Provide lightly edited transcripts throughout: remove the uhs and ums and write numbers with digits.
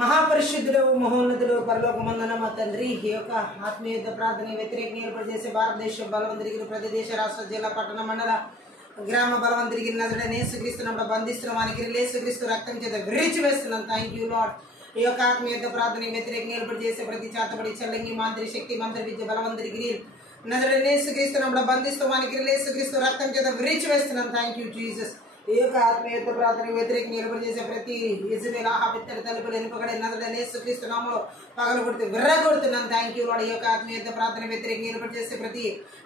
మహాపరిశుద్ధుడు మహోన్నతుడు పరలోకమందున మా తండ్రి ఈ యొక్క ఆత్మీయ ప్రార్థన వ్యతిరేకంగా ఏర్పాటు చేసే భారతదేశ బలవంతరిగిన ప్రతి దేశ రాష్ట్ర జిల్లా పట్టణ మండల గ్రామ బలవంతరిగిన నజరుడైన యేసుక్రీస్తును బంధిస్తున్నాం వానికి యేసుక్రీస్తు రక్తం చేత విరిచి వేస్తున్నాం. Thank you Lord. ఈ యొక్క ఆత్మీయ ప్రార్థన వ్యతిరేకంగా ఏర్పాటు చేసే ప్రతి చేతబడి చల్లంగి మాంత్రి శక్తి మంత్రి విద్య బలవంతరిగిరి నజరుడైన యేసుక్రీస్తును బంధిస్తూ వానికి యేసుక్రీస్తు రక్తం చేత విరిచి వేస్తున్నాం. Thank you Jesus. ఈ యొక్క ఆత్మీయ ప్రార్థన వ్యతిరేకంగా ఏర్పాటు చేసే ప్రతి ఇజ్రాయేల్ ఆహాబిత్తర తలుపులు ఎనుపబడే నజరుడైన యేసుక్రీస్తు నామములో పగలగొడుతూ విర్రగొడుతున్నాను. Thank you Lord. ఈ యొక్క ఆత్మీయ ప్రార్థన వ్యతిరేకంగా ఏర్పాటు చేసే ప్రతి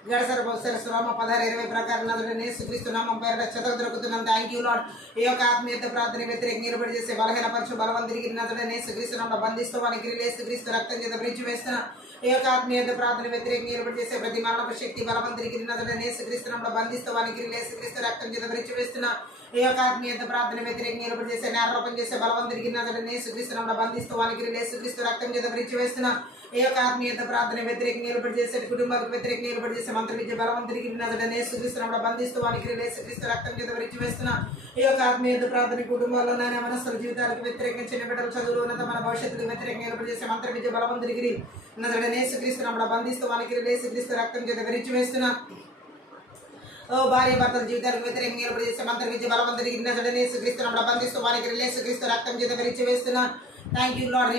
గడసర బొత్సర 16-20 ప్రకారం నజరుడైన యేసుక్రీస్తు నామం పేరిట చెదరదొరుకుతున్నాను. Thank you Lord. ఈ యొక్క ఆత్మీయ ప్రార్థన వ్యతిరేకంగా ఏర్పాటు చేసే బలహీనపరచు బలవంతుడికి నజరుడైన యేసుక్రీస్తు నామములో బంధిస్తూ వానికి యేసుక్రీస్తు రక్తం చేత విరిచి వేస్తున్నా. ఈ యొక్క ఆత్మీయ ప్రార్థన వ్యతిరేకంగా ఏర్పాటు చేసే ప్రతి మరణపు శక్తి బలవంతుడికి నజరుడైన యేసుక్రీస్తు నామములో బంధిస్తూ వానికి యేసుక్రీస్తు రక్తం చేత విరిచి వేస్తున్నా. ఈ యొక్క ఆత్మీయ ప్రార్థన వ్యతిరేకంగా ఏర్పాటు చేసే నేరారోపణ చేసే బలవంతుడికి నజరుడైన యేసుక్రీస్తు నామములో బంధిస్తూ వానికి యేసుక్రీస్తు రక్తం చేత విరిచి వేస్తున్నా. ఈ యొక్క ఆత్మీయ ప్రార్థన వ్యతిరేకంగా ఏర్పాటు చేసే కుటుంబాలకు వ్యతిరేకంగా ఏర్పాటు చేసే మంత్ర విద్య బలవంతుడికి నజరుడైన యేసుక్రీస్తు నామములో బంధిస్తూ వానికి యేసుక్రీస్తు రక్తం చేత విరిచి వేస్తున్నా. ఈ యొక్క ఆత్మీయ ప్రార్థన కుటుంబాల్లో నాయన మనస్సుల జీవితాలకు వ్యతిరేకంగా చిన్న బిడ్డల చదువులు ఉన్నత మన భవిష్యత్తుకు వ్యతిరేకంగా ఏర్పాటు చేసే మంత్ర విద్య బలవంతుడికి నజరుడైన యేసుక్రీస్తు నామములో బంధిస్తూ వానికి యేసుక్రీస్తు రక్తం చేత విరిచి వేస్తున్నా. ఓ భార్య భర్తల జీవితాలకు వ్యతిరేకంగా ఏర్పాటు చేసే మంత్ర విద్య బలవంతుడికి నజరుడైన యేసుక్రీస్తు నామములో బంధిస్తూ వానికి యేసుక్రీస్తు రక్తం చేత విరిచి వేస్తున్నా. Thank you lord.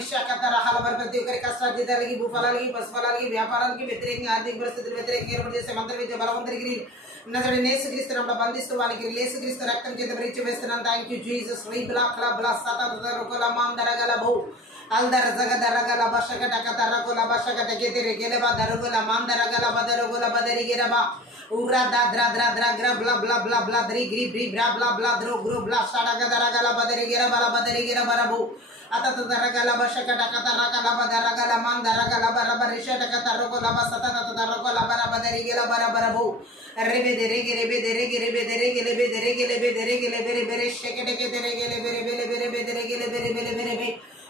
ప్రతి ఒక్కరి కష్టార్జితాలకి భూఫలాలకి పశుఫలాలకి వ్యాపారాలకి వ్యతిరేకంగా ఆర్థిక పరిస్థితులు వ్యతిరేకంగా ఏర్పాటు చేసే మంత్ర విద్య బలవంతుడికి నజరుడైన యేసుక్రీస్తు నామములో బంధిస్తూ వానికి యేసుక్రీస్తు రక్తం చేత విరిచి వేస్తున్నాను. Thank you Jesus. అల్దర జగదరగల బషకటక తరకుల బషకట కెతిరి గెలబ దరుగుల మాందరగల బదరుగుల బదరిగిరబ ఊరా దాద్ర ద్ర గ్ర బ్ల బ్ల బ్ల బ్ల ద్రి గ్రి బ్రి బ్రా బ్ల బ్ల ద్రో గ్రో బ్ల షడగ దరగల బదరిగిరబల బదరిగిరబరబు అతత దరగల బషకటక తరకల బదరగల మాందరగల బరబ రిషటక తరకుల బసతత తరకుల బర బదరిగిల బరబరబు రెబె దెరెగి రెబె దెరెగి రెబె దెరెగి లెబె దెరెగి లెబె దెరెగి లెబె బెరె షెకటక దెరెగి లెబె బెరె బెరె దెరెగి లెబె బెరె బెరె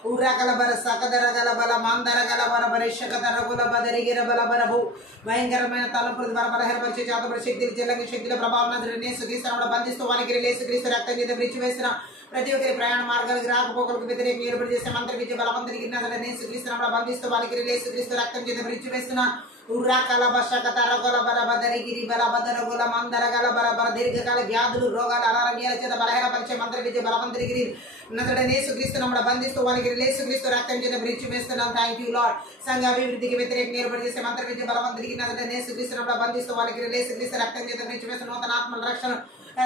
ఊరాకల బర సకదరగల బల మాందరగల బర బరిషక తరగుల బదరిగిర బల బరబు భయంకరమైన తలంపులు బరబరహరపరిచే చేతపడి శక్తులు చెల్లంగి శక్తుల ప్రభావం నజరుడైన యేసుక్రీస్తు నామములో బంధిస్తూ వానికి యేసుక్రీస్తు రక్తం చేత విరిచి వేస్తున్నా. ప్రతి ఒక్కరి ప్రయాణ మార్గాలకు రాకపోకలకు వ్యతిరేకంగా ఏర్పాటు చేసే మంత్ర విద్య బలవంతుడికి నజరుడైన యేసుక్రీస్తు నామములో బంధిస్తూ వానికి యేసుక్రీస్తు రక్తం చేత విరిచి వేస్తున్నా. ఉర్రాకల బషక తరగల బర బదరిగిరి బల బదరగుల మందరగల బర బర దీర్ఘకాల వ్యాధులు రోగాలు అనారోగ్యాల చేత బలహీనపరిచే మంత్ర విద్య బలవంతుడికి నజరుడైన యేసుక్రీస్తు నామములో బంధిస్తూ వానికి యేసుక్రీస్తు రక్తం చేత విరిచి వేస్తున్నాం. Thank you lord. సంఘ అభివృద్ధికి వ్యతిరేకంగా ఏర్పాటు చేసే మంత్ర విద్య బలవంతుడికి నజరుడైన యేసుక్రీస్తు నామములో బంధిస్తూ వానికి యేసుక్రీస్తు రక్తం చేత విరిచి వేస్తున్న నూతన ఆత్మల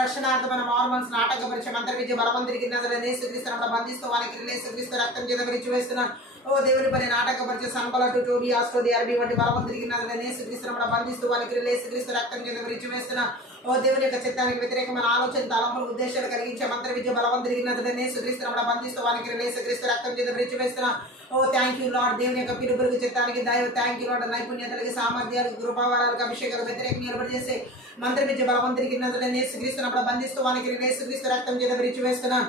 రక్షణార్థమైన మార్మన్స్ నాటకపరిచే మంత్ర విద్య బలవంతుడికి నజరుడైన యేసుక్రీస్తు నామములో బంధిస్తూ వానికి యేసుక్రీస్తు రక్తం చేత విరిచి వేస్తున్నా. ఓ దేవుని పని నాటకపరిచే సంపలటు టోబి ఆస్ట్రోది అరబి వంటి బలవంతుడికి నజరుడైన యేసుక్రీస్తు నామములో బంధిస్తూ వానికి యేసుక్రీస్తు రక్తం చేత విరిచి వేస్తున్నా. ఓ దేవుని యొక్క చిత్తానికి వ్యతిరేకమైన ఆలోచన తలంపులు ఉద్దేశాలు కలిగించే మంత్ర విద్య బలవంతుడికి నజరుడైన యేసుక్రీస్తు నామములో బంధిస్తూ వానికి యేసుక్రీస్తు రక్తం చేత విరిచి వేస్తున్నా. ఓ థ్యాంక్ యూ లార్డ్. దేవుని యొక్క పిలుపులకు చిత్తానికి దైవ థ్యాంక్ యూ లార్డ్. నైపుణ్యతలకి సామర్థ్యాలకు కృపావరాలకు అభిషేకాలకు వ్యతిరేకంగా ఏర్పాటు చేసే మంత్ర విద్య బలవంతుడికి నజరుడైన యేసుక్రీస్తు నామములో బంధిస్తూ వానికి యేసుక్రీస్తు రక్తం చేత విరిచి వేస్తున్నా.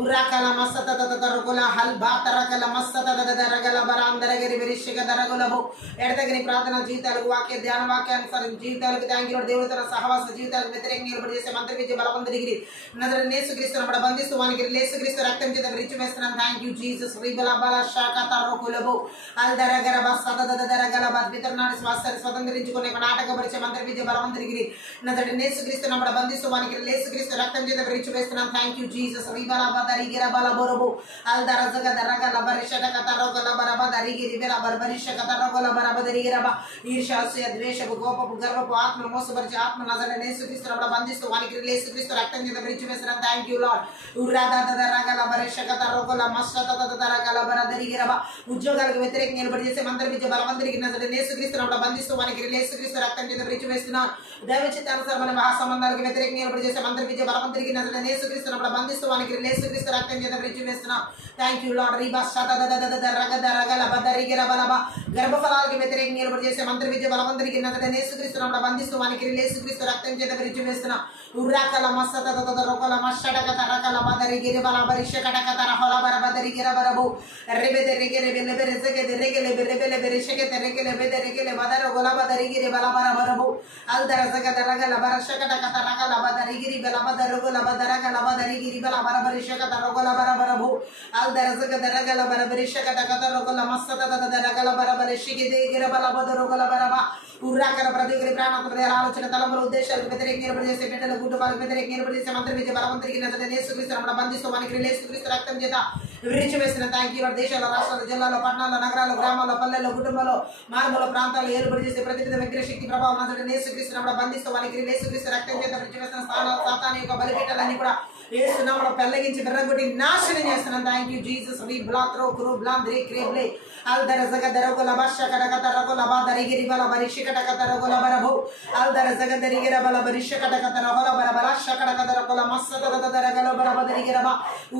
ఉర్రాకల మస్తత తరకుల హల్బా తరకల మస్తత దరగల బరాందరగరి విరిషిక దరగులబు ఎడతగిన ప్రార్థన జీవితాలకు వాక్య ధ్యాన వాక్యానుసారం జీవితాలకు థ్యాంక్ యూ లార్డ్. దేవుడితో సహవాస జీవితాలకు వ్యతిరేకంగా ఏర్పాటు చేసే మంత్ర విద్య బలవంతుడికి నజరుడైన యేసుక్రీస్తు నామములో బంధిస్తూ వానికి యేసుక్రీస్తు రక్తం చేత విరిచి వేస్తున్నాం. Thank you Jesus. రిబల బల శాఖ తరకులబు అల్దరగర బస్తత దరగల బద్వితరనాడు స్వాస్థ్యాన్ని స్వతంత్రించుకునే నాటకపరిచే మంత్ర విద్య బలవంతుడికి నజరుడైన యేసుక్రీస్తు నామములో బంధిస్తూ వానికి యేసుక్రీస్తు రక్తం చేత విరిచి వేస్తున్నాం. Thank you Jesus. రిబల దరిగిర బల బొరబు అల్దరజగ దరగల బరిషటక తరగల బరబ దరిగిరి బెల బర్బరిషక తరగల బరబ దరిగిరబ ఈర్ష్య ద్వేషపు కోపపు గర్వపు ఆత్మను మోసపరిచే ఆత్మ నజరుడైన యేసుక్రీస్తు నామములో బంధిస్తూ వానికి యేసుక్రీస్తు రక్తం చేత విరిచి వేస్తున్నాం. Thank you Lord. ఉర్రాద దరగల బరిషక తరగల మస్తత దరగల బర దరిగిరబ ఉద్యోగాలకు వ్యతిరేకంగా ఏర్పాటు చేసే మంత్ర విద్య బలవంతుడికి నజరుడైన యేసుక్రీస్తు నామములో బంధిస్తూ వానికి యేసుక్రీస్తు రక్తం చేత విరిచి వేస్తున్నాం. దైవ చిత్తానుసారమైన వివాహ సంబంధాలకు వ్యతిరేకంగా ఏర్పాటు చేసే మంత్ర విద్య బలవంతుడికి నజరుడైన యేసుక్రీస్తు నామములో బంధిస్తూ వానికి యేసుక్రీస్తు రక్తం చేత విరిచి వేస్తున్నాం. Thank you Lord. రిబా షత దరగల బదరిగిర బలబ గర్భఫలాలకు వ్యతిరేకంగా నిలబడి చేసే మంత్రి విద్య బలవంతుడికి నజరేయుడైన యేసుక్రీస్తు నామమున బంధిస్తూ వానికి యేసుక్రీస్తు రక్తం చేత విరిచి వేస్తున్న ఉర్రాకల మస్తత రోకల మషడక తరకల బదరి గిరి బల బరిషకటక తరహల బర బదరి గిర బరబు రెబెద రెగె రెబె రెజెగె రెగె రెబె రెషెగె రెగె రెబె రెగె బదర గొల బదరి గిరి బల బర బరబు అల్దర జగ దరగల బరషకటక తరకల బదరి గిరి బల బదర గొల బదరగల బదరి గిరి బల బర బరిషక తరగొల బర బరబు అల్దర జగ దరగల బర బరిషకటక తరగొల మస్తత దరగల బర బరిషిగి గిర బల బదర గొల బరబ ఉర్రాకల ప్రతికరి ప్రాణాత్మక ఆలోచన తలంపుల ఉద్దేశాలకు వ్యతిరేకంగా నిలబడి చేసే బిడ్డల కుటుంబాలకు వ్యతిరేకంగా నిలబడి చేసే మంత్రి విద్య బలవంతుడికి నజరేయుడైన యేసుక్రీస్తు నామమున బంధిస్తూ వానికి యేసుక్రీస్తు రక్తం చేత విరిచి వేసిన థ్యాంక్ యూ. దేశాల రాష్ట్రాల జిల్లాలో పట్టణాల్లో నగరాల్లో గ్రామాల్లో పల్లెల్లో కుటుంబంలో మారుమూల ప్రాంతాల్లో ఏర్పడి చేసే ప్రతివిధ విగ్రహ శక్తి ప్రభావం నజరేయుడైన యేసుక్రీస్తు నామమున బంధిస్తూ వానికి యేసుక్రీస్తు రక్తం చేత విరిచి వేసిన స్థానాలు సాతాను యొక్క బలిపీఠాలన్నీ కూడా యేసు నామమున పెళ్లగించి విర్రగొట్టి నాశనం చేస్తున్నాం. Thank you Jesus. రీ బ్లాక్ రో క్రో బ్లాం రే క్రేబ్లే అల్దర జగ దరగొల బషకటక తరగొల బదరిగిరి బల బరిషకటక తరగొల బరబు అల్దర జగ దరిగిర బల బరిషకటక తరగొల బర బలషకటక తరగొల మస్తత దరగల బల బదరిగిర బ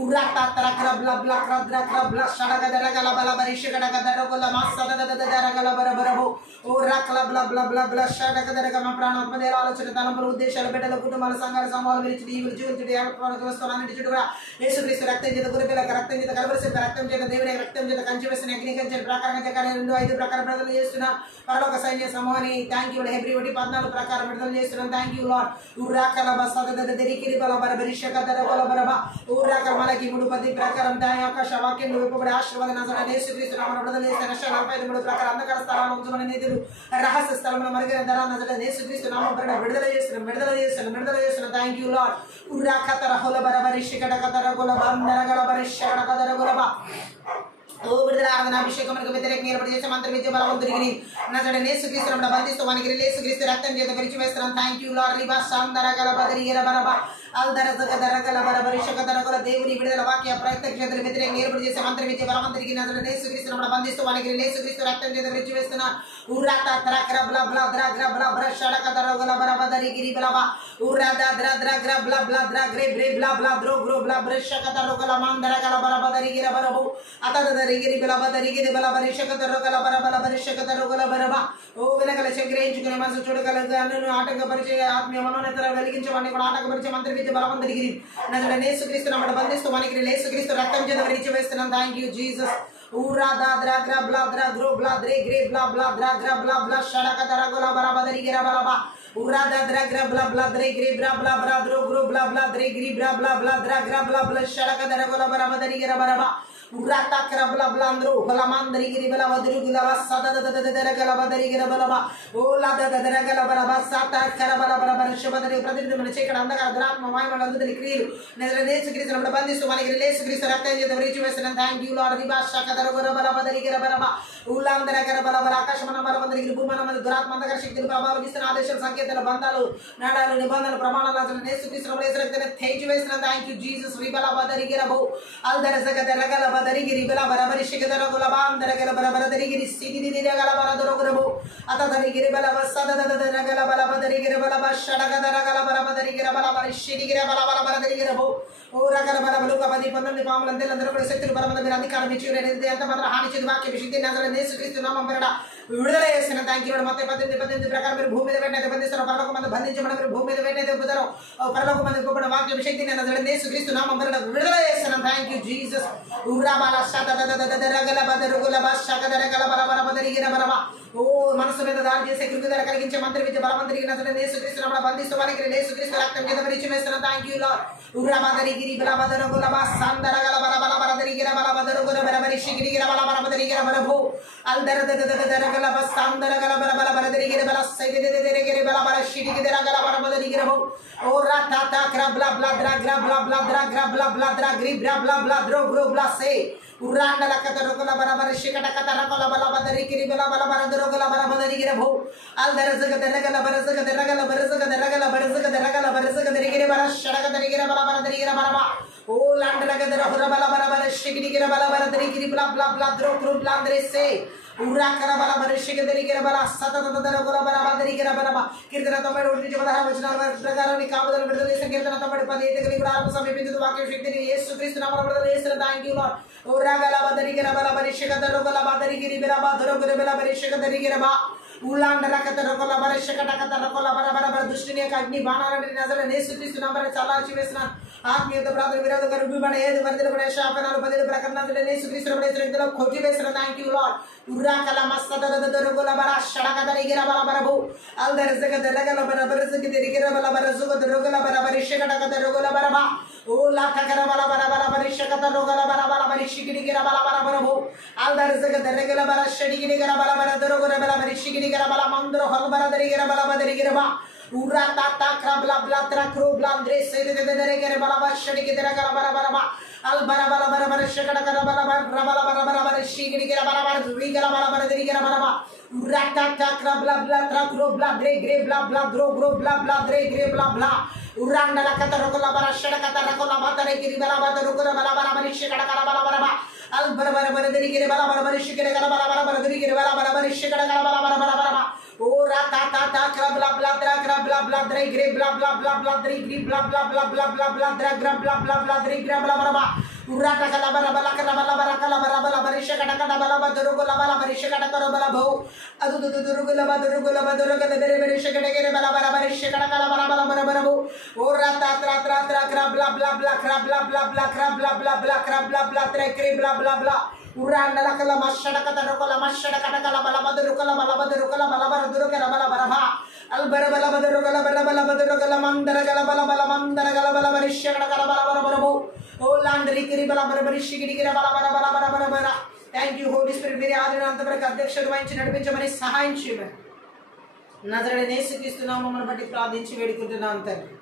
ఉర్రాత తరకర బ్ల బ్ల క్రద్ర క్రబ్ల షడక దరగల బల బరిషకటక తరగొల మస్తత దరగల బర బరబు ఉర్రాకల బ్ల బ్ల బ్ల బ్ల షడక దరగ మా ప్రాణాత్మక ఆలోచన తలంపుల ఉద్దేశాలు బిడ్డల కుటుంబాల సంఘాల సమూహాలు విరిచి ఈవులు జీవించుడి ఎలక్ట్రానిక్ వస్తువులన్నిటి చుట్టూ కూడా యేసుక్రీస్తు రక్తం చేత గురిపిల్లక రక్తం చేత కలవరిసి రక్తం చేత దేవుని రక్తం చేత కంచి వేసిన అగ్ని కంచె ప్రకారంగా 2:5 ప్రకారం విడుదల చేస్తున్నా పరలోక సైన్య సమూహాన్ని థ్యాంక్ యూ. హెబ్రీ 1:14 ప్రకారం విడుదల చేస్తున్నాం. Thank you Lord. ఉర్రాకల బసద దరికిరి బల బర బరిషక దరగల బరబ ఉర్రాకల మలకి 3:10 ప్రకారం ఆకాశ వాక్యంలో విప్పబడి ఆశీర్వాద నజరేయుడైన యేసుక్రీస్తు నామమున విడుదల చేసిన 45 ప్రకారం అంధకార స్థలాలను ఉంచమని నిధులు రహస్య స్థలమున మరిగిన ధర నజరేయుడైన యేసుక్రీస్తు నామమున విడుదల చేస్తున్నాం. Thank you Lord. ఉర్రాక తరహల బర బరిషక దరగల బందరగల బరిషక దరగల బ ఓ విడుదల ఆరాధన అభిషేకమునకు వ్యతిరేకంగా నిలబడి చేసే మంత్రి విద్య బలవంతుడికి నజరేయుడైన యేసుక్రీస్తు నామమున బంధిస్తూ వానికి యేసుక్రీస్తు రక్తం చేత విరిచి వేస్తున్నాం. Thank you Lord. రిబా శాందరగల బదరిగిర బరబ అల్దర జగ దరగల బర బరిషక దరగల దేవుని విడుదల వాక్య ప్రయత్న క్షేత్ర వ్యతిరేకంగా నిలబడి చేసే మంత్రి విద్య బలవంతుడికి నజరేయుడైన యేసుక్రీస్తు నామమున బంధిస్తూ వానికి యేసుక్రీస్తు రక్తం చేత విరిచి వేస్తున్నా ఉర్రాత తరకర బ్ల బ్ల ద్ర బ్ల బ్ర షడక దరగల బర బదరిగిరి బలబ ఉర్రాద ద్ర బ్ల బ్ల ద్ర గ్రే బ్రే బ్ల బ్ల ద్రో గ్రో బ్ల బ్రషక దరగల మందరగల బర బదరిగిర బరబు అతద దరిగిరి బల బదరిగిరి బల బరిషక దరగల బర బల బరిషక దరగల బరబ ఓ వినగల గ్రహించుకునే మనసు చూడగలగా నన్ను ఆటంకపరిచే ఆత్మీయ మనోనేతర వెలిగించవాడిని కూడా ఆటంకపరిచే మంత్రి విద్య బలవంతుడికి నజరేయుడైన యేసుక్రీస్తు నామమున బంధిస్తూ వానికి యేసుక్రీస్తు రక్తం చేత విరిచి వేస్తున్నాం. Thank you Jesus. ఉర్రాద ద్ర బ్ల ద్ర గ్రో బ్ల ద్రే గ్రే బ్ల బ్ల ద్ర బ్ల బ్ల షడక దరగల బర బదరిగిర బలబ ఉర్రాద ద్ర బ్ల బ్ల ద్రే గ్రే బ్ల బ్ల బ్ర ద్రో గ్రో బ్ల బ్ల ద్రే గ్రీ బ్ల బ్ల బ్ల ద్ర బ్ల బ్ల షడక దరగల బర బదరిగిర బరబ ఉర్రాత క్రబ్ల బ్లంద్రో బలమందరిగిరి బల వదురుగుల వసద దరగల బదరిగిర బలబ ఓలా దరగల బరబ సాత కరబల బరబర శుభదరి ప్రతినిధుల చీకటి అంధకార దురాత్మ మాయమల అందుని క్రియలు నజరేయుడైన యేసుక్రీస్తు నామమున బంధిస్తూ వానికి యేసుక్రీస్తు రక్తం చేత విరిచి వేస్తున్నాం. Thank you Lord. రిబా షక దరగల బల బదరిగిర బరబ ఉల్లాందరగర బల బల ఆకాశమన బలవందరిగిరి భూమన మంది దురాత్మ అంధకార శక్తులు ప్రభావం ఇస్తున్న ఆదేశాలు సంకేతాలు బంధాలు నాడాలు నిబంధనలు ప్రమాణాలు నజరేయుడైన యేసుక్రీస్తు నామమున రక్తాన్ని తేజు వేస్తున్నాం. Thank you Jesus. రిబల బదరిగిర బో అల్దర జగ దరగల బదరిగిరి బల బరబరిషక దరగల బాందరగల బరబరదరిగిరి సిగిరి దరగల బరదరగరబో అతదరిగిరి బల వసద దరగల బల బదరిగిరి బల బషడగ దరగల బరబదరిగిరి బల బరిషిడిగిరి బల బల బరదరిగిరబో ఓ రగల బల బలుక 10 పాములందరూ కూడా శక్తులు బలమంద మీరు అధికారం ఇచ్చి ఎంత మాత్రం హాని చేదు వాక్య విశుద్ధి నజరేయుడైన యేసుక్రీస్తు నామమున విడుదల చేసిన. Thank you. మొత్తం 18 ప్రకారం మీరు భూమి మీద వెంటనే బంధిస్తారు. పరలోక మంది బంధించమని మీరు భూమి మీద వెంటనే పొందుతారు. పరలోక మంది గొప్ప వాక్య విశక్తిని నజరేయుడైన యేసుక్రీస్తు నామమున విడుదల చేస్తున్నాం. Thank you Jesus. ఉర్రాబాల షద దరగల బదరుగుల బషక దరగల బల బల బదరిగిర బరబ ఓ మనసు మీద దాడి చేసే కృంగిదల కలిగించే మంత్రి విద్య బలవంతుడికి నజరేయుడైన యేసుక్రీస్తు నామమున బంధిస్తూ వానికి యేసుక్రీస్తు రక్తం చేత విరిచి వేస్తున్నాం. Thank you lord. ఉర్రాబదరిగిరి బల బదరుగుల బసందరగల బల బల బరదరిగిర బల బదరుగుల బరబరిషిగిరిగిర బల బల బదరిగిర బరబో అల్దర దరగల బసందరగల బల బల బరదరిగిర బల సైదెదెదెరిగిర బల బరషిడిగి దరగల బల బదరిగిర బో ఓ రాతా క్రబ్ల బ్ల ద్ర గ్రబ్ల బ్ల ద్ర గ్రబ్ల బ్ల ద్ర గ్రి బ్ల బ్ల ద్రో గ్రో బ్ల సే ఉర్రాండల కతరుకుల బరబరిషికట కతరకుల బల బదరిగిరి బల బల బరదరుగుల బల బదరిగిర బో అల్దర జగ దరగల బరజగ దరగల బరజగ దరగల బరజగ దరగల బరజగ దరిగిర బల షడగ దరిగిర బల బరదరిగిర బరబ ఓ లాండల గదర హుర బల బల బరషిగిరిగిర బల బరదరిగిరి బ్ల బ్ల బ్ల ద్రో గ్రో బ్ల ద్రే సే ఉర్రాకర బల బరిషిగ దరిగిర బల సతత దరగుల బల బదరిగిర బల కీర్తన 91:16 వచనాల ప్రకారం నీ కాపుదల విడుదల చేసిన కీర్తన 90:10 కూడా ఆరంభ సమీపించదు వాక్య శక్తిని యేసుక్రీస్తు నామమున విడుదల చేసిన. Thank you lord. Uragala Badarigara Barishaka the Rogola Badarigiri Bela Barishaka the Rigaba Ulandara Katarokola Barishaka Katarokola Barabara Dustinia Kagni Bana and Nazar and Esutis number Sala Chivesna Army the brother Vira the Ruban Ed the Shop and Alpha Brakana the Nesutis the Kotives. Thank you, Lord. Urakala Masada the Rogola Bara Shaka the Rigara Barabu Alderzaka the Regala Barabarazaki the Rigara Barazuka the Rogola Barabashaka the Rogola Baraba Ula Takarabala Barabashaka the Rogola Barabashiki Barabu Alderzaka the Regala Barashaki Garabara the Rogola Barashiki Garabala Mandro Halbara the Rigara the Rigaba Urata Krabla Blatra Krubla Dres the Regara Barabashaki the Regala Baraba Albarabara Barabara Shaka Rabala Rabala Shiki Garabara Rigala the Rigara Ratata Krabla Blatra Krubla Dre Bla Bla Dro Bla Bla Dre Bla Bla Uranda la Katarokola Barashaka Katarokola Batare Kiribala Rokola Balabara Shaka Baraba Albarabara the Rigala Barishika Barabara the Rigala Barishika Oh, ratata, crabla, bladra, crabla, bladra, grey, bla, bla, bla, bladri, grey, bla, bla, bla, bla, bla, bladra, grab, bla, bla, bladri, grab, bla, bla, bla. Urata, calabara, calabara, calabara, barisha, catabala, durugula, barisha, catabala, bow. Adu, durugula, barisha, catabala, barisha, catabala, bow. Oh, rata, crab, bla, bla, bla, crab, bla, bla, bla, crab, bla, bla, bla, crab, bla, bla, grey, bla, bla, bla. Uranda la kala mashada kata rokola mashada kata kala bala badurukala bala durukala bala baraba albara bala badurukala mandara kala bala barishya kala bala barabu oh landri kiri bala barishi kiri bala. Thank you, Holy Spirit. Very ఆదినంతవరకు అధ్యక్షుడు వహించి నడిపించమని సహాయం చేయమని నజరేయుడైన యేసుక్రీస్తు నామమున బట్టి ప్రార్థించి వేడుకుంటున్నాను తండ్రి.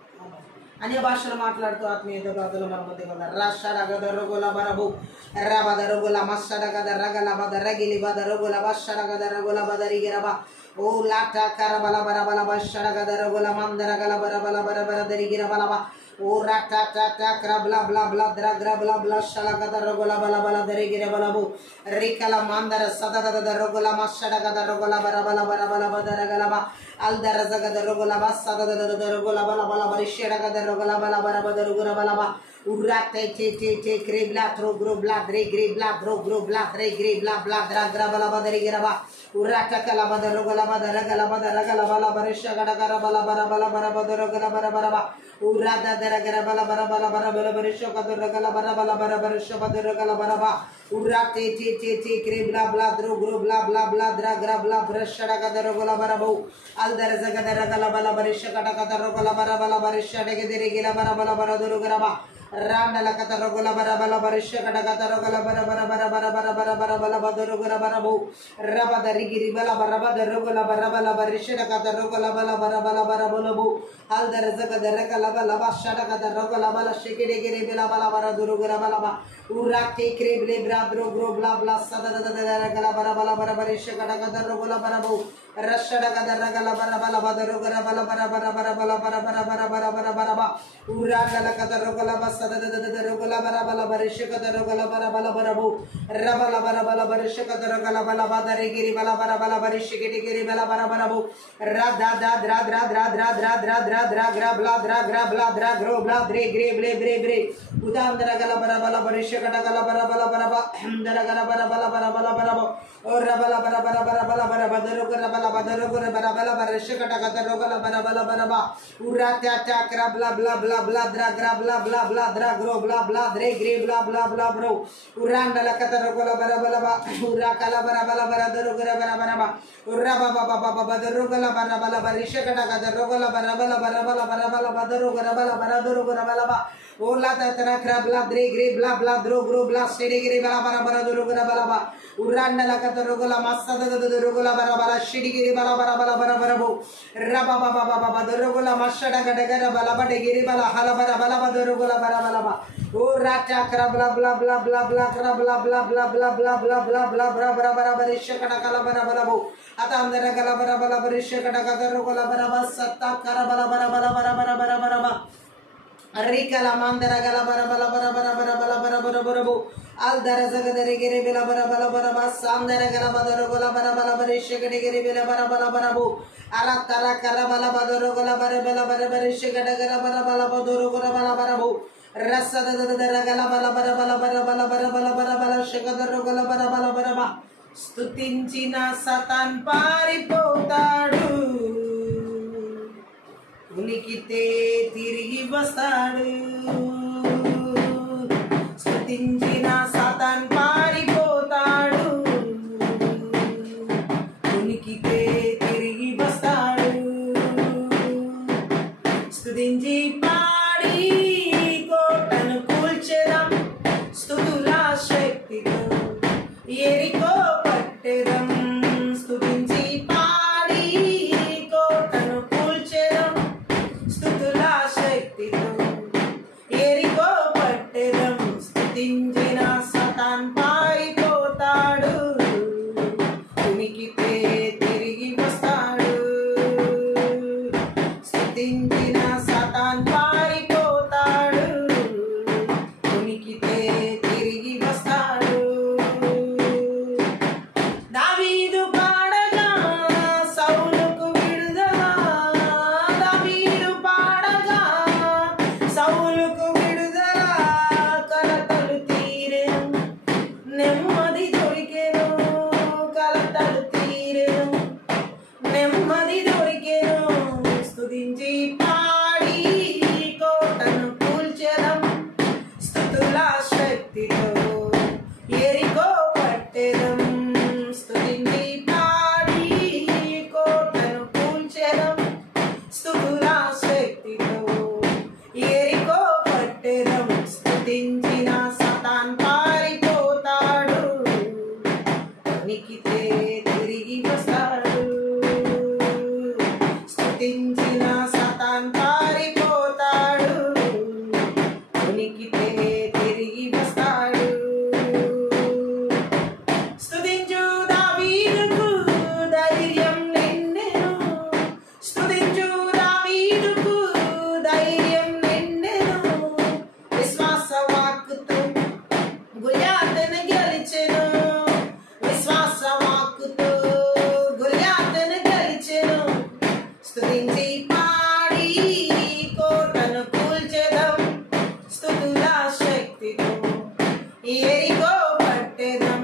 అన్య భాషలు మాట్లాడుతూ ఆత్మీయత ప్రార్థనలు మన మధ్య ఉన్నారు. రాషరగద రగుల బరబు రబద రగుల మస్సరగద రగల బద రగిలి బద రగుల బషరగద రగుల బదరిగిరబ ఓ లాట కరబల బరబల బషరగద రగుల మందరగల బరబల బరబర దరిగిరబలబ ఓ రాట టాట క్రబ్ల బ్ల బ్ల ద్ర గ్రబ్ల బ్ల షలగద రగుల బల బల దరిగిరబలబు రికల మందర సదదద రగుల మస్సరగద రగుల బరబల బరబల బదరగలబ Aldarazagada Rogolaba, Sada the Rogolaba, Barishagada Rogolaba, Barabada Rogolaba, Urate, Gribla, Grobla, Gribla, Grobla, Gribla, Bladra, Grabalaba, the Rigaba, Urata Calaba, the Rogolaba, the Ragalaba, Barishagada Garabala, Barabala, the Rogolaba, Urada, the Ragalabala, Barabala, Barishoka, the Ragalabala, Barabashaba, the Rogalabaraba, Urate, Gribla, Bladro, Grobla, Bladra, Grabla, Brashadaga, the Rogolabarabu. Aldarazagada Ragalabala Barisha Katakata Rogola Barabala Barisha Negedegila Barabala Baradurugaba Randala Katarogola Barabala Barisha Katakata Rogola Barabara Badurugura Barabu Rabada Rigiri Bala Baraba the Rogola Barabala Barisha Katarogola Barabala Barabalabu Aldarazagada Rakalaba Shadakata Rogola Bala Shikiri Bela Baradurugura Balaba Urati Krible Bradro Grobla Sada Ragala Barabala Barisha Katakata Rogola Barabu Rashadagada Ragala Barabala Badarugara Barabara Uragala Katarogala Basada the Rogala Barabala Barishaka the Rogala Barabala Barabu Rabala Barabala Barishaka the Rogala Balabada Rigiri Balabara Barishiki Bala Barabu Rada Grabla Grobla Bre Udam the Ragala Barabala Barishaka Dagala Barabala Baraba the Ragala Barabala Barabo or Rabala Barabara Badarogura Barabala Barashaka Rogala Barabala Baraba Urata Krabla bla bla bla dra grabla bla bla dra gro bla bla dre gre bla bla bla bro Uranda la Katarogola Barabala Urakala Barabala Baradorogura Barabara Uraba Baba Badarogala Barabala Barishaka Rogala Barabala Badarogara Baradorogura Balaba Ola Tatra Krabla dre gre bla bla dro gro bla stere gre Barabara Dorogura Balaba Uranda la Katarogola Masada the Rogola Barabara Shidi Barabara Rabba Baba the Rogola Mashada Gadagara Balaba de Giribala Halabara Balaba the Rogola Barabalaba Urata Krabla bla bla bla bla Krabla bla bla bla bla bla bla bla bla Barabarisha Katakala Barabalabo Atam the Ragala Barabarisha Katakata Rogola Baraba Sata Karabala Barabara Rikala Mandara Galabara Aldarazaga the Rigere Bela Barabara Sandara Galabada Rogola Barabarisha Gadegere Bela Barabarabu Aratara Karabala Badorogola Barabara Shikadagara Barabala Badorogola Barabu స్తుతించిన Satan పారిపోతాడు, ఉనికితే తిరిగి వస్తాడు. స్తుతించిన Satan పారిపోతాడు, ఉనికితే తిరిగి వస్తాడు. స్తుతించి పాడి కోటను కూల్చెదం, స్తుతుల శక్తితో ఎరికో పట్టెదం. స్తుతించి పాడి కోటను కూల్చెదం, స్తుతుల శక్తితో ఎరికో పట్టెదం. స్తుతించిన సతాన్ పారిపోతాడు, ఉనికితే తిరిగి వస్తాడు. స్తుతించిన సతాన్ పారిపోతాడు, ఉనికితే తిరిగి వస్తాడు. దావీదు పాడగా సౌలుకు విడుదల, దావీదు పాడగా సౌలుకు విడుదల. కలతలు తీరెను, నెమ్మది దొరికెను, కలతలు తీరెను, నెమ్మది దొరికెను. స్తుతించి పాడి కోటను కూల్చెదం, స్తుతుల శక్తితో ఎరికో పట్టెదం. స్తుతించి పాడి కోటను కూల్చెదం, స్తుతుల శక్తితో ఎరికో పట్టెదం. స్తుతించిన సతాన్ పారిపోతాడు, ఉనికితే తిరిగి వస్తాడు. స్తుతించిన సతాన్ పారిపోతాడు, ఉనికితే తిరిగి వస్తాడు. స్తుతించు దావీదుకు ధైర్యం నిండెను, స్తుతించు దావీదుకు ధైర్యం నిండెను. విశ్వాస వాక్కుతో గొల్యాతును గెలిచెను, విశ్వాస వాక్కుతో గొల్యాతును గెలిచెను. స్తుతించి పాడి కోటను కూల్చెదం, స్తుతుల శక్తితో ఎరికో పట్టెదం.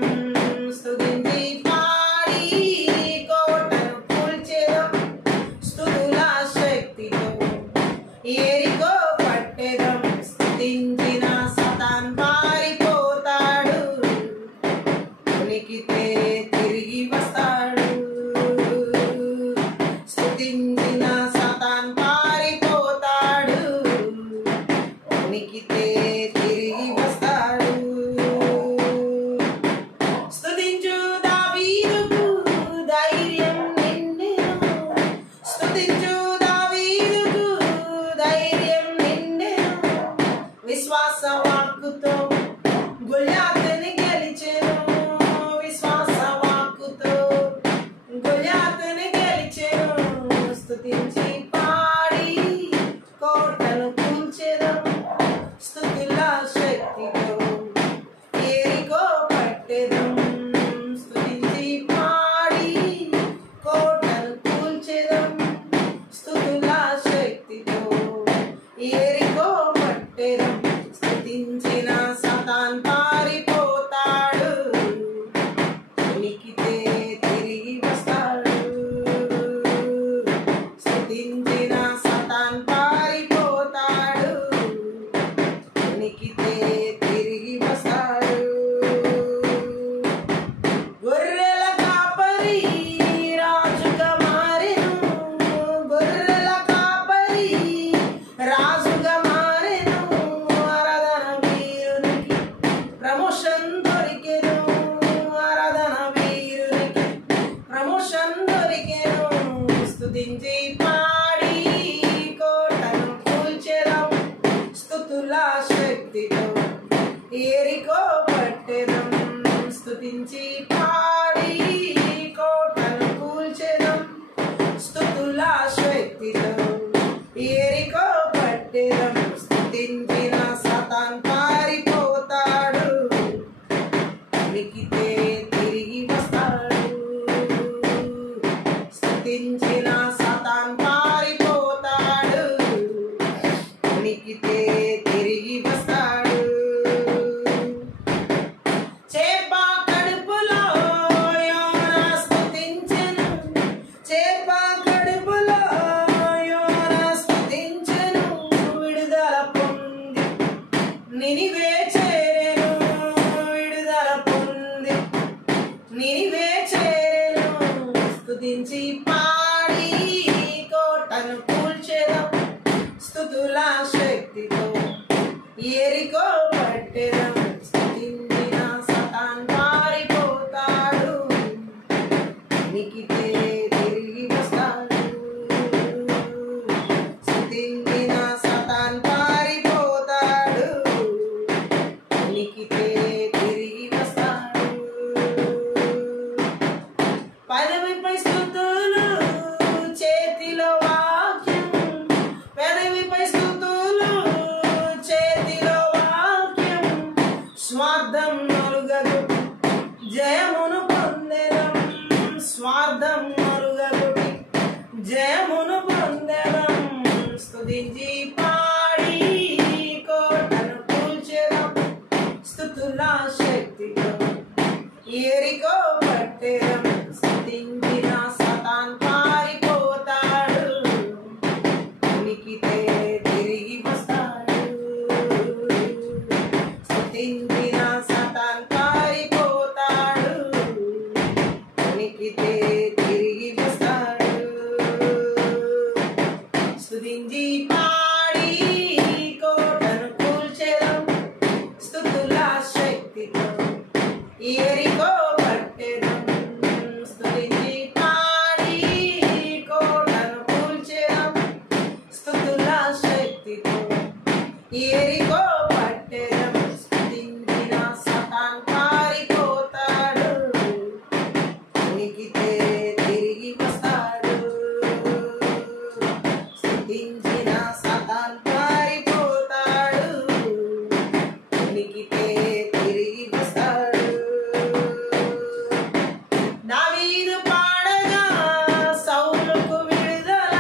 స్తుతించి పాడి కోటను కూల్చెదం, స్తుతుల శక్తితో ఎరికో పట్టెదం. స్తుతించిన సతాన్ పారిపోతాడు, ఉనికితే తిరిగి వస్తాడు. స్తుతించిన సతాన్ పారిపోతాడు, ఉనికితే తిరిగి వస్తాడు. స్తుతించు దావీదుకు ధైర్యం నిండెను, స్తుతించు దావీదుకు ధైర్యం నిండెను. విశ్వాస వాక్కుతో గొల్యాతును గెలిచెను, విశ్వాస వాక్కుతో గొల్యాతును గెలిచెను. స్తుతించి కోటను కూల్చేదం స్తుతుల శక్తితో. ఎరికో పట్టెదం స్తుతించిన సతాన్ పారిపోతాడు, ఉనికితే తిరిగి వస్తాడు. స్తుతించిన సతాన్ పారిపోతాడు, ఉనికితే తిరిగి వస్తాడు. పదవిపై స్తుతులు చేతిలో వాక్యం, పెదవిపై స్తుతులు చేతిలో వాక్యం. స్వార్థం నలుగగొట్టి జయమును పొందెదం, స్వార్థం నలుగగొట్టి జయమును పొందెదం. స్తుతించి పాడి కోటను కూల్చెదం స్తుతుల శక్తితో. ఎరికో పట్టెదం స్తుతించిన సతాన్ పారిపోతాడు, ఉనికితే తిరిగి వస్తాడు. స్తుతించిన సతాన్ పారిపోతాడు, ఉనికితే తిరిగి వస్తాడు. స్తుతించి పాడి కోటను కూల్చెదం స్తుతుల శక్తితో. ఎరికో పట్టెదం స్తుతించి పాడి కోటను కూల్చెదం స్తుతుల శక్తితో. ఎరికో పట్టెదం స్తుతించిన సతాన్ పారిపోతాడు, ఉనికితే తిరిగి వస్తాడు. స్తుతించిన సతాన్ పారిపోతాడు, ఉనికితే తిరిగి వస్తాడు. దావీదు పాడగా సౌలుకు విడుదల,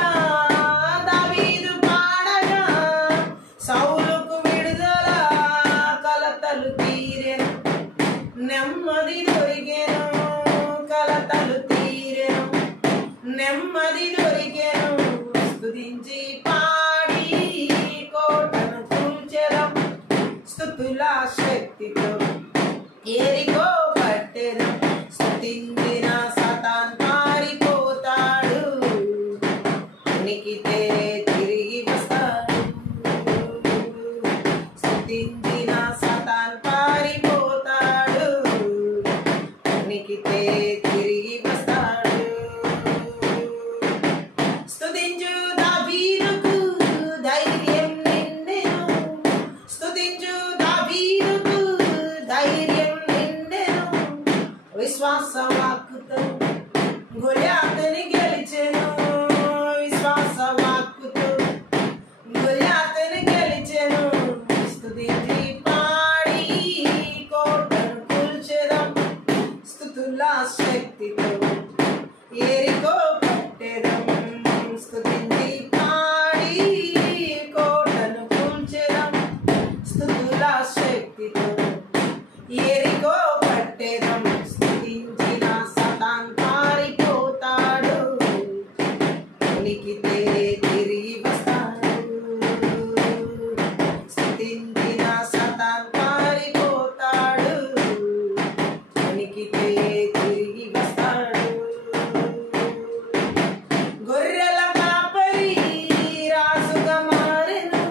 దావీదు పాడగా సౌలుకు విడుదల. కలతలు తీరెను నెమ్మది దొరికెను, కలతలు తీరెను నెమ్మది దొరికెను. స్తుతించి పాడి కోటను కూల్చెదం స్తుతుల శక్తితో. ఎరికో పట్టెదం స్తుతించిన సతాన్ పారిపోతాడు, ఉనికితే తిరిగి వస్తాడు. స్తుతించిన సతాన్ పారిపోతాడు, ఉనికితే తిరిగి వస్తాడు. స్తుతించు దావీదుకు ధైర్యం నిండెను, స్తుతించు దావీదుకు ధైర్యం నిండెను. విశ్వాస వాక్కుతో గొల్యాతుని గెలిచెను, విశ్వాస వాక్కుతో గొల్యాతుని గెలిచెను. స్తుతించి పాడి కోటను కూల్చెదం స్తుతుల శక్తితో. ఎరికో పట్టెదం స్తుతించి పాడి కోటను కూల్చెదం స్తుతుల శక్తితో. ఎరికో పట్టెదం స్తుతించిన సతాన్ పారిపోతాడు, ఉనికితే తిరిగి వస్తాడు. స్తుతించిన సతాన్ పారిపోతాడు, ఉనికితే తిరిగి వస్తాడు. గొర్రెల కాపరి రాజుగా మారెను,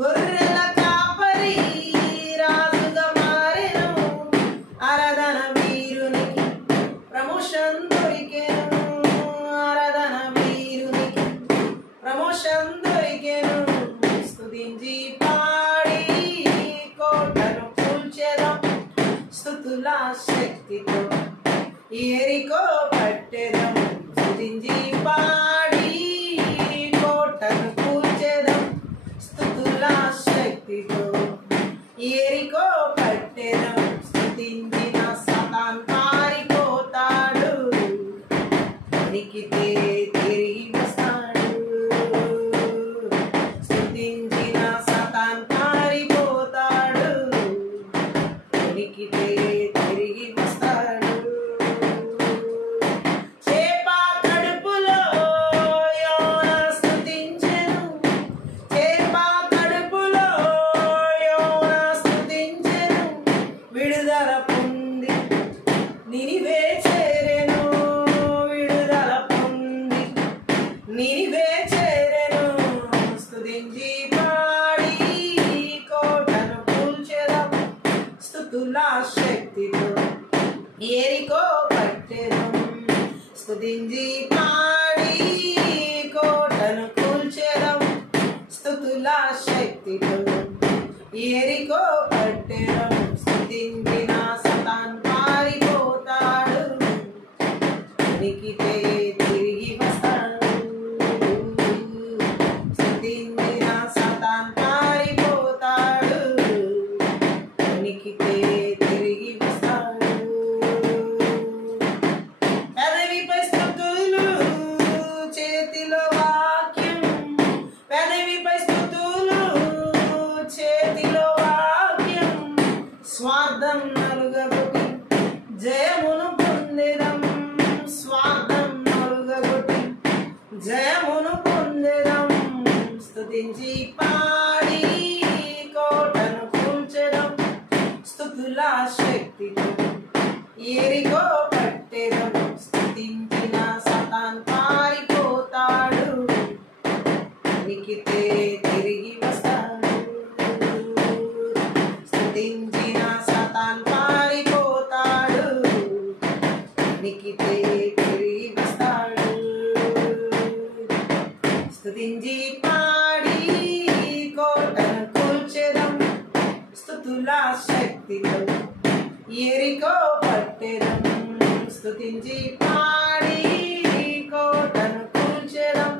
గొర్రెల కాపరి రాజుగా మారెను. ఆరాధన వీరునికి ప్రమోషన్ దొరికెను, ఆరాధన వీరునికి ప్రమోషన్ దొరికెను. స్తుతించి పాడి కోటను కూల్చెదం స్తుతుల శక్తితో. ఎరికో పట్టెదం స్తుతించి పాడి కోటను కూల్చెదం స్తుతుల శక్తితో. ఎరికో పట్టెదం స్తుతించిన సతాన్ పారిపోతాడు, ఉనికితే తిరిగి వస్తాడు. స్తుతించిన సతాన్ పారిపోతాడు, ఉనికితే తిరిగి వస్తాడు. స్తుతించి పాడి కోటను కూల్చెదం స్తుతుల శక్తితో యెరికో పట్టెదం స్తుతించి పాడి కోటను కూల్చెదం స్తుతుల శక్తితో యెరికో పట్టెదం స్తుతించిన సతాన్ పారిపోతాడు ఉనికితే తిరిగి వస్తాడు స్తుతించిన సతాన్ పారిపోతాడు ఉనికితే తిరిగి వస్తాడు పెదవిపై స్తుతులు చేతిలో వాక్యం పెదవిపై స్తుతులు చేతిలో వాక్యం స్వార్థం నలుగగొట్టి జయమును పొందెదం స్వార్థం నలుగగొట్టి జయమును పొందెదం స్తుతించి పాడి కోటను కూల్చెదం స్తుతుల శక్తితో యెరికో పట్టెదం స్తుతించిన సతాన్ పారిపోతాడు ఉనికితే తిరిగి వస్తాడు స్తుతించిన సతాన్ పారిపోతాడు ఉనికితే తిరిగి వస్తాడు స్తుతించి పాడి కోటను కూల్చెదం స్తుతుల శక్తితో యెరికో పట్టెదం స్తుతించి పాడి కోటను కూల్చెదం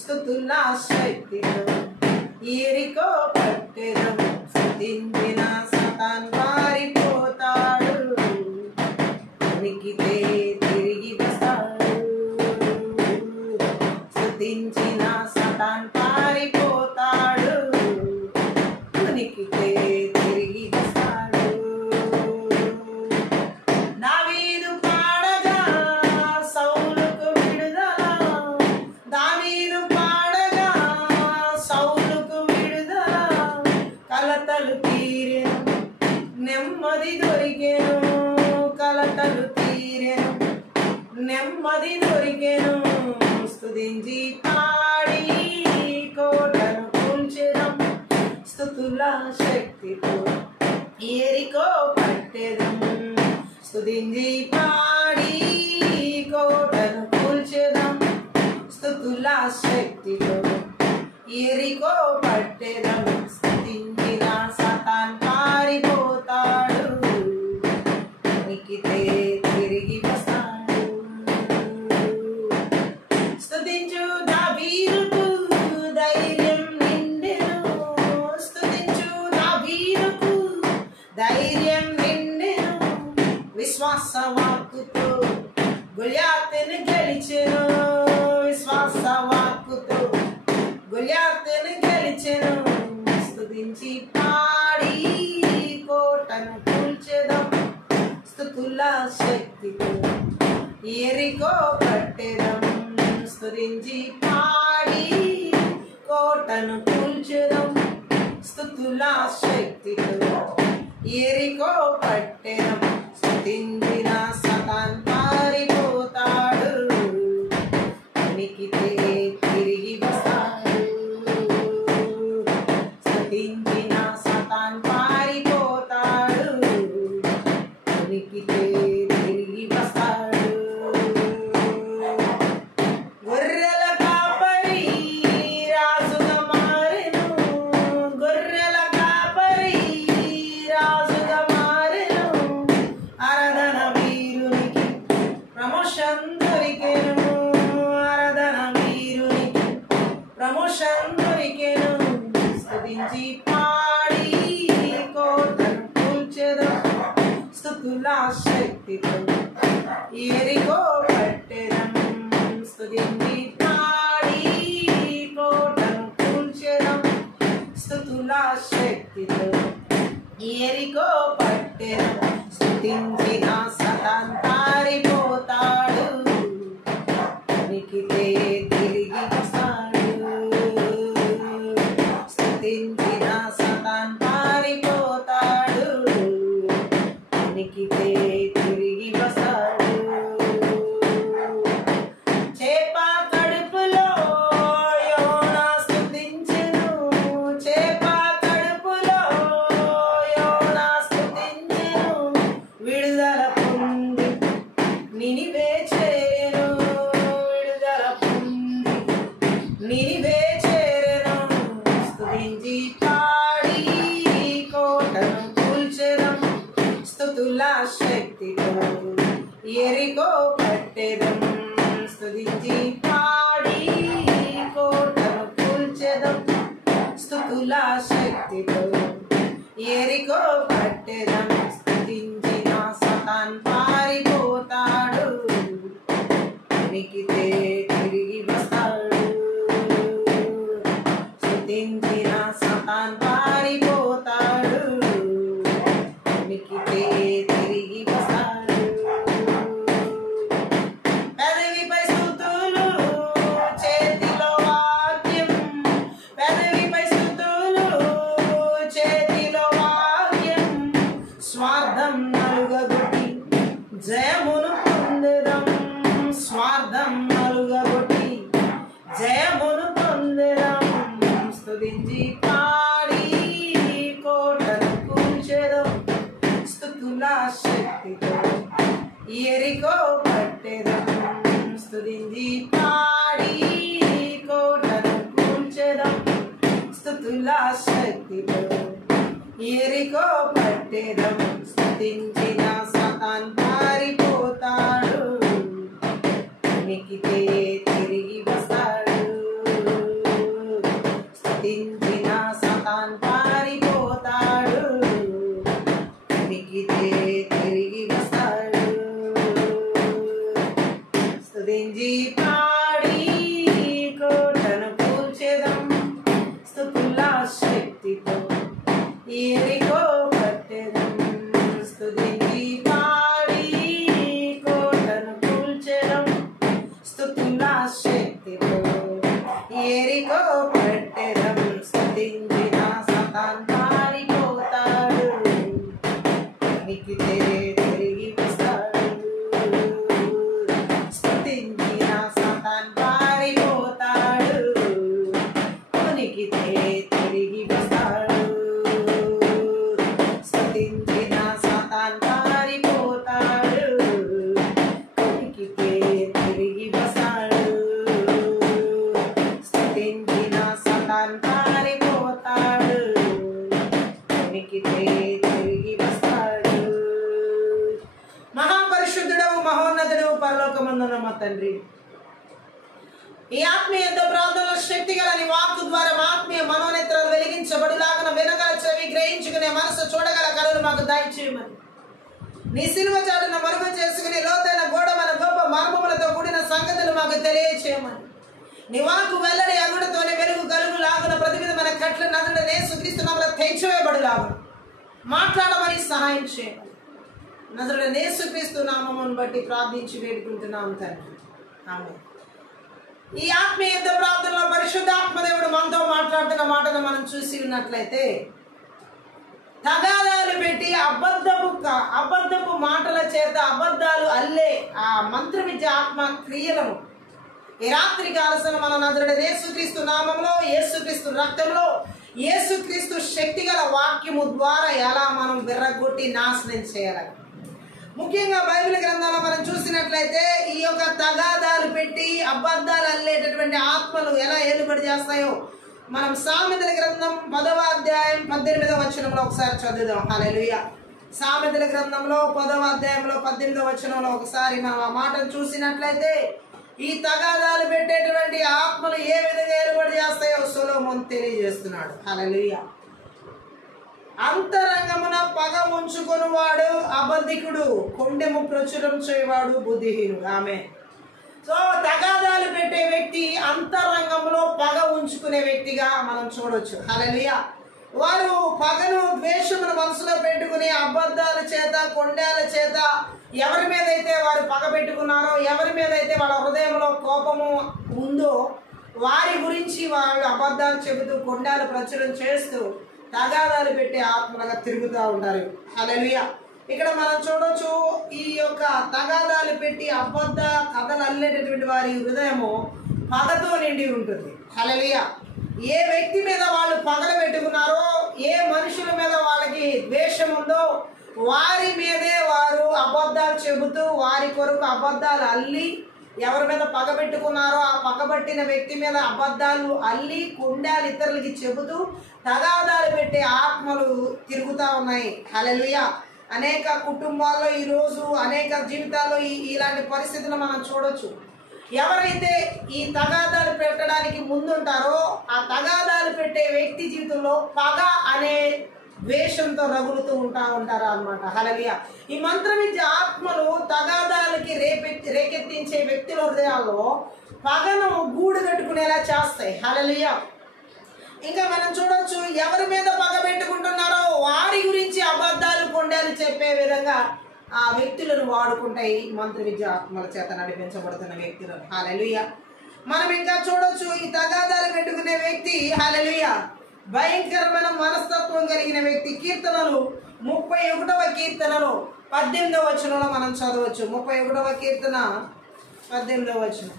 స్తుతుల శక్తితో యెరికో పట్టెదం స్తుతించిన సతాన్ పారిపోతాడు ఉనికితే తిరిగి వస్తాడు స్తుతించిన సతాన్ పారిపోతాడు ఉనికితే తిరిగి వస్తాడు దావీదు పాడగా సౌలుకు విడుదల దావీదు పాడగా సౌలుకు విడుదల కలతలు తీరెను నెమ్మది దొరికెను కలతలు తీరెను నెమ్మది దొరికెను స్తుతించి పాడి కోటను కూల్చెదం స్తుతుల శక్తితో యెరికో పట్టెదం స్తుతించి పాడి కోటను కూల్చెదం స్తుతుల శక్తితో యెరికో పట్టెదం స్తుతించిన సతాన్ పారిపోతాడు ఉనికితే తిరిగి వస్తాడు స్తుతించు దావీదుకు ధైర్యం నిండెను స్తుతించు దావీదుకు ధైర్యం నిండెను విశ్వాస వాక్కుతో గొల్యాతును గెలిచెను విశ్వాస వాక్కుతో గొల్యాతును గెలిచెను స్తుతించి పాడి కోటను కూల్చెదం స్తుతుల శక్తితో యెరికో పట్టెదం స్తుతించి పాడి కోటను కూల్చెదం స్తుతుల శక్తితో యెరికో పట్టెదం స్తుతించిన సతాన్ పారిపోతాడు ఉనికితే తిరిగి వస్తాడు స్తుతించిన సతాన్ పారిపోతాడు ఉనికితే తిరిగి వస్తాడు గొర్రెల కాపరి రాజుగా మారెను గొర్రెల కాపరి రాజుగా మారెను ఆరాధన వీరునికి ప్రమోషన్ దొరికెను ఆరాధన వీరునికి ప్రమోషన్ దొరికెను స్తుతించి పాడి కోటను కూల్చెదం స్తుతుల శక్తితో యెరికో పట్టెదం స్తుతించి పాడి కోటను కూల్చెదం స్తుతుల శక్తితో యెరికో పట్టెదం స్తుతించిన సతాన్ పారిపోతాడు ఉనికితే తిరిగి వస్తాడు స్తుతించిన సతాన్ పారిపోతాడు ఉనికితే తిరిగి వస్తాడు చేప కడుపులో యోనా స్తుతించెను నినివే చేరెను స్తుతించి పాడి కోటను కూల్చెదం స్తుతుల శక్తితో ఎరికో పట్టెదం స్తుతించి పాడి కోటను కూల్చెదం స్తుతుల శక్తితో ఎరికో పట్టెదం స్తుతించిన సతాన్ పారిపోతాడు వెనికితే తిరిగి వస్తాడు స్తుతించిన సతాన్ పారిపోతాడు వెనికితే తిరిగి వస్తాడు పెదవిపై స్తుతులు చేతిలో వాక్యం పెదవిపై స్తుతులు చేతిలో వాక్యం స్వార్థం నలుగగొట్టి జయమును పొందెదం స్వార్థం నలుగగొట్టి జయమును పొందెదం స్తుతించి పాడి కోటను కూల్చెదం స్తుతుల శక్తితో ఎరికో పట్టెదం స్తుతించి పాడి కోటను కూల్చెదం స్తుతుల శక్తితో ఎరికో పట్టెదం స్తుతించిన సతాన్ పారిపోతాడు వెనికితే తిరిగి వస్తాడు స్తుతించిన సతాన్ పారిపోతాడు వెనికితే తిరిగి వస్తాడు స్తుతించి పాడి కోటను కూల్చెదం స్తుతుల శక్తితో ఎరికో పట్టెదం స్తుతించి పాడి కోటను కూల్చెదం స్తుతుల శక్తితో ఎరికో పట్టెదం స్తుతించిన సతాన్ పారిపోతాడు వెనికితే తిరిగి వస్తాడు స్తుతించిన సతాన్ పారిపోతాడు వెనికితే తిరిగి వస్తాడు స్తుతించిన సతాన్ పారిపోతాడు వెనికితే తిరిగి వస్తాడు స్తుతించిన సతాన్ పారిపోతాడు వెనికితే తిరిగి వస్తాడు. మహాపరిశుద్ధుడవు మహోన్నతుడవు పరలోకమందున్న మా తండ్రి, ఈ ఆత్మీయ ప్రార్థనల శక్తి గల నీ వాక్కు ద్వారా మా ఆత్మీయ మనోనేత్రాలు వెలిగించబడులాగన వినగల చెవి గ్రహించుకునే మనసు చూడగల కళలు మాకు దయచేయమని నీ సిలువ చాటున మరుగు చేసుకుని లోతైన గోడమైన గొప్ప మర్మములతో కూడిన సంగతులు మాకు తెలియచేయమని నీ వాక్కు వెల్లడి అగుడుతోనే వెలుగు కలుగు లాగున ప్రతివిధమైన కట్ల నదుడు యేసుక్రీస్తు నామములో తెంచివేయబడులాగున మాట్లాడమని సహాయం చేయమని నదుడు యేసుక్రీస్తు నామమును బట్టి ప్రార్థించి వేడుకుంటున్నాం తండ్రి, ఆమేన్. ఈ ఆత్మీయ ప్రార్థనలో పరిశుద్ధాత్మదేవుడు మనతో మాట్లాడుతున్న మాటను మనం చూసి ఉన్నట్లయితే తగాదాలు పెట్టి అబద్ధపు మాటల చేత అబద్ధాలు అల్లే ఆ మంత్ర విద్య ఆత్మ క్రియలను ఈ రాత్రి కాలసిన మన నదుడు యేసుక్రీస్తు నామంలో యేసుక్రీస్తు రక్తంలో యేసుక్రీస్తు శక్తి గల వాక్యము ద్వారా ఎలా మనం విర్రగొట్టి నాశనం చేయాలని ముఖ్యంగా బైబిల్ గ్రంథాల్లో మనం చూసినట్లయితే ఈ యొక్క తగాదాలు పెట్టి అబద్ధాలు అల్లేటటువంటి ఆత్మలు ఎలా ఏలుబడి చేస్తాయో మనం సామెతల గ్రంథం 10వ అధ్యాయం 18వ వచనంలో ఒకసారి చదువుదాం. హల్లెలూయా. సామెతల గ్రంథంలో 10వ అధ్యాయంలో 18వ వచనంలో ఒకసారి మనం ఆ మాటను చూసినట్లయితే ఈ తగాదాలు పెట్టేటువంటి ఆత్మలు ఏ విధంగా ఏలుబడి చేస్తాయో సొలొమోను తెలియజేస్తున్నాడు. హల్లెలూయా. అంతరంగమున పగ ఉంచుకొని వాడు అబద్ధికుడు, కొండెము ప్రచురం చేయవాడు బుద్ధిహీనుడు. ఆమె సో తగాదాలు పెట్టే వ్యక్తి అంతరంగంలో పగ ఉంచుకునే వ్యక్తిగా మనం చూడొచ్చు. హల్లెలూయా. వారు పగను ద్వేషమును మనసులో పెట్టుకుని అబద్ధాల చేత కొండాల చేత ఎవరి మీద అయితే వారు పగ పెట్టుకున్నారో, ఎవరి మీద అయితే వాళ్ళ హృదయంలో కోపము ఉందో వారి గురించి వాళ్ళు అబద్ధాలు చెబుతూ కొండాలు ప్రచురం చేస్తూ తగాదాలు పెట్టే ఆత్మలుగా తిరుగుతూ ఉంటారు. హల్లెలూయా. ఇక్కడ మనం చూడొచ్చు ఈ యొక్క తగాదాలు పెట్టి అబద్ధ కథలు అల్లేటటువంటి వారి హృదయము పగతో నిండి ఉంటుంది. హల్లెలూయా. ఏ వ్యక్తి మీద వాళ్ళు పగలు పెట్టుకున్నారో, ఏ మనుషుల మీద వాళ్ళకి ద్వేషం ఉందో వారి మీదే వారు అబద్ధాలు చెబుతూ వారి కొరకు అబద్ధాలు అల్లి ఎవరి మీద పగబెట్టుకున్నారో ఆ పగబట్టిన వ్యక్తి మీద అబద్ధాలు అల్లి కొండాలు ఇతరులకి చెబుతూ తగాదాలు పెట్టే ఆత్మలు తిరుగుతూ ఉన్నాయి. హల్లెలూయా. అనేక కుటుంబాల్లో ఈరోజు అనేక జీవితాల్లో ఇలాంటి పరిస్థితులు మనం చూడొచ్చు. ఎవరైతే ఈ తగాదాలు పెట్టడానికి ముందుంటారో ఆ తగాదాలు పెట్టే వ్యక్తి జీవితంలో పగ అనే ద్వేషంతో రగులుతూ ఉంటారు అన్నమాట. హల్లెలూయా. ఈ మంత్ర విద్య ఆత్మలు తగాదాలకి రేకెత్తించే వ్యక్తుల హృదయాల్లో పగను గూడు కట్టుకునేలా చేస్తాయి. హల్లెలూయా. ఇంకా మనం చూడొచ్చు, ఎవరి మీద పగ పెట్టుకుంటున్నారో వారి గురించి అబద్ధాలు కొండాలు చెప్పే విధంగా ఆ వ్యక్తులను వాడుకుంటాయి మంత్ర విద్య ఆత్మల చేత నడిపించబడుతున్న వ్యక్తులను. హల్లెలూయా. మనం ఇంకా చూడొచ్చు, ఈ తగాదాలు పెట్టుకునే వ్యక్తి హల్లెలూయా భయంకరమైన మనస్తత్వం కలిగిన వ్యక్తి. కీర్తనలు 31వ కీర్తనలో 18వ వచనంలో మనం చదవచ్చు. 31వ కీర్తన 18వ వచనం.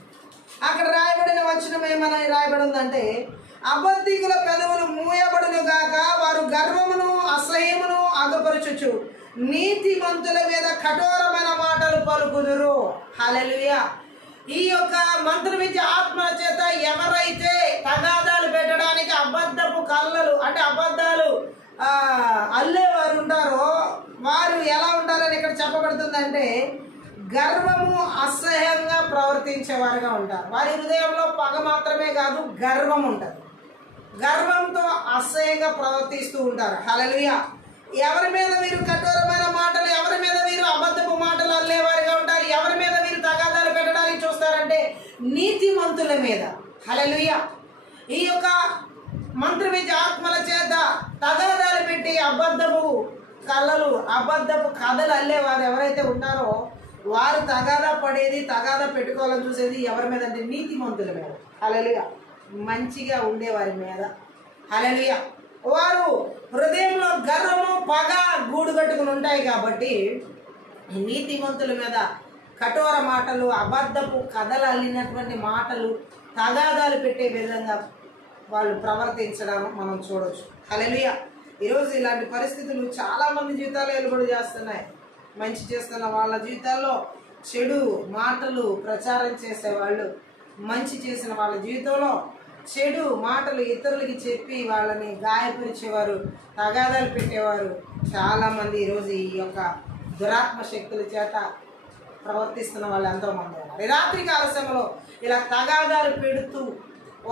అక్కడ రాయబడిన వచనం ఏమని రాయబడి ఉందంటే, అబద్ధికుల పెదవులు మూయబడును గాక, వారు గర్వమును అసహ్యమును అగపరచుచు నీతిమంతుల మీద కఠోరమైన మాటలు పలుకుదురు. హల్లెలూయా. ఈ యొక్క మంత్ర విద్య ఆత్మ చేత ఎవరైతే తగాదాలు పెట్టడానికి అబద్ధపు కళ్ళలు అంటే అబద్ధాలు అల్లేవారు ఉంటారో వారు ఎలా ఉండాలని ఇక్కడ చెప్పబడుతుందంటే, గర్వము అసహ్యంగా ప్రవర్తించేవారుగా ఉంటారు. వారి హృదయంలో పగ మాత్రమే కాదు, గర్వం ఉంటుంది. గర్వంతో అసహ్యంగా ప్రవర్తిస్తూ ఉంటారు. హల్లెలూయా. ఎవరి మీద వీరు కఠోరమైన మాటలు, ఎవరి మీద వీరు అబద్ధపు మాటలు అల్లేవారుగా ఉంటారు. ఎవరి మీద వీరు తగాదాలు పెట్టడానికి చూస్తారంటే నీతిమంతుల మీద. హల్లెలూయా. ఈ యొక్క మంత్ర విద్య ఆత్మల చేత తగాదాలు పెట్టి అబద్ధపు కళ్ళలు అబద్ధపు కథలు అల్లేవారు ఎవరైతే ఉన్నారో వారు తగాదా పడేది, తగాదా పెట్టుకోవాలని చూసేది ఎవరి మీద అంటే నీతిమంతుల మీద. హల్లెలూయా. మంచిగా ఉండేవారి మీద. హల్లెలూయా. వారు హృదయంలో గర్వము పగ గూడు కట్టుకుని ఉంటాయి కాబట్టి నీతిమంతుల మీద కఠోర మాటలు అబద్ధపు కథలు అల్లినటువంటి మాటలు తగాదాలు పెట్టే విధంగా వాళ్ళు ప్రవర్తించడం మనం చూడవచ్చు. హల్లెలూయా. ఈరోజు ఇలాంటి పరిస్థితులు చాలామంది జీవితాలు వెలుబడి చేస్తున్నాయి. మంచి చేస్తున్న వాళ్ళ జీవితాల్లో చెడు మాటలు ప్రచారం చేసేవాళ్ళు, మంచి చేసిన వాళ్ళ జీవితంలో చెడు మాటలు ఇతరులకి చెప్పి వాళ్ళని గాయపరిచేవారు, తగాదాలు పెట్టేవారు చాలామంది ఈరోజు ఈ యొక్క దురాత్మ శక్తుల చేత ప్రవర్తిస్తున్న వాళ్ళు ఎంతోమంది ఉన్నారు. రాత్రి కాల సమయంలో ఇలా తగాదాలు పెడుతూ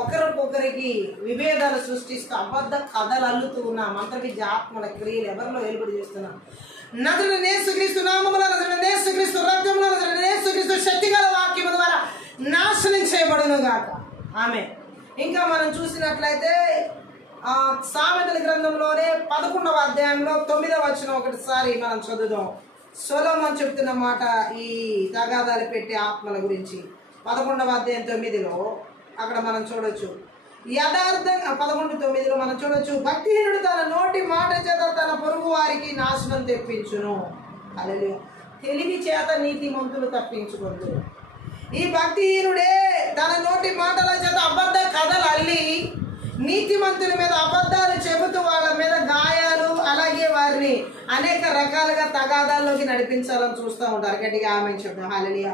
ఒకరికొకరికి విభేదాలు సృష్టిస్తూ అబద్ధ కథలు అల్లుతూ ఉన్న మంత్ర విద్య ఆత్మల క్రియలు ఎవరిలో వెలుబడి చేస్తున్నారు. నజరేయుడైన యేసుక్రీస్తు నామములో, నజరేయుడైన యేసుక్రీస్తు రక్తములో, నజరేయుడైన యేసుక్రీస్తు శక్తిగల వాక్యము ద్వారా నాశనం చేయబడును గాక. ఆమేన్. ఇంకా మనం చూసినట్లయితే సామెతల గ్రంథంలోనే 11వ అధ్యాయంలో 9వ వచనం ఒకటిసారి మనం చదువుదాం. సొలొమోను చెప్తున్న మాట ఈ తగాదాలు పెట్టే ఆత్మల గురించి 11వ అధ్యాయం 9లో అక్కడ మనం చూడొచ్చు. యథార్థంగా 11:9లో మనం చూడొచ్చు, భక్తిహీనుడు తన నోటి మాట చేత తన పొరుగు వారికి నాశనం తెప్పించును. హల్లెలూయా. తెలివి చేత నీతిమంతులు తప్పించుకుంటారు. ఈ భక్తిహీనుడే తన నోటి మాటల చేత అబద్ధ కథలు అల్లి నీతిమంతుల మీద అబద్ధాలు చెబుతూ వాళ్ళ మీద గాయాలు అలాగే వారిని అనేక రకాలుగా తగాదాల్లోకి నడిపించాలని చూస్తూ ఉంటారు. గట్టిగా ఆమేన్ చెప్తాం. హల్లెలూయా.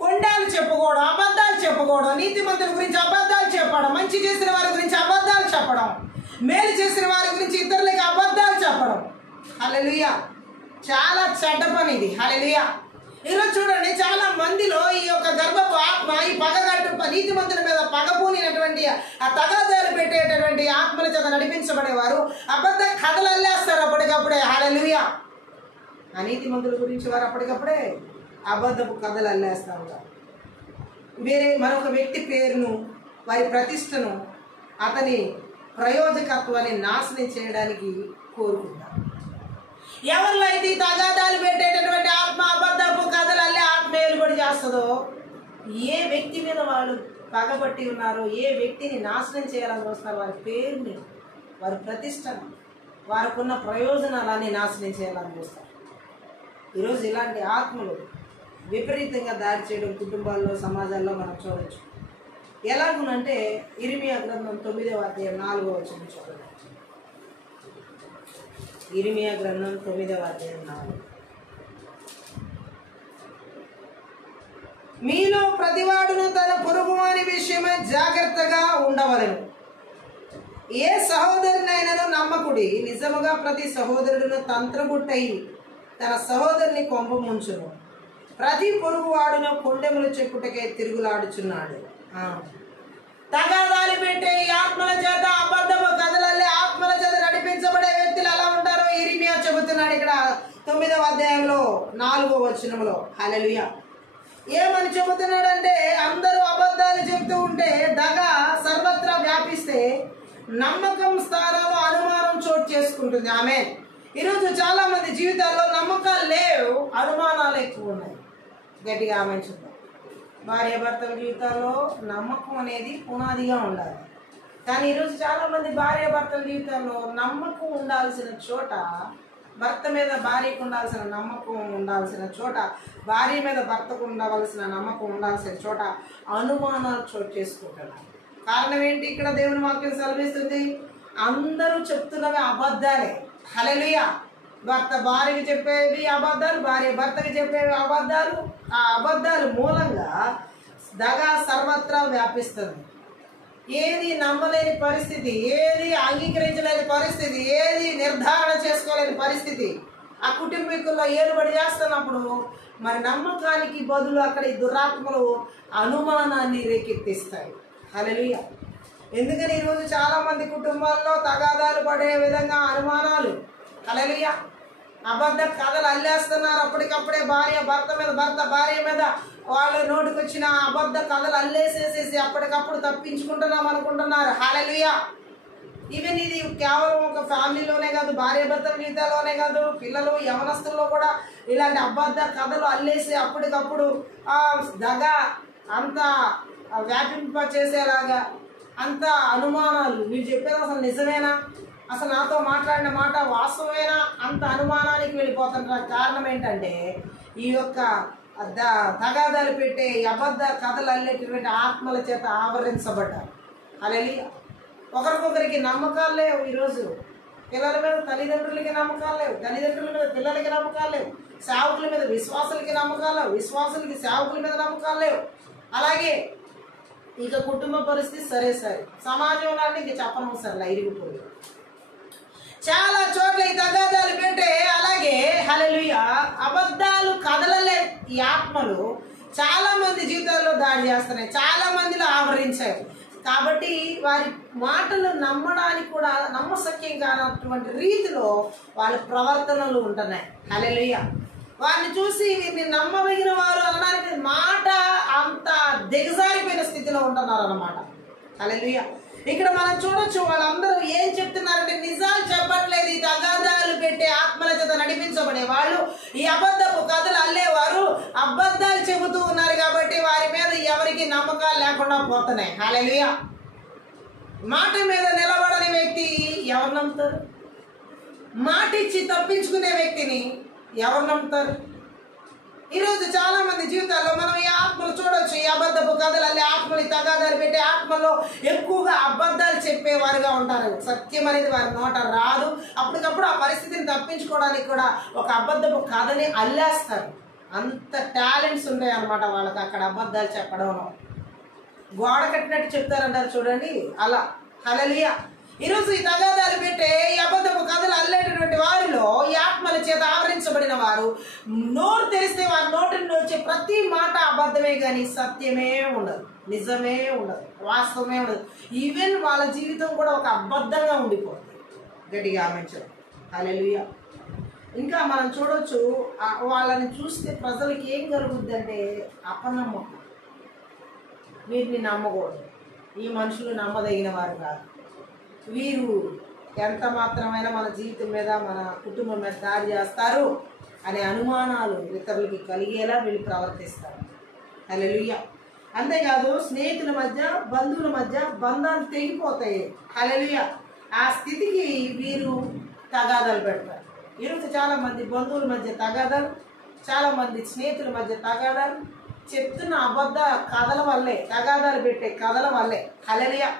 కొండాలు చెప్పుకోవడం, అబద్ధాలు చెప్పుకోవడం, నీతిమంతుల గురించి అబద్ధాలు చెప్పడం, మంచి చేసిన వారి గురించి అబద్ధాలు చెప్పడం, మేలు చేసిన వారి గురించి ఇతరులకి అబద్ధాలు చెప్పడం. హల్లెలూయా. చాలా చెడ్డ పని ఇది. హల్లెలూయా. ఈరోజు చూడండి, చాలా మందిలో ఈ యొక్క గర్భపు ఆత్మ ఈ పగగట్టు నీతిమంతుల మీద పగపూనినటువంటి ఆ తగాదాలు పెట్టేటటువంటి ఆత్మల చేత నడిపించబడేవారు అబద్ధ కథలు అల్లేస్తారు అప్పటికప్పుడే. హల్లెలూయా. ఆ నీతిమంతుల గురించి వారు అప్పటికప్పుడే అబద్ధపు కథలు అల్లేస్తూ ఉంటారు. వేరే మరొక వ్యక్తి పేరును, వారి ప్రతిష్టను, అతని ప్రయోజకత్వాన్ని నాశనం చేయడానికి కోరుకుంటారు. ఎవరిలో అయితే తగాదాలు పెట్టేటటువంటి ఆత్మ అబద్ధపు కథలు అల్లే ఆత్మ ఏలుబడి చేస్తుందో, ఏ వ్యక్తి మీద వాళ్ళు పగబట్టి ఉన్నారో, ఏ వ్యక్తిని నాశనం చేయాలని చూస్తున్నారో వారి పేరుని, వారి ప్రతిష్టను, వారికి ఉన్న ప్రయోజనాలన్నీ నాశనం చేయాలని చూస్తారు. ఈరోజు ఇలాంటి ఆత్మలు విపరీతంగా దాడి చేయడం కుటుంబాల్లో, సమాజాల్లో మనం చూడవచ్చు. ఎలాగునంటే ఇర్మియా గ్రంథం 9వ అధ్యాయం 4వ వచనం చూడండి. ఇర్మియా గ్రంథం 9వ అధ్యాయం 4. మీలో ప్రతివాడును తన పొరుగువాని విషయమై జాగ్రత్తగా ఉండవలెను. ఏ సహోదరునైనను నమ్మకుడి, నిజముగా ప్రతి సహోదరుడును తంత్రబుట్టయి తన సహోదరుని కొంప ముంచును. ప్రతి పొరుగువాడును కొండెములు చెప్పుటకే తిరుగులాడుచున్నాడు. తగాదాలు పెట్టే ఈ ఆత్మల చేత, అబద్ధము కథలల్లే ఆత్మల చేత నడిపించబడే వ్యక్తులు ఎలా ఉంటారో ఇర్మియా చెబుతున్నాడు ఇక్కడ 9వ అధ్యాయంలో 4వ వచనంలో. హల్లెలూయా. ఏమని చెబుతున్నాడంటే, అందరూ అబద్ధాలు చెబుతూ ఉంటే దగ సర్వత్రా వ్యాపిస్తే నమ్మకం స్థానంలో అనుమానం చోటు చేసుకుంటుంది. ఆమేన్. ఈరోజు చాలా మంది జీవితాల్లో నమ్మకాలు లేవు, అనుమానాలు ఎక్కువ ఉన్నాయి. గట్టిగా ఆమె చూద్దాం. భార్య భర్తల జీవితాల్లో నమ్మకం అనేది పునాదిగా ఉండాలి. కానీ ఈరోజు చాలా మంది భార్య భర్తల జీవితాల్లో నమ్మకం ఉండాల్సిన చోట, భర్త మీద భార్యకు ఉండాల్సిన నమ్మకం ఉండాల్సిన చోట, భార్య మీద భర్తకు ఉండవలసిన నమ్మకం ఉండాల్సిన చోట అనుమానాలు చోటు చేసుకుంటున్నారు. కారణం ఏంటి? ఇక్కడ దేవుని వాక్యం సెలవిస్తుంది, అందరూ చెప్తున్నవి అబద్ధాలే. హల్లెలూయా. భర్త భార్యకి చెప్పేవి అబద్ధాలు, భార్య భర్తకి చెప్పేవి అబద్ధాలు. ఆ అబద్ధాల మూలంగా దగ సర్వత్రా వ్యాపిస్తుంది. ఏది నమ్మలేని పరిస్థితి, ఏది అంగీకరించలేని పరిస్థితి, ఏది నిర్ధారణ చేసుకోలేని పరిస్థితి ఆ కుటుంబీకుల్లో ఏలుబడి చేస్తున్నప్పుడు మరి నమ్మకానికి బదులు అక్కడ ఈ దురాత్మలు అనుమానాన్ని రేకెత్తిస్తాయి. హల్లెలూయా. ఎందుకని ఈరోజు చాలా మంది కుటుంబాల్లో తగాదాలు పడే విధంగా అనుమానాలు, హల్లెలూయా, అబద్ధ కథలు అల్లేస్తున్నారు. అప్పటికప్పుడే భార్య భర్త మీద, భర్త భార్య మీద వాళ్ళ నోటికి వచ్చిన అబద్ధ కథలు అల్లేసేసేసి అప్పటికప్పుడు తప్పించుకుంటున్నాం అనుకుంటున్నారు. హల్లెలూయా. ఈవెన్ ఇది కేవలం ఒక ఫ్యామిలీలోనే కాదు, భార్య భర్తల జీవితాల్లోనే కాదు, పిల్లలు యవనస్తుల్లో కూడా ఇలాంటి అబద్ధ కథలు అల్లేసి అప్పటికప్పుడు దగ అంత వ్యాపింప చేసేలాగా, అంత అనుమానాలు, మీరు చెప్పేది అసలు నిజమేనా, అసలు నాతో మాట్లాడిన మాట వాస్తవమేనా, అంత అనుమానానికి వెళ్ళిపోతుంటారు. కారణం ఏంటంటే ఈ యొక్క తగాదాలు పెట్టే అబద్ధ కథలు అల్లేటటువంటి ఆత్మల చేత ఆవరించబడ్డారు. హల్లెలూయా. ఒకరికొకరికి నమ్మకాలు లేవు. ఈరోజు పిల్లల మీద తల్లిదండ్రులకి నమ్మకాలు లేవు, తల్లిదండ్రుల మీద పిల్లలకి నమ్మకాలు లేవు, సేవకుల మీద విశ్వాసులకి నమ్మకాలు లేవు, విశ్వాసులకి సేవకుల మీద నమ్మకాలు లేవు. అలాగే ఇక కుటుంబ పరిస్థితి సరే, సమాజంలో అంటే ఇంక చెప్పనవసరంలా ఇరిగిపోయి చాలా చోట్ల ఈ తగాదాలు పెట్టే, అలాగే హల్లెలూయా అబద్ధాలు కథలలే ఈ ఆత్మలు చాలా మంది జీవితాల్లో దాడి చేస్తున్నాయి, చాలా మందిలో ఆవరించాయి. కాబట్టి వారి మాటలు నమ్మడానికి కూడా నమ్మశక్యం కానటువంటి రీతిలో వాళ్ళ ప్రవర్తనలు ఉంటున్నాయి. హల్లెలూయా. వారిని చూసి వీరిని నమ్మదగిన వారు అనడానికి మాట అంత దిగజారిపోయిన స్థితిలో ఉంటున్నారు అన్నమాట. హల్లెలూయా. ఇక్కడ మనం చూడొచ్చు, వాళ్ళందరూ ఏం చెప్తున్నారంటే నిజాలు చెప్పట్లేదు. ఈ తగాదాలు పెట్టే ఆత్మల చేత నడిపించబడే వాళ్ళు, ఈ అబద్ధపు కథలు అల్లేవారు అబద్ధాలు చెబుతూ ఉన్నారు కాబట్టి వారి మీద ఎవరికి నమ్మకాలు లేకుండా పోతున్నాయి. హల్లెలూయా. మాట మీద నిలబడని వ్యక్తి ఎవరు నమ్ముతారు? మాట ఇచ్చి తప్పించుకునే వ్యక్తిని ఎవరు నమ్ముతారు? ఈరోజు చాలా మంది జీవితాల్లో మనం ఈ ఆత్మలు చూడొచ్చు. ఈ అబద్ధపు కథలు అల్లి ఆత్మని తగాదాలు పెట్టే ఆత్మలో ఎక్కువగా అబద్ధాలు చెప్పేవారుగా ఉంటారు. సత్యం అనేది వారి నోట రాదు. అప్పటికప్పుడు ఆ పరిస్థితిని తప్పించుకోవడానికి కూడా ఒక అబద్ధపు కథని అల్లేస్తారు. అంత టాలెంట్స్ ఉంటాయి అన్నమాట వాళ్ళకి అక్కడ అబద్ధాలు చెప్పడంలో. గోడ కట్టినట్టు చెప్తారంటారు చూడండి, అలా. హల్లెలూయా. ఈరోజు ఈ తగాదాలు పెట్టే ఈ అబద్ధపు కథలు అల్లేటటువంటి వారిలో ఈ ఆత్మల చేత ఆవరించబడిన వారు నోరు తెరిస్తే వారి నోటి నుండి వచ్చే ప్రతి మాట అబద్ధమే కానీ సత్యమే ఉండదు, నిజమే ఉండదు, వాస్తవమే ఉండదు. ఈవెన్ వాళ్ళ జీవితం కూడా ఒక అబద్ధంగా ఉండిపోతుంది. గట్టిగా ఆమెన్చండి. హల్లెలూయా. ఇంకా మనం చూడొచ్చు, వాళ్ళని చూస్తే ప్రజలకి ఏం కలుగుద్ది అంటే అపనమ్మకం. వీరిని నమ్మకూడదు, ఈ మనుషులు నమ్మదగిన వారు కాదు, వీరు ఎంత మాత్రమైనా మన జీవితం మీద మన కుటుంబం మీద దాడి చేస్తారు అనే అనుమానాలు ఇతరులకి కలిగేలా వీళ్ళు ప్రవర్తిస్తారు. హల్లెలూయా. అంతేకాదు స్నేహితుల మధ్య, బంధువుల మధ్య బంధాలు తెగిపోతాయి. హల్లెలూయా. ఆ స్థితికి వీరు తగాదాలు పెడతారు. ఈరోజు చాలా మంది బంధువుల మధ్య తగాదాలు, చాలా మంది స్నేహితుల మధ్య తగాదాలు చెప్తున్న అబద్ధ కథల వల్లే, తగాదాలు పెట్టే కథల వల్లే. హల్లెలూయా.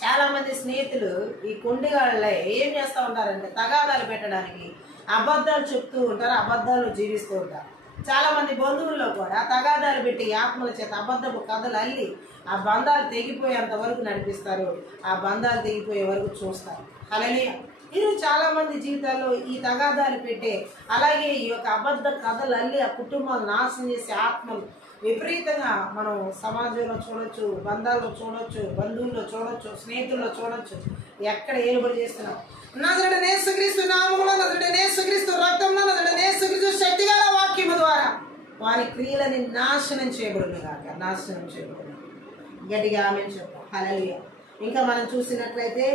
చాలా మంది స్నేహితులు ఈ కొండిగాళ్ళే ఏం చేస్తూ ఉంటారంటే తగాదాలు పెట్టడానికి అబద్ధాలు చెప్తూ ఉంటారు, అబద్ధాలు జీవిస్తూ ఉంటారు. చాలా మంది బంధువుల్లో కూడా తగాదాలు పెట్టి ఆత్మల చేత అబద్ధపు కథలు అల్లి ఆ బంధాలు తెగిపోయేంత వరకు నడిపిస్తారు, ఆ బంధాలు తెగిపోయే వరకు చూస్తారు. హల్లెలూయా. ఈరోజు చాలా మంది జీవితాల్లో ఈ తగాదాలు పెట్టే, అలాగే ఈ యొక్క అబద్ధ కథలు అల్లి ఆ కుటుంబాలు నాశనం చేసే ఆత్మలు విపరీతంగా మనం సమాజంలో చూడొచ్చు, బంధాల్లో చూడొచ్చు, బంధువుల్లో చూడొచ్చు, స్నేహితుల్లో చూడొచ్చు. ఎక్కడ ఏలుబడి చేస్తున్నాం? నజరుడైన యేసుక్రీస్తు నామములో, నజరుడైన యేసుక్రీస్తు రక్తంలో, నజరుడైన యేసుక్రీస్తు శక్తిగల వాక్యము ద్వారా వారి క్రియలని నాశనం చేయబడును గాక, నాశనం చేయబడును. గట్టిగా ఆమేన్ చెప్పు. హల్లెలూయా. ఇంకా మనం చూసినట్లయితే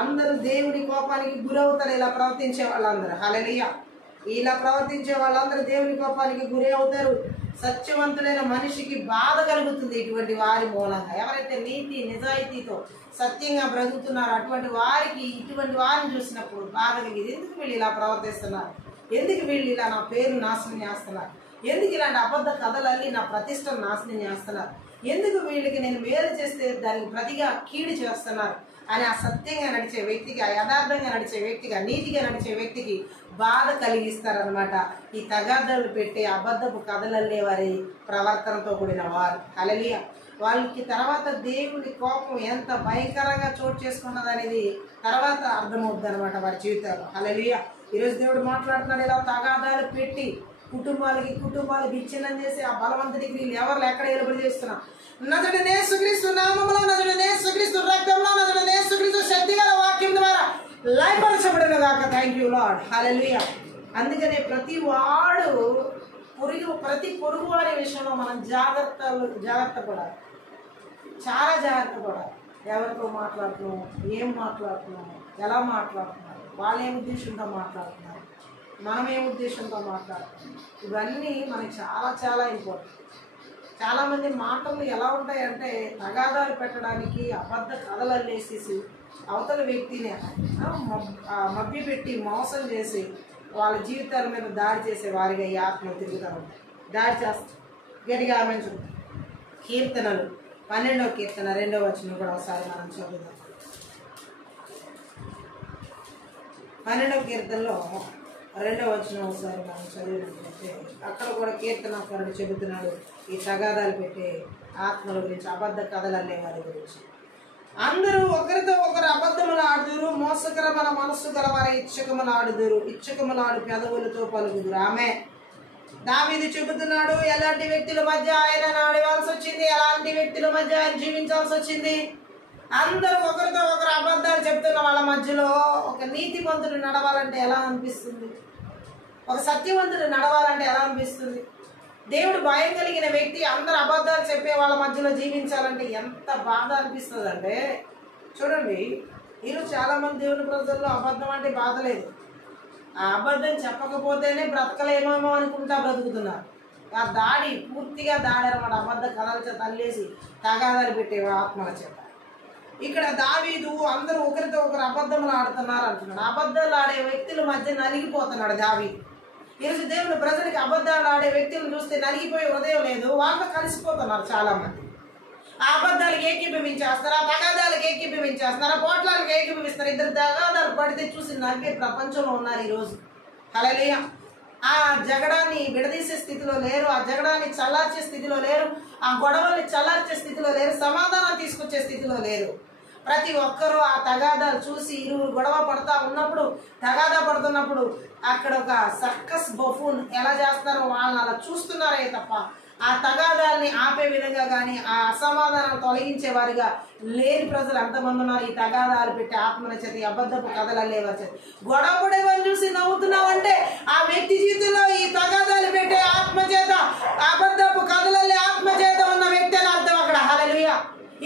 అందరూ దేవుడి కోపానికి గురవుతారు ఇలా ప్రవర్తించే వాళ్ళందరూ. హల్లెలూయా. ఇలా ప్రవర్తించే వాళ్ళందరూ దేవుని కోపానికి గురి అవుతారు. సత్యవంతుడైన మనిషికి బాధ కలుగుతుంది ఇటువంటి వారి మూలంగా. ఎవరైతే నీతి నిజాయితీతో సత్యంగా బ్రతుకుతున్నారో అటువంటి వారికి ఇటువంటి వారిని చూసినప్పుడు బాధ కలిగింది. ఎందుకు వీళ్ళు ఇలా ప్రవర్తిస్తున్నారు? ఎందుకు వీళ్ళు ఇలా నా పేరు నాశనం చేస్తున్నారు? ఎందుకు ఇలాంటి అబద్ధ కథలల్లి నా ప్రతిష్టను నాశనం చేస్తున్నారు? ఎందుకు వీళ్ళకి నేను మేలు చేస్తే దానికి ప్రతిగా కీడు చేస్తున్నారు అని ఆ సత్యంగా నడిచే వ్యక్తికి, ఆ యథార్థంగా నడిచే వ్యక్తికి, ఆ నీతిగా నడిచే వ్యక్తికి బాధ కలిగిస్తారనమాట ఈ తగాదాలు పెట్టే అబద్ధపు కథలల్లే వారి ప్రవర్తనతో కూడిన వారు. హల్లెలూయా. వాళ్ళకి తర్వాత దేవుని కోపం ఎంత భయంకరంగా చోటు చేసుకున్నది అనేది తర్వాత అర్థమవుతుంది అనమాట వారి జీవితాలు. హల్లెలూయా. ఈరోజు దేవుడు మాట్లాడుతున్నాడు, ఇలా తగాదాలు పెట్టి కుటుంబాలు విచ్ఛిన్నం చేసి ఆ బలవంతుడికి వీళ్ళు ఎవరు ఎక్కడ ఏలుబడి చేస్తున్నారు? నజరుడైన యేసుక్రీస్తు నామములో, నజరుడైన యేసుక్రీస్తు రక్తంలో, నజరుడైన యేసుక్రీస్తు శక్తిగల వాక్యం ద్వారా లయపరచబడును గాక. Thank you Lord. హల్లెలూయా. అందుకనే ప్రతి పొరుగు వారి విషయంలో మనం జాగ్రత్త పడాలి, చాలా జాగ్రత్త పడాలి. ఎవరితో మాట్లాడుతున్నాం, ఏం మాట్లాడుతున్నాం, ఎలా మాట్లాడుతున్నారు, వాళ్ళు ఏ ఉద్దేశంతో మాట్లాడుతున్నారు, మనం ఏ ఉద్దేశంతో మాట్లాడుతున్నాం, ఇవన్నీ మనకి చాలా చాలా ఇంపార్టెంట్. చాలామంది మాటలు ఎలా ఉంటాయంటే తగాదాలు పెట్టడానికి అబద్ధ కథలు అల్లేసేసి అవతల వ్యక్తిని మభ్యపెట్టి మోసం చేసి వాళ్ళ జీవితాల మీద దాడి చేసే వారిగా ఈ ఆత్మలు తిరుగుతూ ఉంటాయి, దాడి చేస్తాయి. గట్టిగా ఆమేన్ చెప్పు. కీర్తనలు 12వ కీర్తన 2వ వచనం కూడా ఒకసారి మనం చదువుదాం. 12వ కీర్తనలో 2వ వచనం ఒకసారి మనం చదివినట్లయితే అక్కడ కూడా కీర్తనకారుడు చెబుతున్నాడు ఈ తగాదాలు పెట్టే ఆత్మల గురించి, అబద్ధ కథలు అనే వారి గురించి. అందరూ ఒకరితో ఒకరు అబద్ధములు ఆడుదురు, మోసకరమైన మనస్సు గల వారి ఇచ్చకములు ఆడుదురు, ఇచ్చకములాడు పెదవులతో పలుకుదురు. ఆమె దావీదు చెబుతున్నాడు ఎలాంటి వ్యక్తుల మధ్య ఆయన ఆడవలసి వచ్చింది, ఎలాంటి వ్యక్తుల మధ్య ఆయన జీవించాల్సి వచ్చింది. అందరూ ఒకరితో ఒకరు అబద్ధాలు చెప్తున్న వాళ్ళ మధ్యలో ఒక నీతిమంతుడు నడవాలంటే ఎలా అనిపిస్తుంది? ఒక సత్యవంతుడు నడవాలంటే ఎలా అనిపిస్తుంది? దేవుడు భయం కలిగిన వ్యక్తి అందరు అబద్ధాలు చెప్పే వాళ్ళ మధ్యలో జీవించాలంటే ఎంత బాధ అనిపిస్తుంది అంటే, చూడండి ఈరోజు చాలామంది దేవుని ప్రజల్లో అబద్ధం అంటే బాధ లేదు. ఆ అబద్ధం చెప్పకపోతేనే బ్రతకలేమేమో అనుకుంటా బ్రతుకుతున్నారు. ఆ దాడి పూర్తిగా దాడి అనమాట. అబద్ధ కథల చేత అల్లేసి తగాదాలు పెట్టే ఆత్మల చేత. ఇక్కడ దావీదు అందరూ ఒకరితో ఒకరు అబద్ధములు ఆడుతున్నారు అంటున్నాడు. అబద్ధాలు ఆడే వ్యక్తుల మధ్య నలిగిపోతున్నాడు దావీదు. ఈరోజు దేవుని ప్రజలకి అబద్ధాలు ఆడే వ్యక్తులను చూస్తే నలిగిపోయే హృదయం లేదు, వాళ్ళతో కలిసిపోతున్నారు చాలా మంది. ఆ అబద్ధాలకు ఏకీభవించేస్తారు, ఆ తగాదాలకు ఏకీభవించేస్తున్నారు, ఆ పోట్లాలకు ఏకీభవిస్తారు. ఇద్దరు తగాదాలు పడితే చూసి నలిపే ప్రపంచంలో ఉన్నారు ఈరోజు. హల్లెలూయా. ఆ జగడాన్ని విడదీసే స్థితిలో లేరు, ఆ జగడాన్ని చల్లార్చే స్థితిలో లేరు, ఆ గొడవల్ని చల్లార్చే స్థితిలో లేరు, సమాధానం తీసుకొచ్చే స్థితిలో లేరు. ప్రతి ఒక్కరూ ఆ తగాదాలు చూసి ఇరువురు గొడవ పడతా ఉన్నప్పుడు, తగాదా పడుతున్నప్పుడు అక్కడ ఒక సర్కస్ బఫూన్ ఎలా చేస్తారో వాళ్ళని అలా చూస్తున్నారే తప్ప ఆ తగాదాల్ని ఆపే విధంగా కానీ ఆ అసమాధానం తొలగించే వారిగా లేని ప్రజలు ఎంతమంది ఉన్నారు. ఈ తగాదాలు పెట్టి ఆత్మల చేత అబద్ధపు కథలు అల్లేవారి చేత గొడవ పడేవారిని చూసి నవ్వుతున్నావంటే ఆ వ్యక్తి జీవితంలో ఈ తగాదాలు పెట్టే ఆత్మ చేత అబద్ధపు కథలల్లే ఆత్మ చేత ఉన్న వ్యక్తి అని అర్థం అక్కడ. హల్లెలూయా.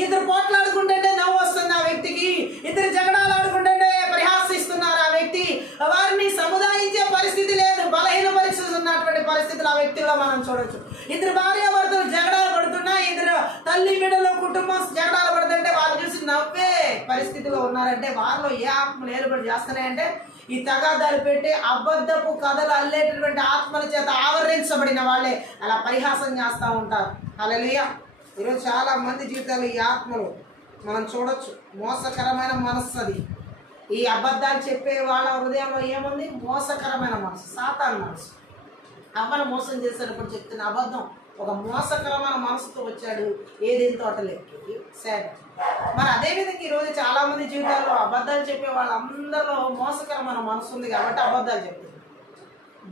ఇద్దరు పోట్లాడుకుంటే నవ్వు వస్తుంది ఆ వ్యక్తికి, ఇద్దరు జగడాలు ఆడుకుంటే పరిహాసిస్తున్నారు ఆ వ్యక్తి. వారిని సముదాయించే పరిస్థితి లేదు, బలహీన పరిస్థితులు ఉన్నటువంటి పరిస్థితులు ఆ వ్యక్తిలో మనం చూడొచ్చు. ఇద్దరు భార్యాభర్తలు జగడాలు పడుతున్నా, ఇద్దరు తల్లి బిడ్డలు కుటుంబం జగడాలు పడుతుంటే వాళ్ళు చూసి నవ్వే పరిస్థితిలో ఉన్నారంటే వాళ్ళు ఏ ఆత్మలు ఏర్పాటు చేస్తున్నాయంటే ఈ తగాదాలు పెట్టి అబద్ధపు కథలు అల్లేటటువంటి ఆత్మల చేత ఆవరించబడిన వాళ్ళే అలా పరిహాసం చేస్తూ ఉంటారు. హల్లెలూయా. ఈరోజు చాలా మంది జీవితాలు ఈ ఆత్మలు మనం చూడొచ్చు. మోసకరమైన మనస్సు అది. ఈ అబద్ధాలు చెప్పే వాళ్ళ హృదయంలో ఏముంది? మోసకరమైన మనసు, సాతాను మనసు. అవ్వను మోసం చేశాడప్పుడు చెప్తున్న అబద్ధం. ఒక మోసకరమైన మనసుతో వచ్చాడు ఏదేం తోటలోకి సాడ్. మరి అదేవిధంగా ఈరోజు చాలా మంది జీవితాల్లో అబద్ధాలు చెప్పే వాళ్ళందరిలో మోసకరమైన మనసు ఉంది కాబట్టి అబద్ధాలు చెప్తుంది.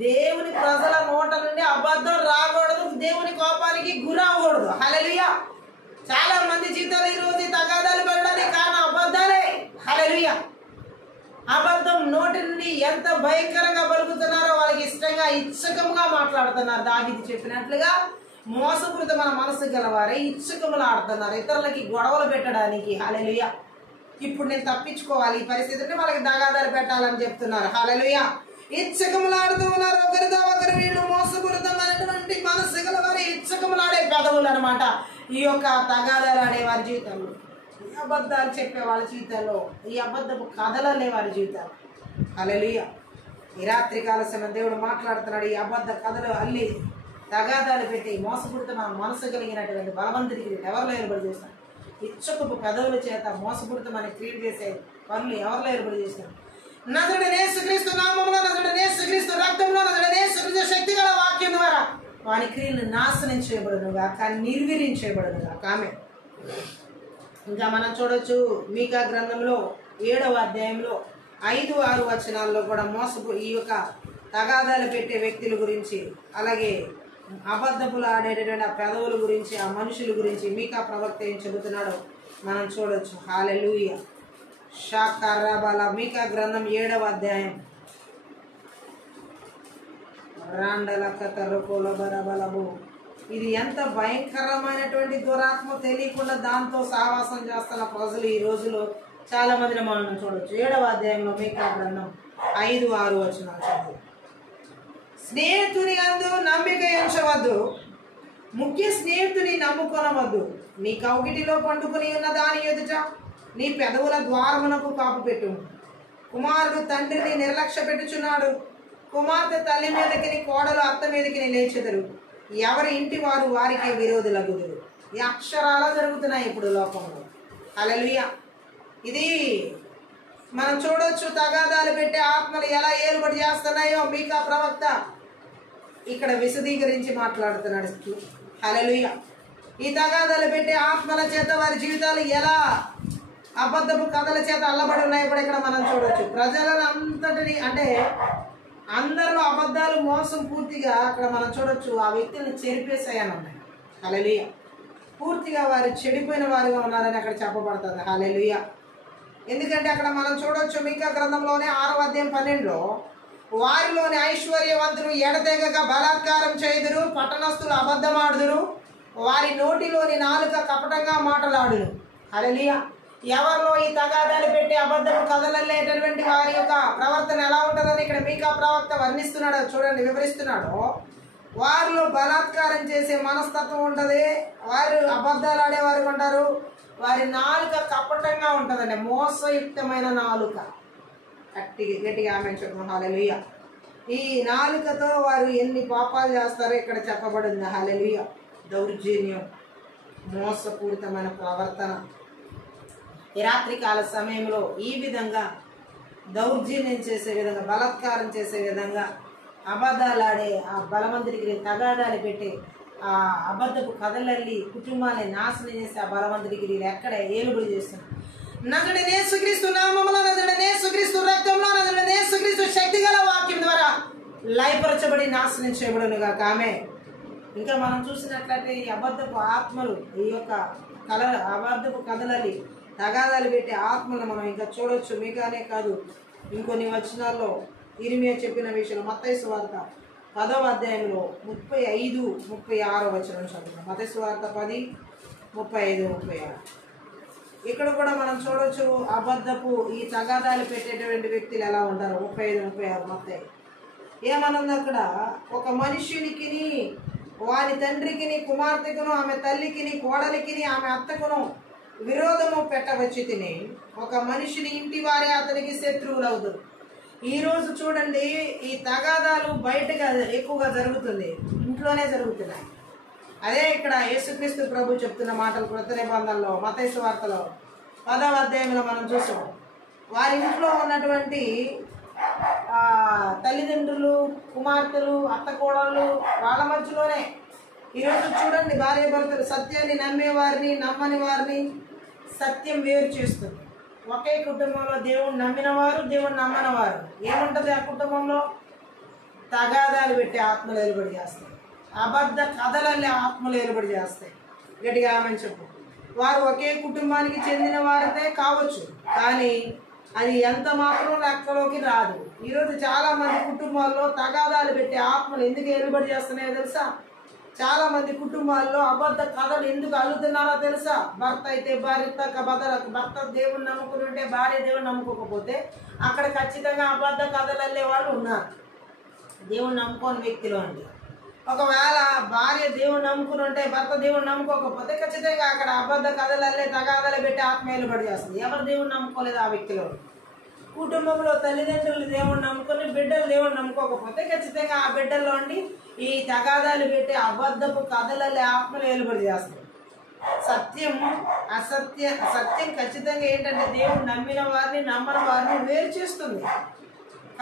దేవుని ప్రజల నోట నుండి అబద్ధం రాకూడదు, దేవుని కోపానికి గురవకూడదు. హల్లెలూయా. చాలా మంది జీవితాలు ఈరోజు తగాదాలు పెరగడానికి కారణం అబద్ధాలే. హల్లెలూయా. అబద్ధం నోటి నుండి ఎంత భయంకరంగా పలుకుతున్నారో వాళ్ళకి ఇష్టంగా ఇచ్చకముగా మాట్లాడుతున్నారు. దావీదు చెప్పినట్లుగా మోసపూరితమైన మనసు గలవారే ఇచ్చకములు ఆడుతున్నారు ఇతరులకి గొడవలు పెట్టడానికి. హల్లెలూయా. ఇప్పుడు నేను తప్పించుకోవాలి ఈ పరిస్థితిని, వాళ్ళకి తగాదాలు పెట్టాలని చెప్తున్నారు. హల్లెలూయా. ఇచ్చకములు ఆడుతూ ఉన్నారు ఒకరితో ఒకరు. వీళ్ళు మోసపూరితమైనటువంటి మనసు గలవారే ఇచ్చకములు ఆడే పెదవులు అనమాట ఈ యొక్క తగాదాలు ఆడే వారి జీవితంలో, ఈ అబద్ధాలు చెప్పే వాళ్ళ జీవితాల్లో, ఈ అబద్ధపు కథలనే వారి జీవితాలు. హల్లెలూయా. ఈ రాత్రి కాల సమయం దేవుడు మాట్లాడుతున్నాడు. ఈ అబద్ధ కథలు అల్లి తగాదాలు పెట్టి మోసపూరితమైన మనసు కలిగినటువంటి బలవంతుడికి ఎవరిలో ఏర్పడి చేస్తాడు. ఇచ్చకపు పెదవుల చేత మోసపూరితమైన క్రియలు చేసే పనులు ఎవరిలో ఏర్పడి చేస్తాడు. నజరుడైన యేసుక్రీస్తు నామములో, నజరుడైన యేసుక్రీస్తు రక్తంలో, నజరుడైన యేసుక్రీస్తు శక్తి గల వాక్యం ద్వారా వాని క్రియలు నాశనం చేయబడునుగా, కానీ నిర్వీర్యం చేయబడునుగా. ఆమె ఇంకా మనం చూడొచ్చు మీకా గ్రంథంలో 7వ అధ్యాయంలో 5-6 వచనాల్లో కూడా ఈ యొక్క తగాదాలు పెట్టే వ్యక్తుల గురించి, అలాగే అబద్ధపులు ఆడేటటువంటి ఆ పెదవుల గురించి, ఆ మనుషుల గురించి మీకా ప్రవక్త ఏం చెబుతున్నాడో మనం చూడొచ్చు. హల్లెలూయా. షాకరబల మీకా గ్రంథం 7వ అధ్యాయం రాండలకతరుకోలబరబలబు. ఇది ఎంత భయంకరమైనటువంటి దురాత్మ తెలియకుండా దాంతో సహవాసం చేస్తున్న ప్రజలు ఈ రోజులో చాలా మందిని మనం చూడొచ్చు. 7వ అధ్యాయంలో మీకా గ్రంథం 5-6 వచనాలు చదువు. స్నేహితుని అందు నమ్మిక ఉంచవద్దు, ముఖ్య స్నేహితుని నమ్ముకొనవద్దు. నీ కౌగిటిలో పండుకొని ఉన్న దాని ఎదుట నీ పెదవుల ద్వారమునకు కాపు పెట్టు. కుమారుడు తండ్రిని నిర్లక్ష్య పెట్టుచున్నాడు, కుమార్తె తల్లి మీదకి, కోడలు అత్త మీదకి లేచెదరు. ఎవరి ఇంటి వారు వారికి విరోధులగుదురు. ఈ అక్షరాలా జరుగుతున్నాయి ఇప్పుడు లోకంలో. హల్లెలూయా. ఇది మనం చూడొచ్చు. తగాదాలు పెట్టే ఆత్మలు ఎలా ఏర్పాటు చేస్తున్నాయో మీకా ప్రవక్త ఇక్కడ విశదీకరించి మాట్లాడుతున్నాడు. హల్లెలూయా. ఈ తగాదాలు పెట్టే ఆత్మల చేత వారి జీవితాలు ఎలా అబద్ధపు కథల చేత అల్లబడి ఉన్నాయి కూడా ఇక్కడ మనం చూడొచ్చు. ప్రజలను అంతటిని అంటే అందరిలో అబద్ధాలు మోసం పూర్తిగా అక్కడ మనం చూడొచ్చు. ఆ వ్యక్తులను చెరిపేసాయని ఉన్నాయి. హల్లెలూయా. పూర్తిగా వారు చెడిపోయిన వారుగా ఉన్నారని అక్కడ చెప్పబడుతుంది. హల్లెలూయా. ఎందుకంటే అక్కడ మనం చూడొచ్చు మీకా గ్రంథంలోనే 6వ అధ్యాయం 12లో వారిలోని ఐశ్వర్యవంతులు ఎడతెగక బలాత్కారం చేయుదురు, పట్టణస్థులు అబద్ధమాడుదురు, వారి నోటిలోని నాలుక కపటంగా మాటలాడును. హల్లెలూయా. ఎవరిలో ఈ తగాదాలు పెట్టి అబద్ధపు కథలల్లేటటువంటి వారి యొక్క ప్రవర్తన ఎలా ఉంటుందని ఇక్కడ మీకా ప్రవక్త వర్ణిస్తున్నాడో చూడండి, వివరిస్తున్నాడు. వారిలో బలాత్కారం చేసే మనస్తత్వం ఉంటుంది, వారు అబద్ధాలు ఆడేవారు ఉంటారు, వారి నాలుక కపటంగా ఉంటుందండి, మోసయుక్తమైన నాలుక. గట్టిగా ఆమె చెప్పు. హల్లెలూయా. ఈ నాలుకతో వారు ఎన్ని పాపాలు చేస్తారో ఇక్కడ చెప్పబడింది. హల్లెలూయా. దౌర్జన్యం, మోసపూరితమైన ప్రవర్తన. ఈ రాత్రి కాల సమయంలో ఈ విధంగా దౌర్జన్యం చేసే విధంగా, బలాత్కారం చేసే విధంగా, అబద్ధాలాడే ఆ బలవంతుడికి తగాదాలు పెట్టి ఆ అబద్ధపు కథలల్లి కుటుంబాన్ని నాశనం చేసి ఆ బలవంతుడికి ఎక్కడ ఏలుబడి చేస్తున్నారు. నజరుడైన యేసుక్రీస్తు నామములో, నజరుడైన యేసుక్రీస్తు రక్తంలో, నజరుడైన యేసుక్రీస్తు శక్తి గల వాక్యం ద్వారా లయపరచబడి నాశనం చేయబడునుగా. ఆమె ఇంకా మనం చూసినట్లయితే ఈ అబద్ధపు ఆత్మలు, ఈ యొక్క అబద్ధపు కథలల్లి తగాదాలు పెట్టే ఆత్మలను మనం ఇంకా చూడొచ్చు. మీకానే కాదు, ఇంకొన్ని వచనాల్లో ఇర్మియా చెప్పిన విషయంలో మత్తయి సువార్త 10వ అధ్యాయంలో 35-36 వచనం చదువుతాం. మత్తయి సువార్త 10:35-36. ఇక్కడ కూడా మనం చూడొచ్చు అబద్ధపు ఈ తగాదాలు పెట్టేటువంటి వ్యక్తులు ఎలా ఉంటారు. 35-36 మత్తయి ఏమనుంది అక్కడ? ఒక మనుషునికి, వారి తండ్రికి, కుమార్తెకును, ఆమె తల్లికి, కోడలికి, ఆమె అత్తకును విరోధము పెట్టవచ్చి తిని ఒక మనిషిని ఇంటి వారే అతనికి శత్రువులవుతారు. ఈరోజు చూడండి, ఈ తగాదాలు బయటగా ఎక్కువగా జరుగుతుంది, ఇంట్లోనే జరుగుతున్నాయి. అదే ఇక్కడ యేసుక్రీస్తు ప్రభు చెప్తున్న మాటలు క్రొత్త నిబంధనలో మత్తయి సువార్తలో 10వ అధ్యాయంలో మనం చూసాం. వారి ఇంట్లో ఉన్నటువంటి తల్లిదండ్రులు, కుమార్తెలు, అత్త కోడళ్ళు వాళ్ళ మధ్యలోనే ఈరోజు చూడండి, భార్య భర్తలు సత్యాన్ని నమ్మేవారిని నమ్మని వారిని సత్యం వేరు చేస్తుంది. ఒకే కుటుంబంలో దేవుడు నమ్మిన వారు, దేవుడు నమ్మని వారు ఏముంటుంది ఆ కుటుంబంలో? తగాదాలు పెట్టి ఆత్మలు ఏలుబడి చేస్తాయి, అబద్ధ కథలల్లే ఆత్మలు ఏలుబడి చేస్తాయి. గట్టిగా ఆమెను చెప్పు. వారు ఒకే కుటుంబానికి చెందిన వారితే కావచ్చు, కానీ అది ఎంత మాత్రం లెక్కలోకి రాదు. ఈరోజు చాలా మంది కుటుంబాల్లో తగాదాలు పెట్టి ఆత్మలు ఎందుకు ఏలుబడి చేస్తున్నాయో తెలుసా? చాలా మంది కుటుంబాల్లో అబద్ధ కథలు ఎందుకు అల్లుతున్నారో తెలుసా? భర్త అయితే భర్త దేవుని నమ్ముకుని ఉంటే భార్య దేవుని నమ్ముకోకపోతే అక్కడ ఖచ్చితంగా అబద్ధ కథలు అల్లే వాళ్ళు ఉన్నారు. దేవుని నమ్ముకోని వ్యక్తిలో అండి. ఒకవేళ భార్య దేవుని నమ్ముకుని ఉంటే భర్త దేవుని నమ్ముకోకపోతే ఖచ్చితంగా అక్కడ అబద్ధ కథలు అల్లే తగాదాలు పెట్టి ఆత్మ ఏలుబడి చేస్తుంది. ఎవరు దేవుని నమ్ముకోలేదు ఆ వ్యక్తిలో. కుటుంబంలో తల్లిదండ్రులు దేవుని నమ్ముకొని బిడ్డలు దేవుని నమ్ముకోకపోతే ఖచ్చితంగా ఆ బిడ్డల్లో ఉండి ఈ తగాదాలు పెట్టి అబద్ధపు కథలల్లే ఆత్మలు ఏలుబడి చేస్తాయి. సత్యం ఖచ్చితంగా ఏంటంటే దేవుడు నమ్మిన వారిని నమ్మని వారిని వేరు చేస్తుంది.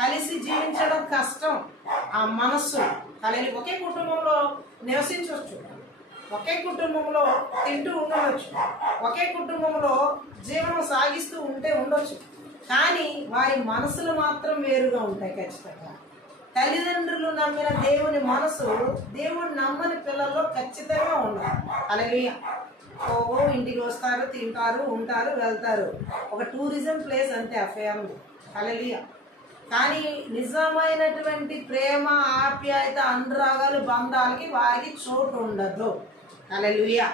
కలిసి జీవించడం కష్టం. ఆ మనస్సు కలిసి ఒకే కుటుంబంలో నివసించవచ్చు, ఒకే కుటుంబంలో తింటూ ఉండవచ్చు, ఒకే కుటుంబంలో జీవనం సాగిస్తూ ఉండొచ్చు, కానీ వారి మనసులు మాత్రం వేరుగా ఉంటాయి. ఖచ్చితంగా తల్లిదండ్రులు నమ్మిన దేవుని మనసు దేవుని నమ్మని పిల్లల్లో ఖచ్చితంగా ఉండాలి. హల్లెలూయా. ఇంటికి వస్తారు, తింటారు, ఉంటారు, వెళ్తారు. ఒక టూరిజం ప్లేస్ అంతే ఆ ఫ్యామిలీ. హల్లెలూయా. కానీ నిజమైనటువంటి ప్రేమ, ఆప్యాయత, అనురాగాలు, బంధాలకి వారికి చోటు ఉండదు. హల్లెలూయా.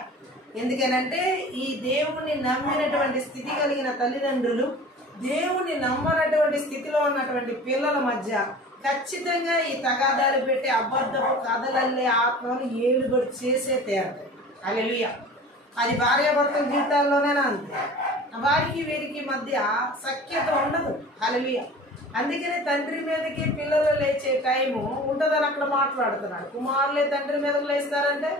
ఎందుకనంటే ఈ దేవుని నమ్మినటువంటి స్థితి కలిగిన తల్లిదండ్రులు దేవుని నమ్మనటువంటి స్థితిలో ఉన్నటువంటి పిల్లల మధ్య ఖచ్చితంగా ఈ తగాదాలు పెట్టి అబద్ధపు కథలల్లే ఆత్మను ఏలుబడి చేసే తేరతాయి. హల్లెలూయా. అది భార్యాభర్తల జీవితాల్లోనేనా అంతే. వారికి వీరికి మధ్య సఖ్యత ఉండదు. హల్లెలూయా. అందుకనే తండ్రి మీదకి పిల్లలు లేచే టైము ఉంటుందని అక్కడ మాట్లాడుతున్నాడు. కుమారులే తండ్రి మీదకి లేస్తారంటే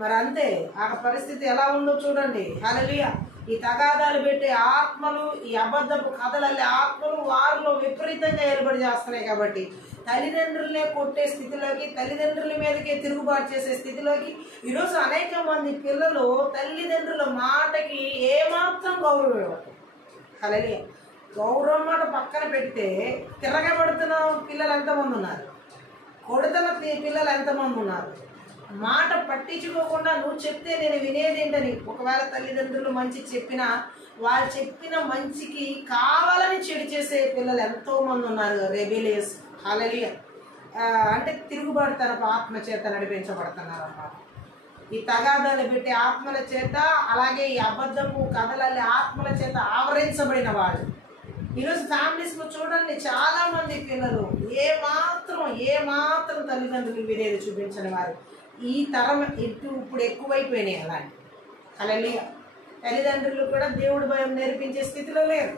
మరి అంతే. ఆ పరిస్థితి ఎలా ఉందో చూడండి. హల్లెలూయా. ఈ తగాదాలు పెట్టే ఆత్మలు, ఈ అబద్ధపు కథలల్లే ఆత్మలు వారిలో విపరీతంగా ఏర్పడి చేస్తున్నాయి. కాబట్టి తల్లిదండ్రులనే కొట్టే స్థితిలోకి, తల్లిదండ్రుల మీదకే తిరుగుబాటు చేసే స్థితిలోకి ఈరోజు అనేక మంది పిల్లలు తల్లిదండ్రుల మాటకి ఏమాత్రం గౌరవం ఇవ్వరు. హల్లెలూయా. గౌరవం మాట పక్కన పెడితే తిరగబడుతున్న పిల్లలు ఎంతమంది ఉన్నారు, కొడుతున్న పిల్లలు ఎంతమంది ఉన్నారు. మాట పట్టించుకోకుండా నువ్వు చెప్తే నేను వినేది ఏంటని ఒకవేళ తల్లిదండ్రులు మంచి చెప్పినా వాళ్ళు చెప్పిన మంచికి కావాలని చెడు చేసే పిల్లలు ఎంతో మంది ఉన్నారు. రెబిలియస్. హల్లెలూయా. అంటే తిరుగుబడతారు, ఆత్మ చేత నడిపించబడుతున్నారు అన్నమాట. ఈ తగాదాలు పెట్టి ఆత్మల చేత, అలాగే ఈ అబద్ధపు కథలల్లే ఆత్మల చేత ఆవరించబడిన వాళ్ళు ఈరోజు ఫ్యామిలీస్లో చూడండి. చాలా మంది పిల్లలు ఏమాత్రం తల్లిదండ్రులు వినేది చూపించని వారు ఈ తరం ఇప్పుడు ఎక్కువైపోయినాయి. అలాంటి హల్లెలూయా. తల్లిదండ్రులు కూడా దేవుడి భయం నేర్పించే స్థితిలో లేరు.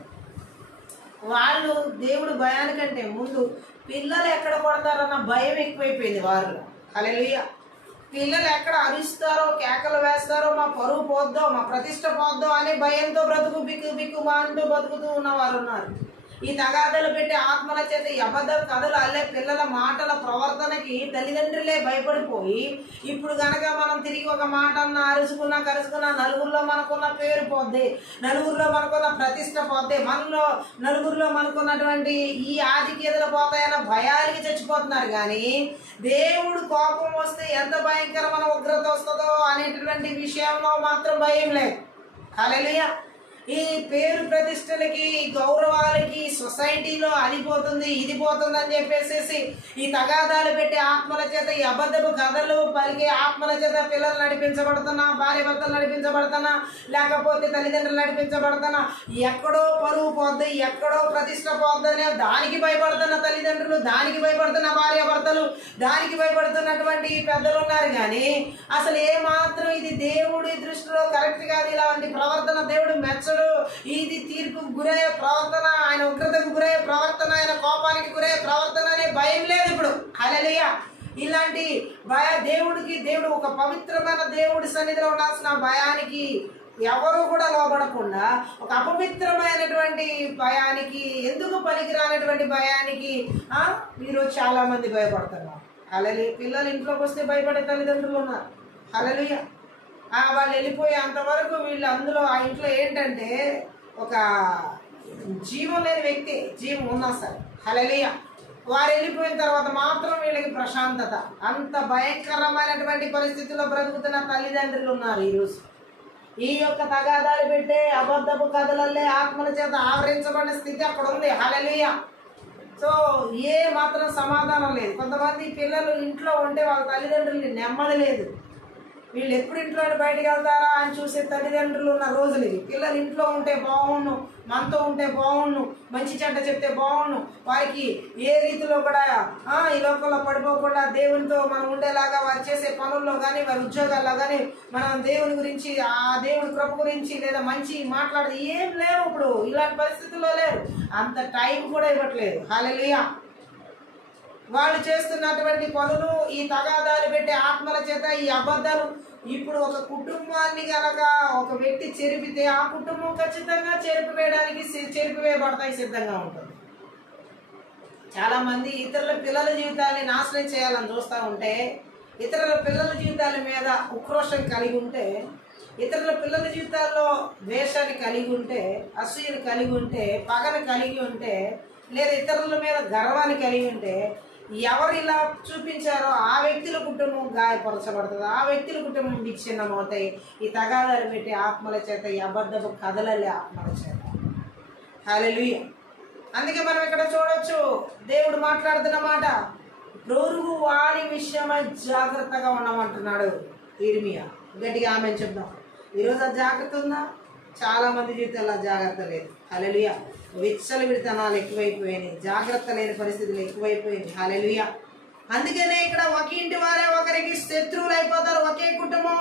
వాళ్ళు దేవుడి భయానికంటే ముందు పిల్లలు ఎక్కడ పడతారన్న భయం ఎక్కువైపోయింది వారిలో. హల్లెలూయా. పిల్లలు ఎక్కడ అరుస్తారో, కేకలు వేస్తారో, మా పరువు పోద్దో, మా ప్రతిష్ట పోద్దో అనే భయంతో బిక్కు అంటూ బతుకుతూ ఉన్నవారు ఉన్నారు. ఈ తగాదాలు పెట్టి ఆత్మల చేత ఈ అబద్ధ కథలు అల్లే పిల్లల మాటల ప్రవర్తనకి తల్లిదండ్రులే భయపడిపోయి ఇప్పుడు గనక మనం తిరిగి ఒక మాట అన్నా కరుచుకున్నా నలుగురిలో మనకున్న పేరు పోద్ది, నలుగురిలో మనకున్న ప్రతిష్ట పోద్ది, నలుగురిలో మనకున్నటువంటి ఈ ఆధిక్యతలు పోతాయన్న భయానికి చచ్చిపోతున్నారు. కానీ దేవుడు కోపం వస్తే ఎంత భయంకరమైన ఉగ్రత వస్తుందో అనేటటువంటి విషయంలో మాత్రం భయం లేదు. హల్లెలూయా. ఈ పేరు ప్రతిష్టలకి, గౌరవాలకి సొసైటీలో అది పోతుంది ఇది పోతుంది అని చెప్పేసి ఈ తగాదాలు పెట్టి ఆత్మల చేత, ఈ అబద్ధపు కథలు పలికి ఆత్మల చేత పిల్లలు నడిపించబడుతున్నా, భార్య భర్తలు నడిపించబడుతున్నా, లేకపోతే తల్లిదండ్రులు నడిపించబడుతున్నా, ఎక్కడో పరువు పోద్ది, ఎక్కడో ప్రతిష్ట పోద్దని దానికి భయపడుతున్న తల్లిదండ్రులు, దానికి భయపడుతున్న భార్య భర్తలు, దానికి భయపడుతున్నటువంటి పెద్దలు ఉన్నారు. కానీ అసలు ఏమాత్రం ఇది దేవుడి దృష్టిలో కరెక్ట్ కాదు, ఇలాంటి ప్రవర్తన దేవుడు మెచ్చడు, ఇది తీర్పుకు గురయ్యే ప్రవర్తన, ఆయన ఉగ్రతకు గురయ్యే ప్రవర్తన, ఆయన కోపానికి గురయ్యే ప్రవర్తన అనే భయం లేదు ఇప్పుడు. హల్లెలూయా. ఇలాంటి దేవుడు ఒక పవిత్రమైన దేవుడి సన్నిధిలో ఉండాల్సిన భయానికి ఎవరు కూడా లోబడకుండా ఒక అపవిత్రమైనటువంటి భయానికి, ఎందుకు పనికిరానటువంటి భయానికి ఈరోజు చాలా మంది భయపడుతున్నారు. హల్లెలూయా. పిల్లలు ఇంట్లోకి వస్తే భయపడే తల్లిదండ్రులు ఉన్నారు. హల్లెలూయా. వాళ్ళు వెళ్ళిపోయి అంతవరకు వీళ్ళు అందులో ఆ ఇంట్లో ఏంటంటే ఒక జీవం లేని వ్యక్తి, జీవం ఉన్నా సరే. హల్లెలూయా. వారు వెళ్ళిపోయిన తర్వాత మాత్రం వీళ్ళకి ప్రశాంతత. అంత భయంకరమైనటువంటి పరిస్థితుల్లో బ్రతుకుతున్న తల్లిదండ్రులు ఉన్నారు ఈరోజు. ఈ యొక్క తగాదాలు పెట్టే అబద్ధపు కథలల్లే ఆత్మల చేత ఆవరించబడిన స్థితి అక్కడ ఉంది. హల్లెలూయా. సో ఏ మాత్రం సమాధానం లేదు. కొంతమంది పిల్లలు ఇంట్లో ఉంటే వాళ్ళ తల్లిదండ్రులకి నెమ్మది లేదు. వీళ్ళు ఎప్పుడు ఇంట్లో బయటకు వెళ్తారా అని చూసే తల్లిదండ్రులు ఉన్న రోజులు ఇవి. పిల్లలు ఇంట్లో ఉంటే బాగుండు, మనతో ఉంటే బాగుండు, మంచి చెడ్డ చెప్తే బాగుండు, వారికి ఏ రీతిలో కూడా ఈ లోకంలో పడిపోకుండా దేవునితో మనం ఉండేలాగా వారు చేసే పనుల్లో కానీ వారి ఉద్యోగాల్లో కానీ మనం దేవుని గురించి, ఆ దేవుని కృప గురించి లేదా మంచి మాట్లాడేది ఏం లేవు. ఇప్పుడు ఇలాంటి పరిస్థితుల్లో లేరు. అంత టైం కూడా ఇవ్వట్లేదు. హల్లెలూయా. వాళ్ళు చేస్తున్నటువంటి పనులు, ఈ తగాదాలు పెట్టే ఆత్మల చేత ఈ అబద్ధాలు. ఇప్పుడు ఒక కుటుంబాన్ని కనుక ఒక వ్యక్తి చెరిపితే ఆ కుటుంబం ఖచ్చితంగా చెరిపివేయబడతాయి సిద్ధంగా ఉంటుంది. చాలా మంది ఇతరుల పిల్లల జీవితాన్ని నాశనం చేయాలని చూస్తూ ఉంటే, ఇతరుల పిల్లల జీవితాల మీద ఉక్రోషం కలిగి ఉంటే, ఇతరుల పిల్లల జీవితాల్లో ద్వేషాన్ని కలిగి ఉంటే, అసూయను కలిగి ఉంటే, పగను కలిగి ఉంటే, లేదా ఇతరుల మీద గర్వాన్ని కలిగి ఉంటే, ఎవరు ఇలా చూపించారో ఆ వ్యక్తుల కుటుంబం గాయపరచబడుతుంది. ఆ వ్యక్తుల కుటుంబం విచ్ఛిన్నమవుతాయి. ఈ తగాదాలు పెట్టి ఆత్మల చేత, ఈ అబద్ధపు కథలల్లే ఆత్మల చేత. హల్లెలూయా. అందుకే మనం ఇక్కడ చూడొచ్చు, దేవుడు మాట్లాడుతున్న మాట, పొరుగు వారి విషయమై జాగ్రత్తగా ఉండమంటున్నాడు ఇర్మియా. గట్టిగా ఆమె చెప్దాం. ఈరోజు ఆ జాగ్రత్త ఉందా? చాలా మంది జీవితాల్లో జాగ్రత్త లేదు. హల్లెలూయా. విచ్చలవిడితనాలు ఎక్కువైపోయినాయి, జాగ్రత్త లేని పరిస్థితులు ఎక్కువైపోయినాయి. హల్లెలూయా. అందుకనే ఇక్కడ ఒక ఇంటి వారే ఒకరికి శత్రువులు అయిపోతారు. ఒకే కుటుంబం,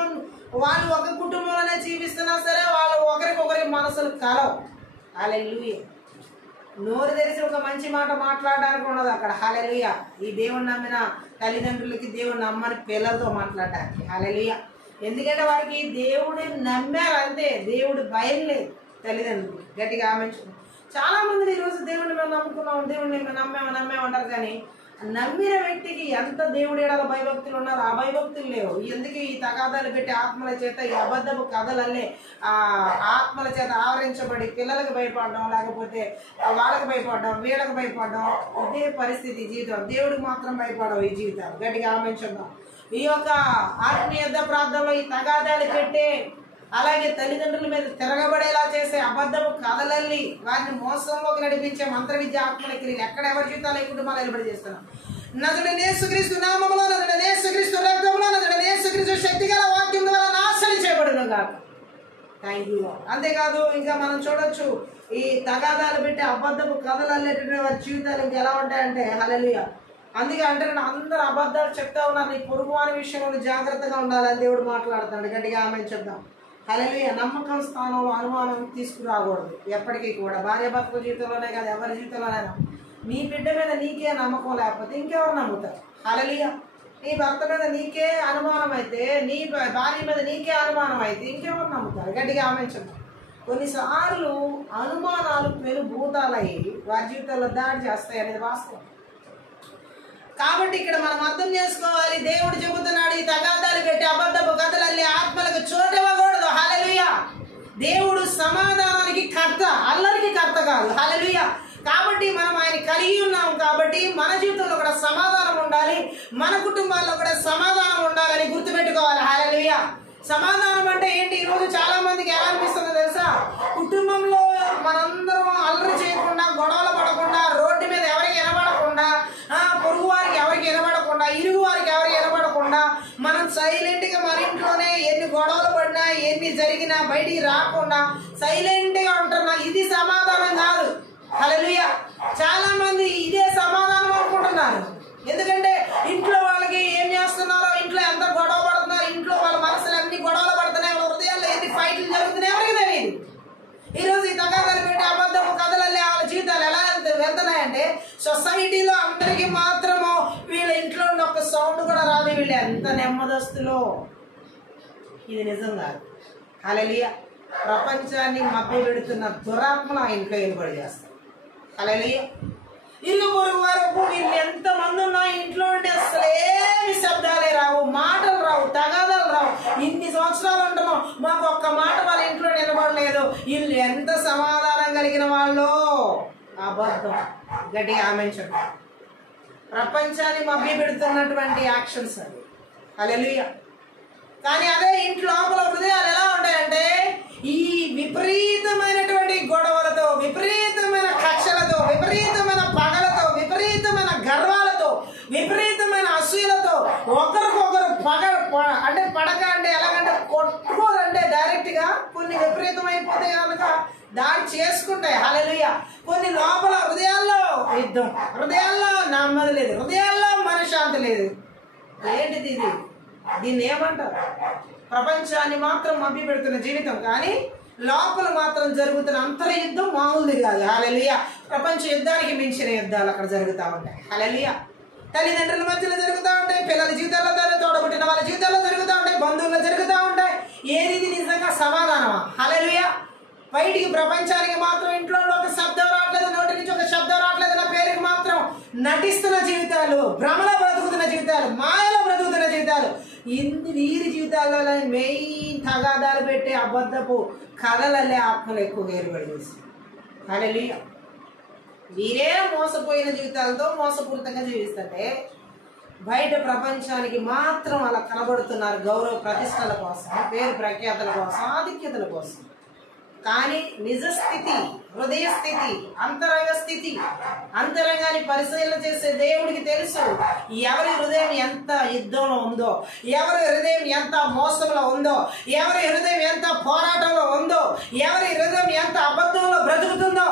వాళ్ళు ఒక కుటుంబంలోనే జీవిస్తున్నా సరే వాళ్ళు ఒకరికొకరి మనసులు కలవు. హల్లెలూయా. నోరు తెరిచి ఒక మంచి మాట మాట్లాడడానికి ఉండదు అక్కడ. హల్లెలూయా. ఈ దేవుని నమ్మిన తల్లిదండ్రులకి దేవుని నమ్మని పిల్లలతో మాట్లాడడానికి. హల్లెలూయా. ఎందుకంటే వారికి దేవుడిని నమ్మారు అంతే, దేవుడి భయం లేదు తల్లిదండ్రులు. గట్టిగా ఆమె. చాలా మంది ఈరోజు దేవుడిని మేము నమ్ముకున్నాం, దేవుడిని మేము నమ్మామంటారు, కానీ నమ్మిన వ్యక్తికి ఎంత దేవుడి ఏడాల భయభక్తులు ఉన్నారో ఆ భయభక్తులు లేవు. ఎందుకు ఈ తగాదాలు పెట్టి ఆత్మల చేత, ఈ అబద్ధపు కథలల్లే ఆత్మల చేత ఆవరించబడి పిల్లలకు భయపడడం, లేకపోతే వాళ్ళకి భయపడడం, వీళ్ళకి భయపడడం, ఇదే పరిస్థితి జీవితం. దేవుడికి మాత్రం భయపడవు ఈ జీవితాలు. గట్టిగా ఆమెంచున్నాం. ఈ యొక్క ఆత్మీయ ప్రార్థనలో ఈ తగాదాలు పెట్టే, అలాగే తల్లిదండ్రుల మీద తిరగబడేలా చేసే అబద్ధపు కథలల్లి వారిని మోసంలోకి నడిపించే మంత్ర విద్య ఆత్మల క్రియలు ఎక్కడ ఎవరి జీవితాలు ఈ కుటుంబాలు నిలబడి చేస్తున్నాం. నదుడైన యేసుక్రీస్తు నామములో, నదుడైన యేసుక్రీస్తు రక్తములో, నదుడైన యేసుక్రీస్తు శక్తిగల వాక్యం ద్వారా నాశనం చేయబడును గాక. Thank you. అంతేకాదు ఇంకా మనం చూడొచ్చు, ఈ తగాదాలు పెట్టి అబద్ధపు కథలు అల్లేటువంటి వారి జీవితాలు ఇంకా ఎలా ఉంటాయంటే, హల్లెలూయా. అందుకే అంటే అందరూ అబద్ధాలు చెప్తా ఉన్నారు. నీ పొరుగు వారి విషయంలో జాగ్రత్తగా ఉండాలని దేవుడు మాట్లాడుతున్నాడు. గట్టిగా ఆమె చెప్దాం. హల్లెలూయా. నమ్మకం స్థానంలో అనుమానం తీసుకురాకూడదు ఎప్పటికీ కూడా. భార్యాభర్తల జీవితంలోనే కాదు, ఎవరి జీవితంలోనైనా నీ బిడ్డ మీద నీకే నమ్మకం లేకపోతే ఇంకెవరు నమ్ముతారు? హల్లెలూయా. నీ భర్త మీద నీకే అనుమానం అయితే, నీ భార్య మీద నీకే అనుమానం అయితే ఇంకెవరు నమ్ముతారు? గట్టిగా ఆమె. కొన్నిసార్లు అనుమానాలు పెనుభూతాలై వారి జీవితంలో దాడి చేస్తాయి అనేది వాస్తవం. కాబట్టి ఇక్కడ మనం అర్థం చేసుకోవాలి, దేవుడు చెబుతున్నాడు ఈ తగాదాలు పెట్టి అబద్ధపు కథలల్లి ఆత్మలకు చోటివ్వకూడదు. హల్లెలూయా. దేవుడు సమాధానానికి కర్త, అల్లరికి కర్త కాదు. హల్లెలూయా. కాబట్టి మనం ఆయన కలిగి ఉన్నాం కాబట్టి మన జీవితంలో కూడా సమాధానం ఉండాలి, మన కుటుంబాల్లో కూడా సమాధానం ఉండాలని గుర్తుపెట్టుకోవాలి. హల్లెలూయా. సమాధానం అంటే ఏంటి? ఈరోజు చాలా మందికి ఎలా అనిపిస్తుందో తెలుసా? కుటుంబంలో మనందరం అల్లరి చేయకుండా, గొడవలు పడకుండా, రోడ్డు మీద ఎవరికి వినబడకుండా, పొరుగు వారికి ఎవరికి వినబడకుండా, ఇరుగు వారికి ఎవరికి వినబడకుండా మనం సైలెంట్గా మన ఇంట్లోనే ఎన్ని గొడవలు పడినా, ఎన్ని జరిగినా బయటికి రాకుండా సైలెంట్గా ఉంటున్నా. ఇది సమాధానం కాదు. హల్లెలూయా. చాలా మంది ఇదే సమాధానం అనుకుంటున్నారు. ఎందుకంటే ఇంట్లో వాళ్ళకి ఏం చేస్తున్నారో, ఇంట్లో ఎంత గొడవ పడుతున్నారు, ఇంట్లో వాళ్ళ మనసులు అన్ని గొడవలు పడుతున్నాయి, వాళ్ళ హృదయాల్లో ఎన్ని ఫైట్లు జరుగుతున్నాయి ఎవరికి తెలియదు. ఈరోజు ఈ తగాదాలు పెట్టి అబద్ధపు కథలల్లే వాళ్ళ జీవితాలు ఎలా వెళ్తున్నాయంటే, సొసైటీలో అందరికీ మాత్రము వీళ్ళ ఇంట్లో ఒక సౌండ్ కూడా రాదు, వీళ్ళు ఎంత నెమ్మదస్తులో. ఇది నిజం కాదు. హల్లెలూయా. ప్రపంచాన్ని మభ్య పెడుతున్న దురాత్మలు ఆ ఇంట్లో ఏలుబడి చేస్తారు. హల్లెలూయా. ఇల్లు పొరుగు వరకు వీళ్ళు ఎంతమంది ఉన్నా ఇంట్లో ఉంటే అసలు ఏమి శబ్దాలే రావు, మాటలు రావు, తగాదాలు రావు. ఇన్ని సంవత్సరాలు ఉంటున్నాం, మాకు ఒక్క మాట వాళ్ళ ఇంట్లో నిలబడలేదు. వీళ్ళు ఎంత సమాధానం కలిగిన వాళ్ళు. అబద్ధం. గట్టిగా ఆమెంచండి. ప్రపంచాన్ని మభ్య పెడుతున్నటువంటి యాక్షన్స్ అది. హల్లెలూయా. కానీ అదే ఇంట్లో లోపల హృదయాలు ఎలా ఉంటాయంటే ఈ విపరీతమైనటువంటి గొడవలతో, విపరీతమైన కక్షలతో, విపరీతమైన పగలతో, విపరీతమైన గర్వాలతో, విపరీతమైన అసూయలతో ఒకరికొకరు అంటే పడక అంటే ఎలాగంటే కొట్టుకోరంటే డైరెక్ట్ గా కొన్ని విపరీతమైపోతే కనుక దాడి చేసుకుంటాయి. హల్లెలూయా. కొన్ని లోపల హృదయాల్లో యుద్ధం, హృదయాల్లో నెమ్మది లేదు, హృదయాల్లో మనశ్శాంతి లేదు. ఏంటిది ఇది? దీన్ని ఏమంటారు? ప్రపంచాన్ని మాత్రం మభ్య పెడుతున్న జీవితం, కానీ లోపల మాత్రం జరుగుతున్న అంతర్యుద్ధం మామూలుది కాదు. హల్లెలూయా. ప్రపంచ యుద్ధానికి మించిన యుద్ధాలు అక్కడ జరుగుతూ ఉంటాయి. హల్లెలూయా. తల్లిదండ్రుల మధ్యలో జరుగుతూ ఉంటాయి, పిల్లల జీవితాల్లో, తోడబుట్టిన వాళ్ళ జీవితాల్లో జరుగుతూ ఉంటాయి, బంధువుల్లో జరుగుతూ ఉంటాయి. ఏది నిజంగా సమాధానమా? హల్లెలూయా. బయటికి ప్రపంచానికి మాత్రం ఇంట్లో ఒక శబ్దం రావట్లేదు, నోటి నుంచి ఒక శబ్దం రావట్లేదు నా పేరుకి మాత్రం నటిస్తున్న జీవితాలు, భ్రమలో బ్రతుకుతున్న జీవితాలు, మాయలో బ్రతుకుతున్న జీవితాలు. వీరి జీవితాల్లో మెయిన్ తగాదాలు పెట్టే అబద్ధపు కథలల్లే ఆత్మలు ఎక్కువ ఏలుబడి చేసి. హల్లెలూయా. వీరే మోసపోయిన జీవితాలతో మోసపూరితంగా జీవిస్తుంటే బయట ప్రపంచానికి మాత్రం అలా కనబడుతున్నారు. గౌరవ ప్రతిష్టల కోసం, పేరు ప్రఖ్యాతల కోసం, ఆధిక్యతల కోసం. కానీ నిజ స్థితి, హృదయ స్థితి, అంతరంగ స్థితి, అంతరంగాన్ని పరిశీలన చేసే దేవుడికి తెలుసు ఎవరి హృదయం ఎంత యుద్ధంలో ఉందో, ఎవరి హృదయం ఎంత మోసంలో ఉందో, ఎవరి హృదయం ఎంత పోరాటంలో ఉందో, ఎవరి హృదయం ఎంత అబద్ధంలో బ్రతుకుతుందో,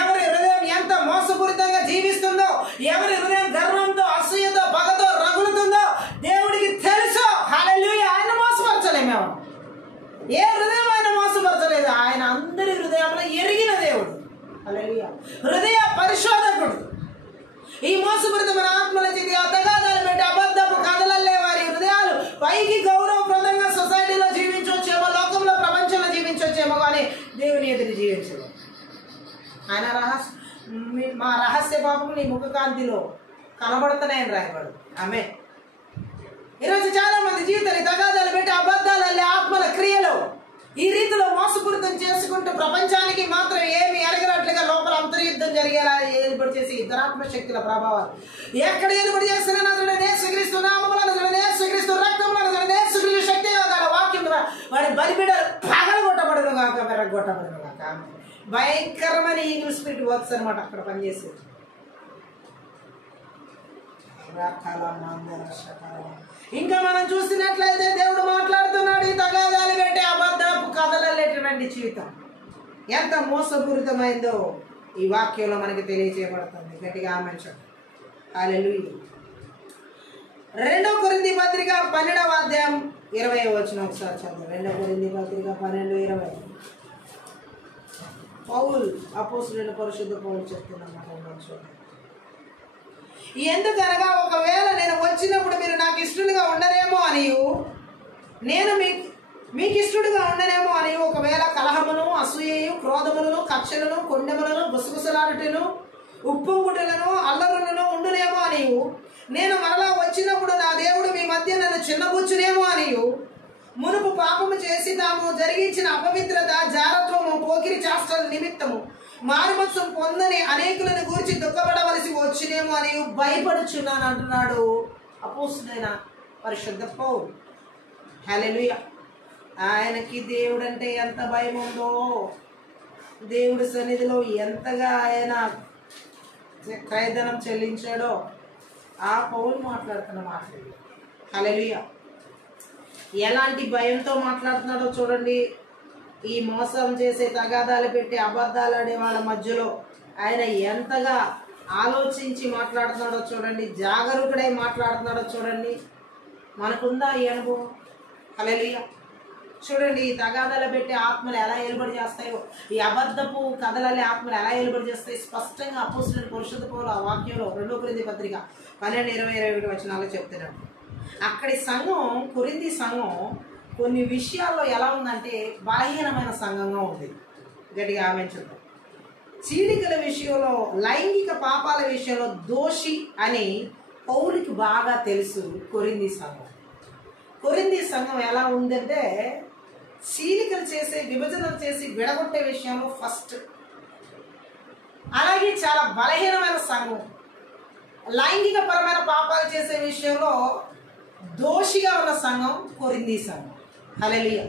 ఎవరి హృదయం ఎంత మోసపూరితంగా జీవిస్తుందో, ఎవరి హృదయం గర్వంతో, అసూయతో, పగతో రగులుతుందో దేవుడికి తెలుసు. హల్లెలూయా. ఆయన మోసపరచలేము. ఏ హృదయం ఆయన మోసపరచలేదు. ఆయన అందరి హృదయంలో ఎరిగిన దేవుడు. హల్లెలూయా. హృదయ పరిశోధకుడు. ఈ మోసపూరితమైన ఆత్మల చేతి తగాదాలు పెట్టి అబద్ధపు కథలల్లే వారి హృదయాలు పైకి గౌరవప్రదంగా సొసైటీలో జీవించవచ్చేమో, లోకంలో ప్రపంచంలో జీవించవచ్చేమో, కానీ దేవుని ఎదురు జీవించలేదు. ఆయన మా రహస్య పాపం నీ ముఖ కాంతిలో కనబడుతున్నాయని రాయబడు. ఆమె ఈరోజు చాలా మంది జీవితాన్ని తగాదాలు పెట్టి అబద్ధాలల్లే ఆత్మల క్రియలు ఈ రీతిలో మోసపూరితం చేసుకుంటూ ప్రపంచానికి మాత్రం ఏమి ఎరగనట్లుగా లోపల అంతర్యుద్ధం జరిగేలా ఏర్పడి చేసి ఇతరాత్మ శక్తుల ప్రభావాలు ఎక్కడ ఏర్పడి చేస్తున్నా యేసుక్రీస్తు నామములో, యేసుక్రీస్తు రక్తములో, యేసుక్రీస్తు శక్తి వాక్యం వాడి బలిబిడ్డలు పగలగొట్టబడును కాక, మెరగొట్టబడును కాక. భయంకరమైన ఈవిల్ స్పిరిట్ వర్క్స్ అనమాట అక్కడ పనిచేసేది. ఇంకా మనం చూసినట్లయితే దేవుడు మాట్లాడుతున్నాడు. ఈ తగాదాలు పెట్టి అబద్ధపు కథలనేటువంటి జీవితం ఎంత మోసపూరితమైందో ఈ వాక్యంలో మనకి తెలియజేయబడుతుంది. గట్టిగా ఆమేన్. హల్లెలూయా. 2 కొరింథీ పత్రిక 12వ అధ్యాయం 20వ వచనం ఒకసారి చదువు. 2 కొరింథీ పత్రిక 12:20. పౌలు అపోస్తలుడైన పరిశుద్ధ పౌలు చెప్తున్నమాట. చూడండి. ఎందుకనగా ఒకవేళ నేను వచ్చినప్పుడు మీరు నాకు ఇష్టడుగా ఉండరేమో అనియు, నేను మీకు ఇష్టడుగా ఉండనేమో అని ఒకవేళ కలహమును, అసూయయు, క్రోధములను, కక్షలను, కొండెములను, గుసగుసలాడుటను, ఉప్పొంగుటలను, అల్లరులను ఉండునేమో అనియు, నేను మరలా వచ్చినప్పుడు నా దేవుడు మీ మధ్య నన్ను చిన్నబుచ్చునేమో అనియు, మునుపు పాపము చేసి తాము జరిగించిన అపవిత్రత, జారత్వము, పోకిరి చేష్టల నిమిత్తము మారుమత్సం పొందని అనేకులను గురించి దుఃఖపడవలసి వచ్చినేమో అని భయపడుచున్నాను అంటున్నాడు అపోస్తలుడైన పరిశుద్ధ పౌలు. హల్లెలూయా. ఆయనకి దేవుడు అంటే ఎంత భయం ఉందో, దేవుడి సన్నిధిలో ఎంతగా ఆయన క్రయధనం చెల్లించాడో ఆ పౌలు మాట్లాడుతున్న మాటలు. హల్లెలూయా. ఎలాంటి భయంతో మాట్లాడుతున్నాడో చూడండి. ఈ మోసం చేసే తగాదాలు పెట్టి అబద్ధాలు ఆడే వాళ్ళ మధ్యలో ఆయన ఎంతగా ఆలోచించి మాట్లాడుతున్నాడో చూడండి, జాగరూకుడై మాట్లాడుతున్నాడో చూడండి. మనకుందా ఈ అనుభవం? హల్లెలూయా. చూడండి, ఈ తగాదాలు పెట్టి ఆత్మలు ఎలా ఏలుబడి చేస్తాయో, ఈ అబద్ధపు కథలే ఆత్మలు ఎలా ఏలుబడి చేస్తాయి స్పష్టంగా అపోస్తలుడైన పరిశుద్ధ పౌలు ఆ వాక్యంలో 2 కొరింథీ పత్రిక 12:20-21 వచనాల్లో చెప్తున్నాడు. అక్కడి సంఘం, కొరింథీ సంఘం కొన్ని విషయాల్లో ఎలా ఉందంటే బలహీనమైన సంఘంగా ఉంది. గట్టిగా ఆమె చూద్దాం. చీలికల విషయంలో, లైంగిక పాపాల విషయంలో దోషి అని పౌలుకి బాగా తెలుసు. కొరింథీ సంఘం ఎలా ఉందంటే చీలికలు చేసే, విభజనలు చేసి విడగొట్టే విషయంలో ఫస్ట్. అలాగే చాలా బలహీనమైన సంఘం, లైంగిక పరమైన పాపాలు చేసే విషయంలో దోషిగా ఉన్న సంఘం కొరింథీ సంఘం. హల్లెలూయా.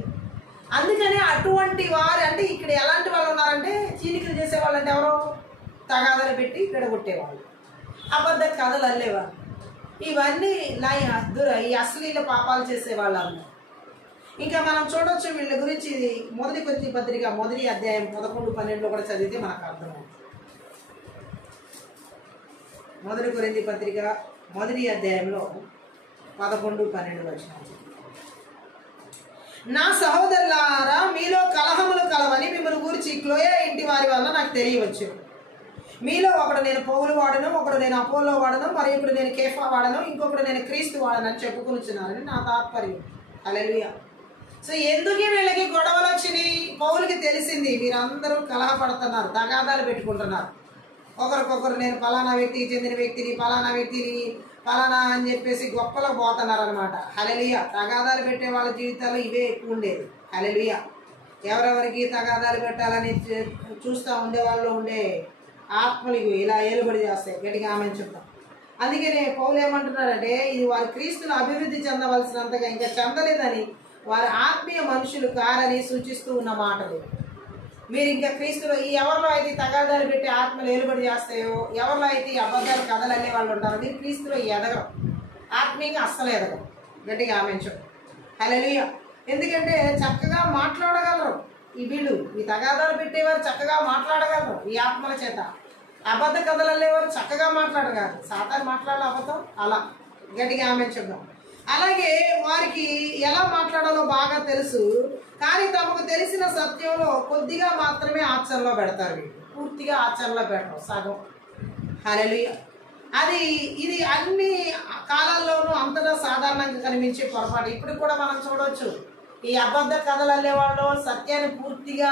అందుకని అటువంటి వారు, అంటే ఇక్కడ ఎలాంటి వాళ్ళు ఉన్నారంటే చీలికలు చేసేవాళ్ళు అంటే ఎవరో తగాదలు పెట్టి విడగొట్టేవాళ్ళు, అబద్ధ కథలు అల్లేవాళ్ళు, ఇవన్నీ ఈ అశ్లీల పాపాలు చేసేవాళ్ళు అన్నారు. ఇంకా మనం చూడొచ్చు వీళ్ళ గురించి. మొదటి కొరింథీ పత్రిక 1వ అధ్యాయం 11-12 కూడా చదివితే మనకు అర్థమవుతుంది. 1 కొరింథీ పత్రిక 1వ అధ్యాయంలో 11-12 వచనాలు. నా సహోదరులారా, మీలో కలహములు కలవని మిమ్మల్ని గురించి క్లోయా ఇంటి వారి వల్ల నాకు తెలియవచ్చు. మీలో ఒకడు నేను పౌలు వాడను, ఒకడు నేను అపోలో వాడను, మరి ఇప్పుడు నేను కేఫా వాడను, ఇంకొకడు నేను క్రీస్తు వాడను అని చెప్పుకొనిచున్నారని నా తాత్పర్యం. హల్లెలూయా. సో ఎందుకు వీళ్ళకి గొడవలు వచ్చినాయి? పౌలుకి తెలిసింది మీరందరూ కలహపడుతున్నారు, తగాదాలు పెట్టుకుంటున్నారు. ఒకరికొకరు నేను పలానా వ్యక్తికి చెందిన వ్యక్తిని, పలానా వ్యక్తిని, పలానా అని చెప్పేసి గొప్పలో పోతున్నారు అనమాట. హల్లెలూయా. తగాదాలు పెట్టే వాళ్ళ జీవితాలు ఇవే ఎక్కువ ఉండేది. హల్లెలూయా. ఎవరెవరికి తగాదాలు పెట్టాలని చూస్తూ ఉండే వాళ్ళు ఉండే ఆత్మలు ఇలా ఏలుబడి చేస్తాయి. గట్టిగా ఆమెను చెప్తాం. అందుకనే పౌలు ఏమంటున్నారంటే ఇది వారి క్రీస్తును అభివృద్ధి చెందవలసినంతగా ఇంకా చెందలేదని, వారి ఆత్మీయ మనుషులు కారని సూచిస్తూ ఉన్న మాటలు. మీరు ఇంకా క్రీస్తులో ఎవరిలో అయితే తగాదాలు పెట్టి ఆత్మలు ఏలుబడి చేస్తాయో, ఎవరిలో అయితే అబద్ధాలు కథలు అనే వాళ్ళు ఉంటారో, మీరు క్రీస్తులో ఎదగరు, ఆత్మీయంగా అస్సలు ఎదగరు. గట్టిగా ఆమెంచు. హల్లెలూయా. ఎందుకంటే చక్కగా మాట్లాడగలరు వీళ్ళు, ఈ తగాదాలు పెట్టేవారు చక్కగా మాట్లాడగలరు ఈ ఆత్మల చేత. అబద్ధ కథలు అల్లేవారు చక్కగా మాట్లాడగలరు, సాతాను మాట్లాడాలి అబద్ధం అలా. గట్టిగా ఆమెంచుద్దాం. అలాగే వారికి ఎలా మాట్లాడాలో బాగా తెలుసు, కానీ తమకు తెలిసిన సత్యంలో కొద్దిగా మాత్రమే ఆచరణలో పెడతారు. వీళ్ళు పూర్తిగా ఆచరణలో పెట్టరు, సగం. హల్లెలూయా. ఇది అన్ని కాలాల్లోనూ అంతటా సాధారణంగా కనిపించే పొరపాటు. ఇప్పుడు కూడా మనం చూడవచ్చు, ఈ అబద్ధ కథలు అల్లేవాళ్ళు సత్యాన్ని పూర్తిగా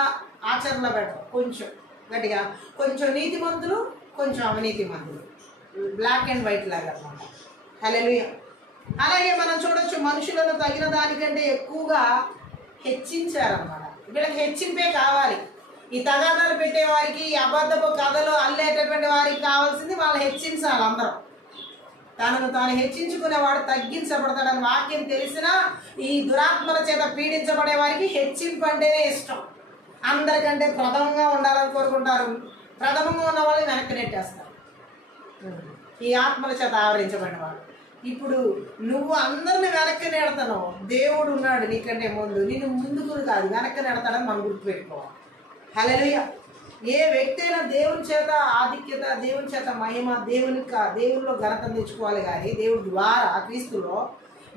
ఆచరణలో పెట్టరు. కొంచెం గట్టిగా, కొంచెం నీతిమంతులు, కొంచెం అవినీతిమంతులు, బ్లాక్ అండ్ వైట్ లాగా అన్నమాట. హల్లెలూయా. అలాగే మనం చూడొచ్చు, మనుషులను తగిన దానికంటే ఎక్కువగా హెచ్చించారన్నమాట. వీళ్ళకి హెచ్చింపే కావాలి. ఈ తగాదాలు పెట్టే వారికి, ఈ అబద్ధపు కథలు అల్లేటటువంటి వారికి కావాల్సింది వాళ్ళు హెచ్చించాలి. అందరూ తనను తాను హెచ్చించుకునేవాడు తగ్గించబడతాడని వాక్యం తెలిసినా ఈ దురాత్మల చేత పీడించబడే వారికి హెచ్చింపు అంటేనే ఇష్టం. అందరికంటే ప్రథమంగా ఉండాలని కోరుకుంటారు. ప్రథమంగా ఉన్న వాళ్ళని వెనక్కి నెట్టేస్తారు ఈ ఆత్మల చేత ఆవరించబడిన వాడు. ఇప్పుడు నువ్వు అందరిని వెనక్కి నెడతాను, దేవుడు ఉన్నాడు నీకంటే ముందు, నేను ముందుకు కాదు వెనక్కి నెడతాడని మనం గుర్తుపెట్టుకోవాలి. హల్లెలూయా. ఏ వ్యక్తి అయినా దేవుని చేత ఆధిక్యత, దేవుని చేత మహిమ, దేవునిలో ఘనత తెచ్చుకోవాలి. కానీ దేవుడి ద్వారా క్రీస్తులో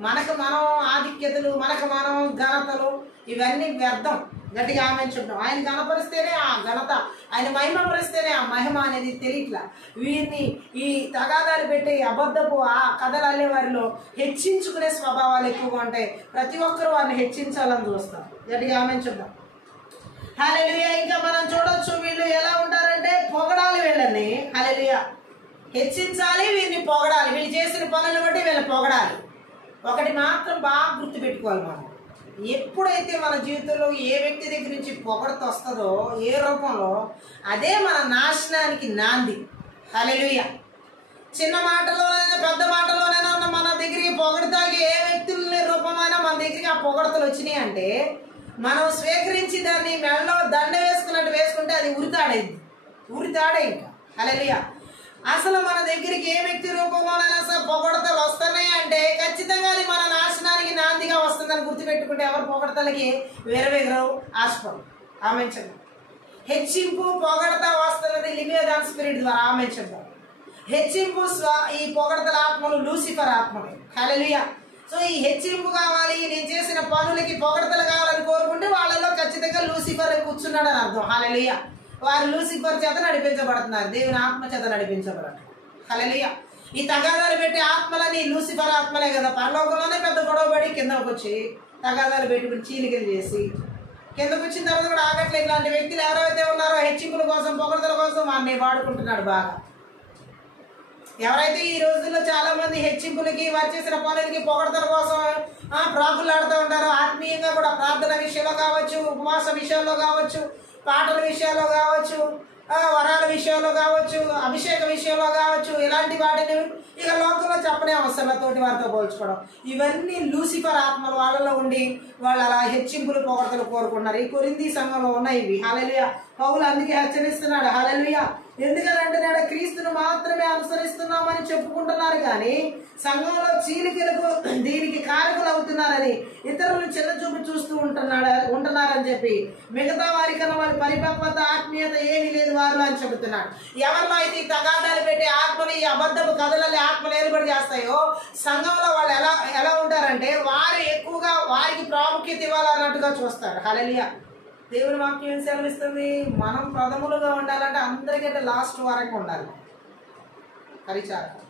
మనకు మనం ఆధిక్యతలు, మనకు మనం ఘనతలు ఇవన్నీ వ్యర్థం. గట్టిగా ఆమె చూద్దాం. ఆయన ఘనపరిస్తేనే ఆ ఘనత, ఆయన మహిమపరిస్తేనే ఆ మహిమ అనేది తెలియట్లా. వీరిని ఈ తగాదాలు పెట్టే అబద్ధపు ఆ కథలు అనే వారిలో హెచ్చించుకునే స్వభావాలు ఎక్కువగా ఉంటాయి. ప్రతి ఒక్కరూ వారిని హెచ్చించాలని చూస్తారు. గట్టిగా ఆమె చూద్దాం. హల్లెలూయా. ఇంకా మనం చూడొచ్చు, వీళ్ళు ఎలా ఉంటారంటే పొగడాలి వీళ్ళని. హల్లెలూయా. హెచ్చించాలి, వీరిని పొగడాలి. వీళ్ళు చేసిన పనులను బట్టి వీళ్ళని పొగడాలి. ఒకటి మాత్రం బాగా గుర్తుపెట్టుకోవాలి, మనం ఎప్పుడైతే మన జీవితంలో ఏ వ్యక్తి దగ్గర నుంచి పొగడత వస్తుందో ఏ రూపంలో, అదే మన నాశనానికి నాంది. హల్లెలూయా. చిన్న మాటలోనైనా పెద్ద మాటలోనైనా ఉన్న మన దగ్గరికి పొగడతాకి ఏ వ్యక్తుల రూపమైనా మన దగ్గరికి ఆ పొగడతలు వచ్చినాయి అంటే, మనం స్వీకరించి దాన్ని మెడలో దండ వేసుకున్నట్టు వేసుకుంటే అది ఉరితాడే ఇంకా. హల్లెలూయా. అసలు మన దగ్గరికి ఏ వ్యక్తి రూపంలోనైనా సరే పొగడతలు వస్తున్నాయి అంటే ఖచ్చితంగా అది మన నాశనానికి నాందిగా వస్తుందని గుర్తుపెట్టుకుంటే ఎవరు పొగడతలకి వేరవేగరు ఆశపడు. ఆమెంచండి. హెచ్చింపు పొగడత వస్తున్నది లిమియదాన్ స్పిరిట్ ద్వారా. ఆమెంచండి. హెచ్చింపు ఈ పొగడతల ఆత్మలు లూసిఫర్ ఆత్మలు. హల్లెలూయా. సో ఈ హెచ్చింపు కావాలి, నేను చేసిన పనులకి పొగడతలు కావాలని కోరుకుంటే వాళ్ళలో ఖచ్చితంగా లూసిఫర్ కూర్చున్నాడు అని అర్థం. హల్లెలూయా. వారు లూసిఫర్ చేత నడిపించబడుతున్నారు, దేవుని ఆత్మ చేత నడిపించబడతారు. హల్లెలూయా. ఈ తగాదాలు పెట్టే ఆత్మలని లూసిఫర్ ఆత్మలే కదా. పరలోకంలోనే పెద్ద గొడవబడి కిందకు వచ్చి తగాదాలు పెట్టుకుని చీలికలు చేసి కిందకు వచ్చిన తర్వాత కూడా ఆగట్లేదు. ఇలాంటి వ్యక్తులు ఎవరైతే ఉన్నారో హెచ్చింపుల కోసం పొగడతల కోసం వాడిని వాడుకుంటున్నాడు బాగా. ఎవరైతే ఈ రోజుల్లో చాలా మంది హెచ్చింపులకి వారు చేసిన పనులకి పొగడతల కోసం ప్రాకులాడుతూ ఉంటారో, ఆత్మీయంగా కూడా ప్రార్థన విషయంలో కావచ్చు, ఉపవాస విషయాల్లో కావచ్చు, పాటల విషయాల్లో కావచ్చు, వరాల విషయంలో కావచ్చు, అభిషేక విషయంలో కావచ్చు, ఇలాంటి వాటిని ఇక లోకంలో చెప్పనే అవసరం తోటి వారితో పోల్చుకోవడం. ఇవన్నీ లూసిఫర్ ఆత్మలు వాళ్ళలో ఉండి వాళ్ళు అలా హెచ్చింపులు పొగడతలు కోరుకున్నారు. ఈ కొరింథీ సంఘంలో ఉన్నాయి ఇవి. హల్లెలూయా. పౌలు అందుకే హెచ్చరిస్తున్నాడు. హల్లెలూయా. ఎందుకంటున్నాడు? క్రీస్తును మాత్రమే అనుసరిస్తున్నామని చెప్పుకుంటున్నారు కానీ సంఘంలో చీలికలకు దీనికి కారకులు అవుతున్నారని, ఇతరులను చిన్న చూపు చూస్తూ ఉంటున్నారని చెప్పి, మిగతా వారికన్నా వాళ్ళ పరిపక్వత ఆత్మీయత ఏమీ లేదు వారు అని చెబుతున్నాడు. ఎవరిలో అయితే ఈ తగాదాలు పెట్టి ఆత్మలు ఈ అబద్ధపు కథలని ఆత్మలు ఏర్పడి చేస్తాయో సంఘంలో వాళ్ళు ఎలా ఉంటారంటే వారు ఎక్కువగా వారికి ప్రాముఖ్యత ఇవ్వాలన్నట్టుగా చూస్తారు. హల్లెలూయా. దేవుని వాక్యం ఏం సెలవిస్తుంది? మనం ప్రథములుగా ఉండాలంటే అందరికంటే లాస్ట్ వరకు ఉండాలి. పరిచారం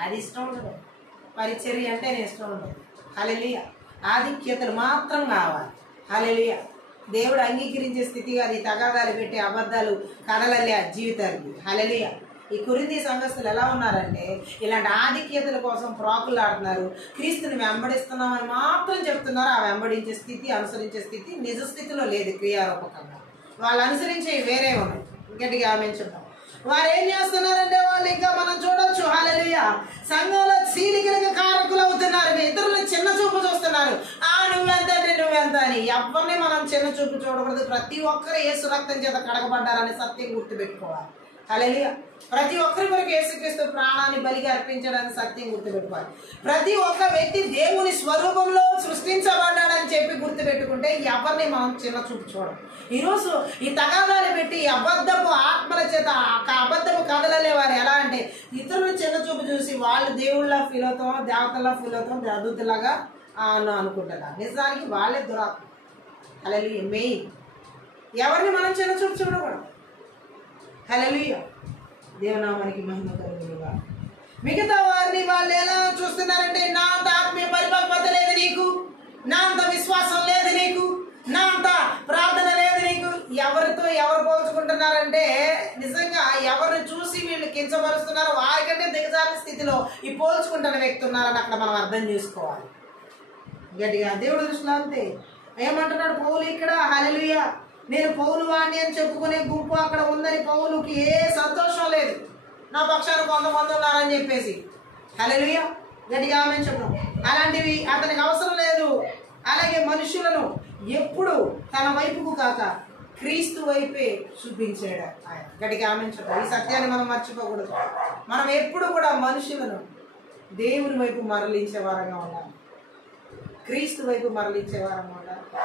అది ఇష్టం ఉండదు. పరిచర్య అంటే ఇష్టం ఉండదు. హల్లెలూయా. ఆధిక్యతలు మాత్రం కావాలి. హల్లెలూయా. దేవుడు అంగీకరించే స్థితి అది తగాదాలు పెట్టి అబద్ధాలు కథలల్లే జీవితానికి. హల్లెలూయా. ఈ కొరింథీ సంఘస్థులు ఎలా ఉన్నారంటే ఇలాంటి ఆధిక్యతల కోసం ప్రాకులాడుతున్నారు. క్రీస్తుని వెంబడిస్తున్నామని మాత్రం చెప్తున్నారు. ఆ వెంబడించే స్థితి, అనుసరించే స్థితి నిజ స్థితిలో లేదు. క్రియారూపకంగా వాళ్ళు అనుసరించే వేరే ఉన్నాయి. గట్టిగా ఆమెంచున్నాం. వారు ఏం చేస్తున్నారంటే వాళ్ళు ఇంకా మనం చూడొచ్చు. హల్లెలూయా. సంఘంలో చీలికలకు కారకులు అవుతున్నారు. ఇతరులను చిన్న చూపు చూస్తున్నారు. నువ్వెంత అంటే నువ్వెంత అని. ఎవరిని మనం చిన్న చూపు చూడకూడదు. ప్రతి ఒక్కరు యేసు రక్తం చేత కడగబడ్డారని సత్యం గుర్తుపెట్టుకోవాలి. హల్లెలూయా. ప్రతి ఒక్కరి కొరకు యేసుక్రీస్తు ప్రాణాన్ని బలిగా అర్పించడానికి సత్యం గుర్తుపెట్టుకోవాలి. ప్రతి ఒక్క వ్యక్తి దేవుని స్వరూపంలో సృష్టించబడ్డాడని చెప్పి గుర్తుపెట్టుకుంటే ఎవరిని మనం చిన్న చూపు చూడం. ఈరోజు ఈ తగాదాలు పెట్టి అబద్ధపు ఆత్మల చేత అబద్ధపు కథలలే వారు ఎలా అంటే ఇతరులు చిన్న చూపు చూసి వాళ్ళు దేవుళ్ళ ఫీల్ అవుతాం, దేవతల్లా ఫీల్ అవుతాం, దేవదూతలాగా అనుకుంటున్నారు. నిజానికి వాళ్ళే దురాత్మ. హల్లెలూయా. మెయిన్ ఎవరిని మనం చిన్న చూపు చూడకూడదు. హల్లెలూయా. దేవనామానికి మహిమ కలుగునుగా. మిగతా వారిని వాళ్ళు ఎలా చూస్తున్నారంటే నా అంత ఆత్మీయ పరిపక్వత లేదు నీకు, నా అంత విశ్వాసం లేదు నీకు, నా అంత ప్రార్థన లేదు నీకు. ఎవరితో ఎవరు పోల్చుకుంటున్నారంటే నిజంగా ఎవరిని చూసి వీళ్ళు కించపరుస్తున్నారో వారికంటే దిగజారిన స్థితిలో ఈ పోల్చుకుంటున్న వ్యక్తి ఉన్నారని అక్కడ మనం అర్థం చేసుకోవాలి. గట్టిగా దేవుడు దృష్టిలో అంతే. ఏమంటున్నాడు పౌలు ఇక్కడ? హల్లెలూయా. నేను పౌలు వాణ్ణి అని చెప్పుకునే గుంపు అక్కడ ఉందని పౌలుకి ఏ సంతోషం లేదు. నా పక్షాన కొంతమంది ఉన్నారని చెప్పేసి. హల్లెలూయా. గట్టిగా ఆమేన్ చెప్తాం. అలాంటివి అతనికి అవసరం లేదు. అలాగే మనుషులను ఎప్పుడు తన వైపుకు కాక క్రీస్తు వైపే చూపించాడు ఆయన. గట్టిగా ఆమేన్ చెప్తాం. ఈ సత్యాన్ని మనం మర్చిపోకూడదు. మనం ఎప్పుడు కూడా మనుషులను దేవుని వైపు మరలించే వారంగా ఉండాలి. క్రీస్తు వైపు మరలించే వారంగా ఉండాలి.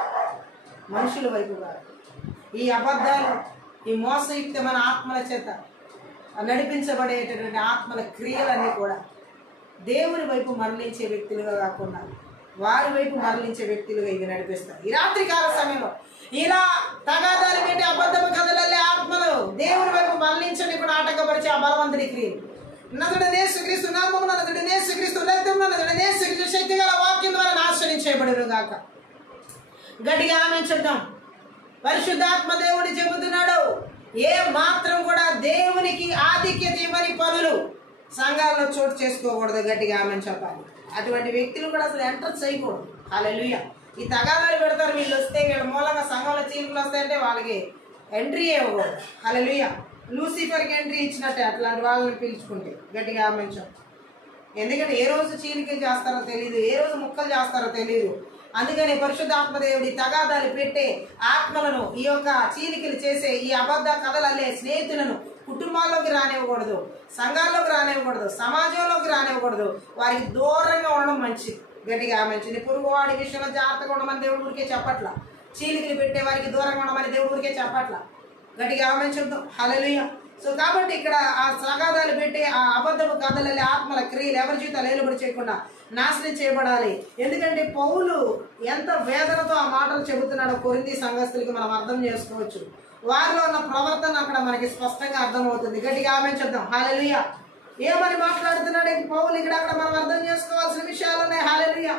మనుషుల వైపు కాదు. ఈ అబద్ధాలు, ఈ మోసయుక్తమైన ఆత్మల చేత నడిపించబడేటటువంటి ఆత్మల క్రియలన్నీ కూడా దేవుని వైపు మరలించే వ్యక్తులుగా కాకుండా వారి వైపు మరలించే వ్యక్తులుగా ఇవి నడిపిస్తారు. ఈ రాత్రికాల సమయంలో ఇలా తగాదాలు పెట్టి అబద్ధపు కథలల్లే ఆత్మలు దేవుని వైపు మరలించని కూడా ఆటంకపరిచే ఆ బలవంతుడి క్రియలు నదుడనే యేసుక్రీస్తు నామమున నదుడనే యేసుక్రీస్తు రక్తమున నదుడనే యేసుక్రీస్తు శక్తి గల వాక్యం ద్వారా నాశనం చేయబడును గాక. గట్టిగా ఆమేన్ చెప్దాం. పరిశుద్ధాత్మ దేవుడు చెబుతున్నాడు, ఏ మాత్రం కూడా దేవునికి ఆధిక్యత ఇవ్వని పనులు సంఘాల్లో చోటు చేసుకోకూడదు. గట్టిగా ఆమేన్ చెప్పాలి. అటువంటి వ్యక్తులు కూడా అసలు ఎంటర్ చేయకూడదు. హల్లెలూయా. ఈ తగాదాలు పెడతారు. వీళ్ళు వస్తే వీళ్ళ మూలంగా సంఘంలో చీలికలు వస్తాయంటే వాళ్ళకి ఎంట్రీ ఇవ్వకూడదు. హల్లెలూయా. లూసిఫర్కి ఎంట్రీ ఇచ్చినట్టే అట్లాంటి వాళ్ళని పిలుచుకుంటే. గట్టిగా ఆమేన్ చెప్పు. ఎందుకంటే ఏ రోజు చీలికలు చేస్తారో తెలియదు, ఏ రోజు ముక్కలు చేస్తారో తెలియదు. అందుకని పరిశుద్ధాత్మదేవుడి తగాదాలు పెట్టే ఆత్మలను, ఈ యొక్క చీలికలు చేసే ఈ అబద్ధ కథలల్లే స్నేహితులను కుటుంబాల్లోకి రానివ్వకూడదు, సంఘాల్లోకి రానివ్వకూడదు, సమాజంలోకి రానివ్వకూడదు. వారికి దూరంగా ఉండడం మంచిది. గట్టిగా మంచిది. పొరుగువాడి విషయంలో జాగ్రత్తగా ఉండమని దేవుడి ఊరికే చెప్పట్ల. చీలికలు పెట్టే వారికి దూరంగా ఉండమని దేవుడి ఊరికే చెప్పట్ల. గట్టిగా ఆమేన్ చెప్తాం. హల్లెలూయా. సో కాబట్టి ఇక్కడ ఆ తగాదాలు పెట్టి ఆ అబద్ధపు కథలల్లే ఆత్మల క్రియలు ఎవరి జీవితాలు ఏలుబడి చేయకుండా నాశనం చేయబడాలి. ఎందుకంటే పౌలు ఎంత వేదనతో ఆ మాటలు చెబుతున్నాడో కొరింథీ సంఘస్థులకి మనం అర్థం చేసుకోవచ్చు. వారిలో ఉన్న ప్రవర్తన అక్కడ మనకి స్పష్టంగా అర్థమవుతుంది. గట్టిగా ఆమేన్ చెప్తాం. హల్లెలూయా. ఏమని మాట్లాడుతున్నాడు పౌలు ఇక్కడ? అక్కడ మనం అర్థం చేసుకోవాల్సిన విషయాలు ఉన్నాయి. హల్లెలూయా.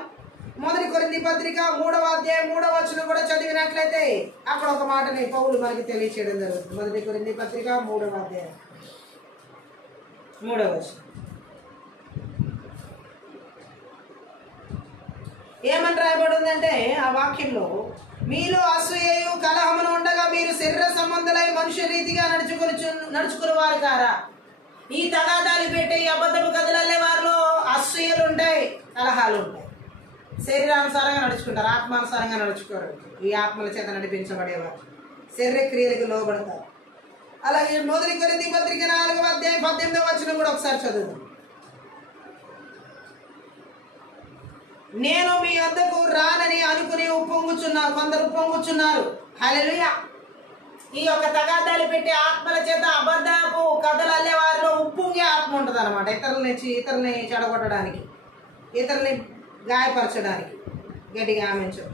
మొదటి కొరింథీ పత్రిక 3వ అధ్యాయం 3వ వచనం కూడా చదివినట్లయితే అక్కడ ఒక మాటని పౌలు మనకి తెలియచేయడం జరుగుతుంది. మొదటి కొరింథీ పత్రిక 3వ అధ్యాయం 3వ వచనం ఏమని రాయబడి ఉందంటే ఆ వాక్యంలో, మీలో అసూయయు కలహమును ఉండగా మీరు శరీర సంబంధులై మనుష్య రీతిగా నడుచుకుని వారు కారా. ఈ తగాదాలు పెట్టే ఈ అబద్ధపు కథలల్లే వారిలో అసూయలు ఉంటాయి, కలహాలు ఉంటాయి. శరీరానుసారంగా నడుచుకుంటారు, ఆత్మానుసారంగా నడుచుకోరు. ఈ ఆత్మల చేత నడిపించబడేవారు శరీర క్రియలకు లోబడతారు. అలాగే మొదటి కొరింథీ పత్రిక 4వ అధ్యాయం 18వ వచనం కూడా ఒకసారి చదువుదాం. నేను మీ వద్దకు రానని అనుకుని ఉప్పొంగుచున్నారు, కొందరు ఉప్పొంగుచున్నారు. హల్లెలూయా. ఈ యొక్క తగాదాలు పెట్టి ఆత్మల చేత అబద్ధపు కథలు అల్లే వారిలో ఉప్పొంగే ఆత్మ ఉంటుంది అనమాట. ఇతరుల్ని చెడగొట్టడానికి, ఇతరుల్ని గాయపరచడానికి. గట్టిగా ఆమెంచడం.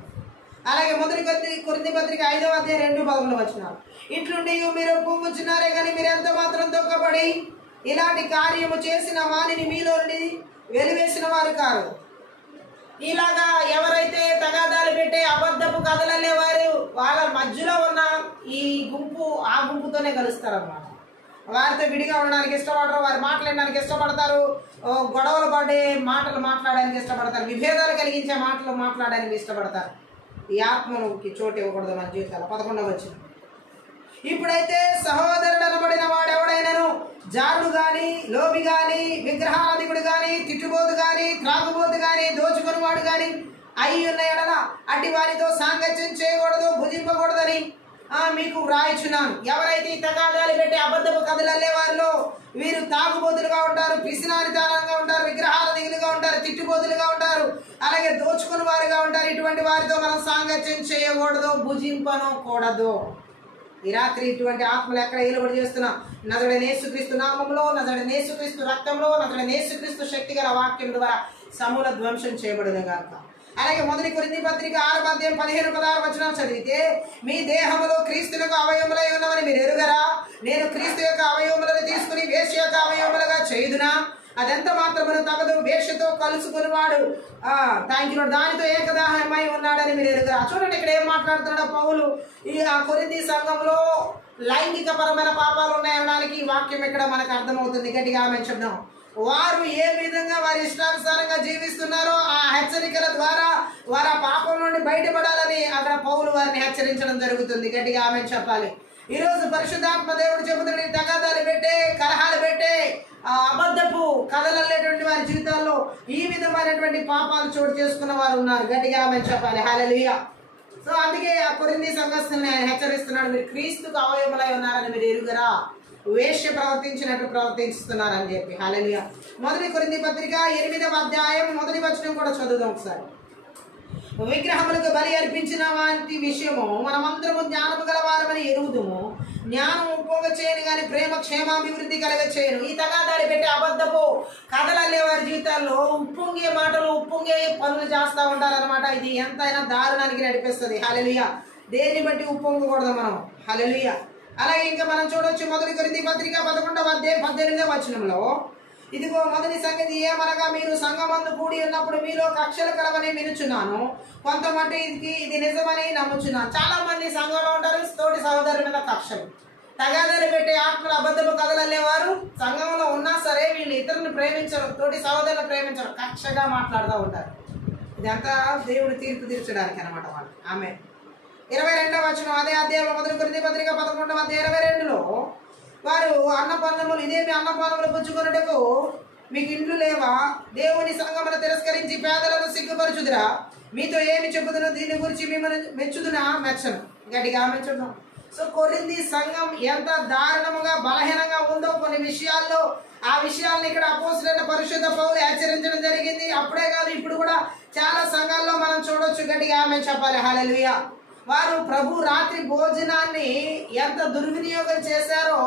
అలాగే మొదటి కొరింథీ పత్రిక 5వ అధ్యాయం 2:11 వచనాలు, ఇట్లుండి మీరు ఉప్పొంగుచున్నారే కానీ మీరు ఎంత మాత్రం తొక్కబడి ఇలాంటి కార్యము చేసిన వానిని మీలో నుండి వెలివేసిన వారు కారు. ఇలాగా ఎవరైతే తగాదాలు పెట్టే అబద్ధపు కథలల్లే వారు వాళ్ళ మధ్యలో ఉన్న ఈ గుంపు ఆ గుంపుతోనే కలుస్తారన్నమాట. వారితో విడిగా ఉండడానికి ఇష్టపడరు, వారు మాట్లాడడానికి ఇష్టపడతారు, గొడవలు పడే మాటలు మాట్లాడడానికి ఇష్టపడతారు, విభేదాలు కలిగించే మాటలు మాట్లాడడానికి ఇష్టపడతారు. ఈ ఆత్మకి చోటు ఇవ్వకూడదు మన జీవితాలు. 11వ వచనం, ఇప్పుడైతే సహోదరుడు అనబడిన వాడెవడైనాను జారుడు గాని, లోబి గాని, విగ్రహాధికుడు గాని, తిట్టుబోతు గాని, త్రాగుబోతు గాని, దోచుకునివాడు గాని అయి ఉన్న ఎడల అట్టి వారితో సాంగత్యం చేయకూడదు, భుజింపకూడదని మీకు వ్రాయిచున్నాను. ఎవరైతే ఈ తగాదాలు పెట్టి అబద్ధపు కథలు అల్లే వారిలో వీరు తాగుబోతులుగా ఉంటారు, పిసినారితనంగా ఉంటారు, విగ్రహాధికులుగా ఉంటారు, తిట్టుబోతులుగా ఉంటారు, అలాగే దోచుకుని వారుగా ఉంటారు. ఇటువంటి వారితో మనం సాంగత్యం చేయకూడదు, భుజింపనకూడదు. ఈ రాత్రి ఇటువంటి ఆత్మలు ఎక్కడ ఏలుబడి చేస్తున్నా నజరేయుడైన యేసుక్రీస్తు నామములో, నజరేయుడైన యేసుక్రీస్తు రక్తంలో, నజరేయుడైన యేసుక్రీస్తు శక్తి గల వాక్యం ద్వారా సమూల ధ్వంసం చేయబడును గాక. అలాగే మొదటి కొరింథీ పత్రిక 6వ అధ్యాయం 15-16 వచనాలు చదివితే, మీ దేహములో క్రీస్తులకు అవయవములై ఉన్నవని మీరు ఎరుగరా? నేను క్రీస్తు యొక్క అవయవములను తీసుకుని వేశ్య యొక్క అవయవములుగా చేయుదునా? అదెంత మాత్రమును తగదు. వేశ్యతో కలుసుకునివాడు దానితో ఏకదాహమై ఉన్నాడని మీరు ఎరుగరా? చూడండి ఇక్కడ ఏం మాట్లాడుతున్నాడో పౌలు. ఈ కొరింథీ సంఘంలో లైంగిక పరమైన పాపాలు ఉన్నాయనడానికి ఈ వాక్యం ఇక్కడ మనకు అర్థమవుతుంది. గట్టిగా ఆమేన్ చెప్దాం. వారు ఏ విధంగా వారి ఇష్టానుసారంగా జీవిస్తున్నారో ఆ హెచ్చరికల ద్వారా వారు ఆ పాపం నుండి బయటపడాలని అక్కడ పౌలు వారిని హెచ్చరించడం జరుగుతుంది. గట్టిగా ఆమేన్ చెప్పాలి. ఈరోజు పరిశుద్ధాత్మ దేవుడు చెబుతున్నాడు, తగాదాలు పెట్టే, కలహాలు పెట్టే, అబద్ధపు కథలల్లేటువంటి వారి జీవితాల్లో ఈ విధమైనటువంటి పాపాలు చోటు చేసుకున్న వారు ఉన్నారు. గట్టిగా ఆమేన్ చెప్పాలి. హల్లెలూయా. సో అందుకే ఆ కొరింథీ సంఘస్థుల్ని ఆయన హెచ్చరిస్తున్నాడు, మీరు క్రీస్తుకు అవయవములై ఉన్నారని మీరు ఎరుగరా? వేశ్య ప్రవర్తించినట్టు ప్రవర్తిస్తున్నారని చెప్పి. హల్లెలూయా. మొదటి కొరింథీ పత్రిక 8వ అధ్యాయం 1వ వచనం కూడా చదువుదాం ఒకసారి. విగ్రహములకు బలి అర్పించిన వాటి విషయము మనమందరము జ్ఞానము గలవారమని ఎరుగుదుము. జ్ఞానం ఉప్పొంగ చేయను కానీ ప్రేమ క్షేమాభివృద్ధి కలగ చేయను. ఈ తగాదాలు పెట్టి అబద్ధపు కథలల్లే వారి జీవితాల్లో ఉప్పొంగే మాటలు, ఉప్పొంగే పనులు చేస్తూ ఉంటారనమాట. ఇది ఎంతైనా దారుణానికి నడిపిస్తుంది. హల్లెలూయా. దేన్ని బట్టి ఉప్పొంగకూడదు మనం. హల్లెలూయా. అలాగే ఇంకా మనం చూడొచ్చు మొదటి కొరింథీ పత్రిక 11వ అధ్యాయం 18వ వచనంలో, ఇదిగో మొదటి సంగతి ఏమనగా మీరు సంఘమందు కూడి ఉన్నప్పుడు మీలో కక్షలు కలవని వినుచున్నాను, కొంతమందికి ఇది నిజమని నమ్ముచున్నాను. చాలా మంది సంఘంలో ఉంటారు, తోటి సహోదరుల మీద కక్షలు, తగాదాలు పెట్టే ఆత్మలు, అబద్ధపు కథలల్లేవారు సంఘంలో ఉన్నా సరే వీళ్ళు ఇతరులను ప్రేమించరు, తోటి సహోదరులను ప్రేమించరు, కక్షగా మాట్లాడుతూ ఉంటారు. ఇదంతా దేవుడు తీర్పు తీర్చడానికి అనమాట వాళ్ళు. ఆమె 22వ వచనం అదే అధ్యాయంలో మొదటి కొరింథీ పత్రిక 11వ అధ్యాయం 22లో, వారు అన్నపానములు ఇదేమి అన్నపానములు పుచ్చుకొనుటకు మీకు ఇండ్లు లేవా? దేవుని సంఘమును తిరస్కరించి పేదలను సిగ్గుపరచుదురా? మీతో ఏమి చెప్పుదును? దీని గురించి మిమ్మల్ని మెచ్చుదునా? మెచ్చను. గట్టిగా మెచ్చున్నాం. సో కొరింథీ సంఘం ఎంత దారుణముగా బలహీనంగా ఉందో కొన్ని విషయాల్లో, ఆ విషయాలను ఇక్కడ అపోస్తలుడైన పరిశుద్ధ పౌలు హెచ్చరించడం జరిగింది. అప్పుడే కాదు, ఇప్పుడు కూడా చాలా సంఘాల్లో మనం చూడొచ్చు. గట్టిగా ఆమేన్ చెప్పాలి. హల్లెలూయా. వారు ప్రభు రాత్రి భోజనాన్ని ఎంత దుర్వినియోగం చేశారో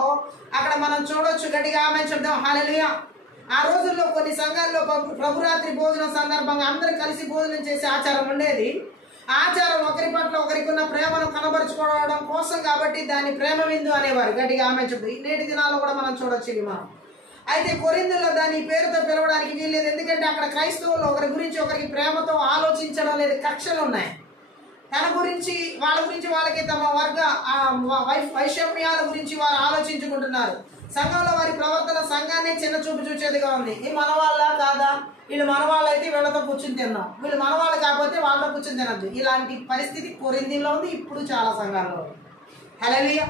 అక్కడ మనం చూడొచ్చు. గట్టిగా ఆమేన్ చెప్దాం. హల్లెలూయా. ఆ రోజుల్లో కొన్ని సంఘాల్లో ప్రభు రాత్రి భోజనం సందర్భంగా అందరూ కలిసి భోజనం చేసే ఆచారం ఉండేది. ఆచారం ఒకరి పట్ల ఒకరికి ఉన్న ప్రేమను కనబరుచుకోవడం కోసం కాబట్టి దాన్ని ప్రేమ విందు అనేవారు. గట్టిగా ఆమేన్ చెప్తాం. నేటి దినాల్లో కూడా మనం చూడొచ్చు. ఇది మనం అయితే కొరింథీయుల్లో దాని పేరుతో పిలవడానికి వీల్లేదు. ఎందుకంటే అక్కడ క్రైస్తవులు ఒకరి గురించి ఒకరికి ప్రేమతో ఆలోచించడం లేదు, కక్షలు ఉన్నాయి. తన గురించి వాళ్ళకి తమ వర్గ వైషమ్యాల గురించి వారు ఆలోచించుకుంటున్నారు. సంఘంలో వారి ప్రవర్తన సంఘాన్ని చిన్న చూపు చూసేదిగా ఉంది. ఈ మన వాళ్ళ కాదా, వీళ్ళు మన వాళ్ళు అయితే వీళ్ళతో కూర్చుని తిన్నాం, వీళ్ళు మన వాళ్ళు కాకపోతే వాళ్ళతో కూర్చుని తినద్దు. ఇలాంటి పరిస్థితి కొరింథీలో ఉంది, ఇప్పుడు చాలా సంఘాల్లో ఉంది. హల్లెలూయా.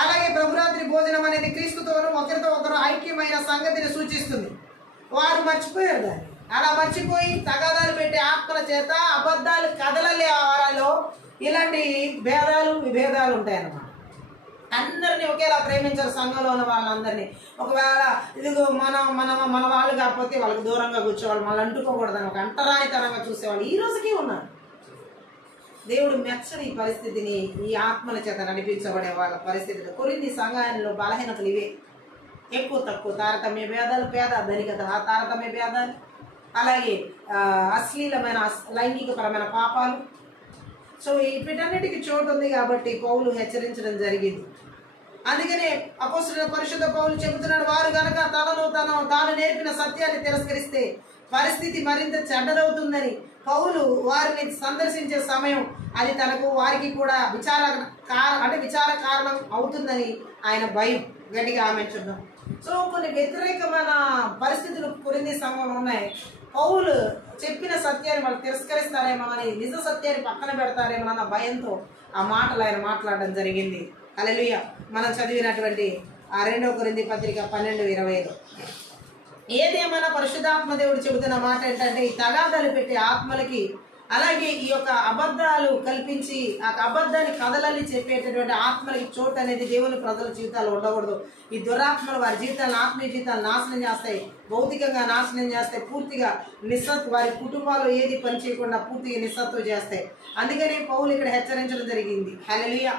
అలాగే ప్రభురాత్రి భోజనం అనేది క్రీస్తుతోనూ ఒకరితో ఒకరు ఐక్యమైన సంగతిని సూచిస్తుంది. వారు మర్చిపోయారు దాన్ని. అలా మర్చిపోయి తగాదాలు పెట్టే ఆత్మల చేత అబద్ధాలు కదలలే వారాలో ఇలాంటి భేదాలు విభేదాలు ఉంటాయన్నమాట. అందరినీ ఒకేలా ప్రేమించారు సంఘంలో ఉన్న వాళ్ళందరినీ. ఒకవేళ ఇదిగో మన వాళ్ళు కాకపోతే వాళ్ళకి దూరంగా కూర్చోవాలి, మళ్ళీ అంటుకోకూడదని ఒక అంటరానితనంగా చూసేవాళ్ళు ఈ రోజుకి ఉన్నారు. దేవుడు మెచ్చని ఈ పరిస్థితిని, ఈ ఆత్మల చేత నడిపించబడే వాళ్ళ పరిస్థితులు. కొరింథీ సంఘంలో బలహీనతలు ఇవే, ఎక్కువ తక్కువ తారతమ్య భేదాలు, పేద ధనికత తారతమ్య భేదాలు, అలాగే అశ్లీలమైన లైంగికపరమైన పాపాలు. సో వీటన్నిటికీ చోటు ఉంది కాబట్టి పౌలు హెచ్చరించడం జరిగింది. అందుకనే అపోస్తలుడైన పరిశుద్ధ పౌలు చెబుతున్నాడు, వారు గనక తాను నేర్పిన సత్యాన్ని తిరస్కరిస్తే పరిస్థితి మరింత చెడ్డదవుతుందని. పౌలు వారిని సందర్శించే సమయం అది వారికి కూడా విచార కారణం అవుతుందని ఆయన భయం. గట్టిగా ఆమె చూద్దాం. సో కొన్ని వ్యతిరేకమైన పరిస్థితులు కొరింథీ సంఘంలో ఉన్నాయి. పౌలు చెప్పిన సత్యాన్ని వాళ్ళు తిరస్కరిస్తారేమో అని, నిజ సత్యాన్ని పక్కన పెడతారేమో అన్న భయంతో ఆ మాటలు ఆయన మాట్లాడడం జరిగింది. హల్లెలూయా. మనం చదివినటువంటి ఆ 2 కొరింథీ పత్రిక 12:20. ఏదేమైనా పరిశుద్ధాత్మ దేవుడు చెబుతున్న మాట ఏంటంటే, ఈ తగాదాలు పెట్టే ఆత్మలకి, అలాగే ఈ యొక్క అబద్ధాలు కల్పించి ఆ అబద్ధాన్ని కథలని చెప్పేటటువంటి ఆత్మలకి చోటు అనేది దేవుని ప్రజల జీవితాలు ఉండకూడదు. ఈ దురాత్మలు వారి జీవితాలను, ఆత్మీయ జీవితాలు నాశనం చేస్తాయి, భౌతికంగా నాశనం చేస్తాయి, పూర్తిగా వారి కుటుంబాల్లో ఏది పని చేయకుండా పూర్తిగా నిస్సత్వం చేస్తాయి. అందుకని పౌలు ఇక్కడ హెచ్చరించడం జరిగింది. హల్లెలూయా.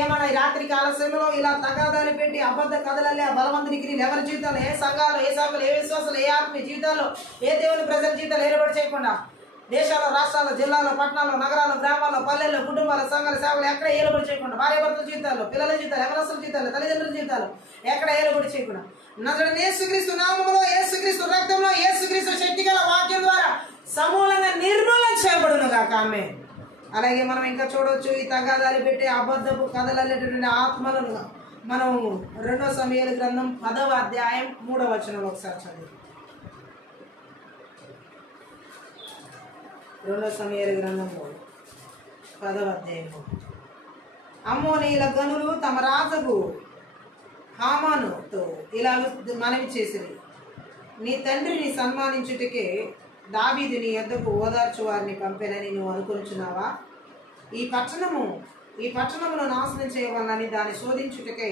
ఏమైనా ఈ రాత్రి కాల సమయంలో ఇలా తగాదాలు పెట్టి అబద్ధ కథలల్లే ఆ బలవంతుని క్రియలు ఎవరి జీవితాలు, ఏ సంఘాలు, ఏ విశ్వాసాలు, ఏ ఆత్మీయ జీవితాల్లో, ఏ దేవుని ప్రజల జీవితాలు ఏర్పాటు చేయకుండా దేశాల్లో, రాష్ట్రాల్లో, జిల్లాల్లో, పట్టణాల్లో, నగరాల్లో, గ్రామాల్లో, పల్లెల్లో, కుటుంబాల సంఘాలు, సేవలు ఎక్కడ ఏలుబడి చేయకుండా, భార్య భర్తల జీవితాల్లో, పిల్లల జీవితాలు, యవనస్తుల జీవితాలు, తల్లిదండ్రుల జీవితాలు ఎక్కడ ఏలుబడి చేయకుండా నజరేయుడైన యేసుక్రీస్తు నామములో, యేసుక్రీస్తు రక్తంలో, యేసుక్రీస్తు శక్తి గల వాక్యం ద్వారా సమూలంగా నిర్మూలన చేయబడును గాక. ఆమేన్. అలాగే మనం ఇంకా చూడవచ్చు, ఈ తగాదాలు పెట్టి అబద్ధపు కథలనేటటువంటి ఆత్మలను మనం 2 సమూయేలు గ్రంథం 10వ అధ్యాయం 3వ వచనంలో ఒకసారి చదివి. 2 సమూయేలు గ్రంథం 10వ అధ్యాయం. అమ్మోనీయుల గనులు తమ రాజుకు హామానుతో ఇలా మనవి చేసిరి, నీ తండ్రిని సన్మానించుటకే దావీదు నీ యొద్దకు ఓదార్చు వారిని పంపెనని నువ్వు అనుకుంటున్నావా? ఈ పట్టణమును నాశనం చేయవాలని దాన్ని శోధించుటకే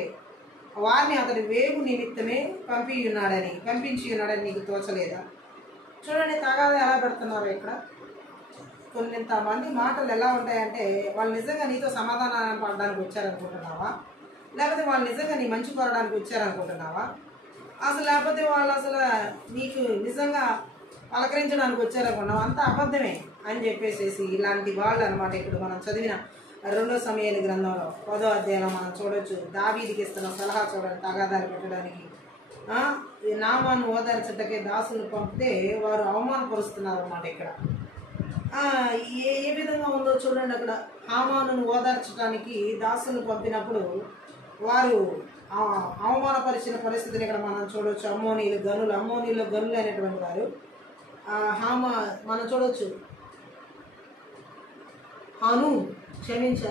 వారిని అతడి వేగు నిమిత్తమే పంపించి ఉన్నాడని నీకు తోచలేదా? చూడండి, తగాదా ఎలా పెడుతున్నారు ఇక్కడ. కొంతమంది మాటలు ఎలా ఉంటాయంటే, వాళ్ళు నిజంగా నీతో సమాధానం పడడానికి వచ్చారనుకుంటున్నావా? లేకపోతే వాళ్ళు నిజంగా నీ మంచి కోరడానికి వచ్చారనుకుంటున్నావా? లేకపోతే వాళ్ళు నీకు నిజంగా పలకరించడానికి వచ్చారనుకున్నాం, అంతా అబద్ధమే అని చెప్పేసి ఇలాంటి వాళ్ళు అనమాట. ఇప్పుడు మనం చదివిన 2 సమూయేలు గ్రంథంలో 10వ అధ్యాయంలో మనం చూడవచ్చు, దావీదుకి ఇస్తున్న సలహా చూడండి. తగాదాలు పెట్టడానికి ఈ నామాన్ని ఓదార్చటకే దాసులు పంపితే వారు అవమానపరుస్తున్నారు అన్నమాట. ఇక్కడ ఏ విధంగా ఉందో చూడండి. అక్కడ హామానును ఓదార్చడానికి దాసులు పంపినప్పుడు వారు అవమానపరిచిన పరిస్థితిని ఇక్కడ మనం చూడవచ్చు. అమ్మోనీయుల గనులు అనేటువంటి వారు మనం చూడవచ్చు.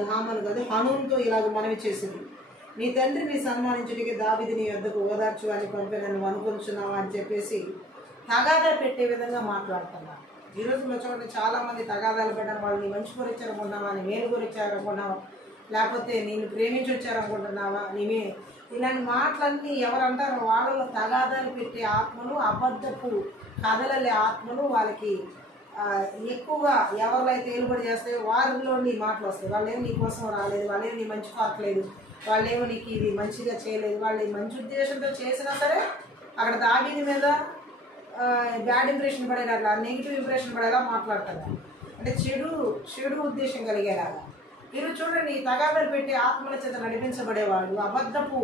హామాను కాదు, హనూన్తో ఇలాగ మనవి చేసింది, నీ తండ్రిని సన్మానించుడికి దావీదు నీ యొద్దకు ఓదార్చు అని పంపిన నువ్వు అనుకుంటున్నావా అని చెప్పేసి తగాదా పెట్టే విధంగా మాట్లాడుతున్నారు. ఈ రోజుల్లో చూడండి, చాలా మంది తగాదాలు పెట్టడం, వాళ్ళు నీ మంచి గురించారనుకుంటున్నావా, నీ మేలు గురించారనుకుంటున్నావా, లేకపోతే నేను ప్రేమించి వచ్చారనుకుంటున్నావా, ఇలాంటి మాటలన్నీ ఎవరంటారో వాళ్ళలో తగాదాలు పెట్టే ఆత్మలు, అబద్ధపు కథలలే ఆత్మలు వాళ్ళకి ఎక్కువగా ఎవరిలో అయితే ఏలుబడి చేస్తాయో వారిలో నీ మాటలు వస్తాయి. వాళ్ళేమో నీ కోసం రాలేదు, వాళ్ళేమో నీ మంచి కోరట్లేదు, వాళ్ళేమో నీకు ఇది మంచిగా చేయలేదు, వాళ్ళు మంచి ఉద్దేశంతో చేసినా సరే అక్కడ దావీదు మీద బ్యాడ్ ఇంప్రెషన్ పడేలా, నెగిటివ్ ఇంప్రెషన్ పడేలా మాట్లాడతారు. అంటే చెడు ఉద్దేశం కలిగేలాగా. ఈరోజు చూడండి, తగాదాలు పెట్టి ఆత్మల చేత నడిపించబడేవాళ్ళు, అబద్ధపు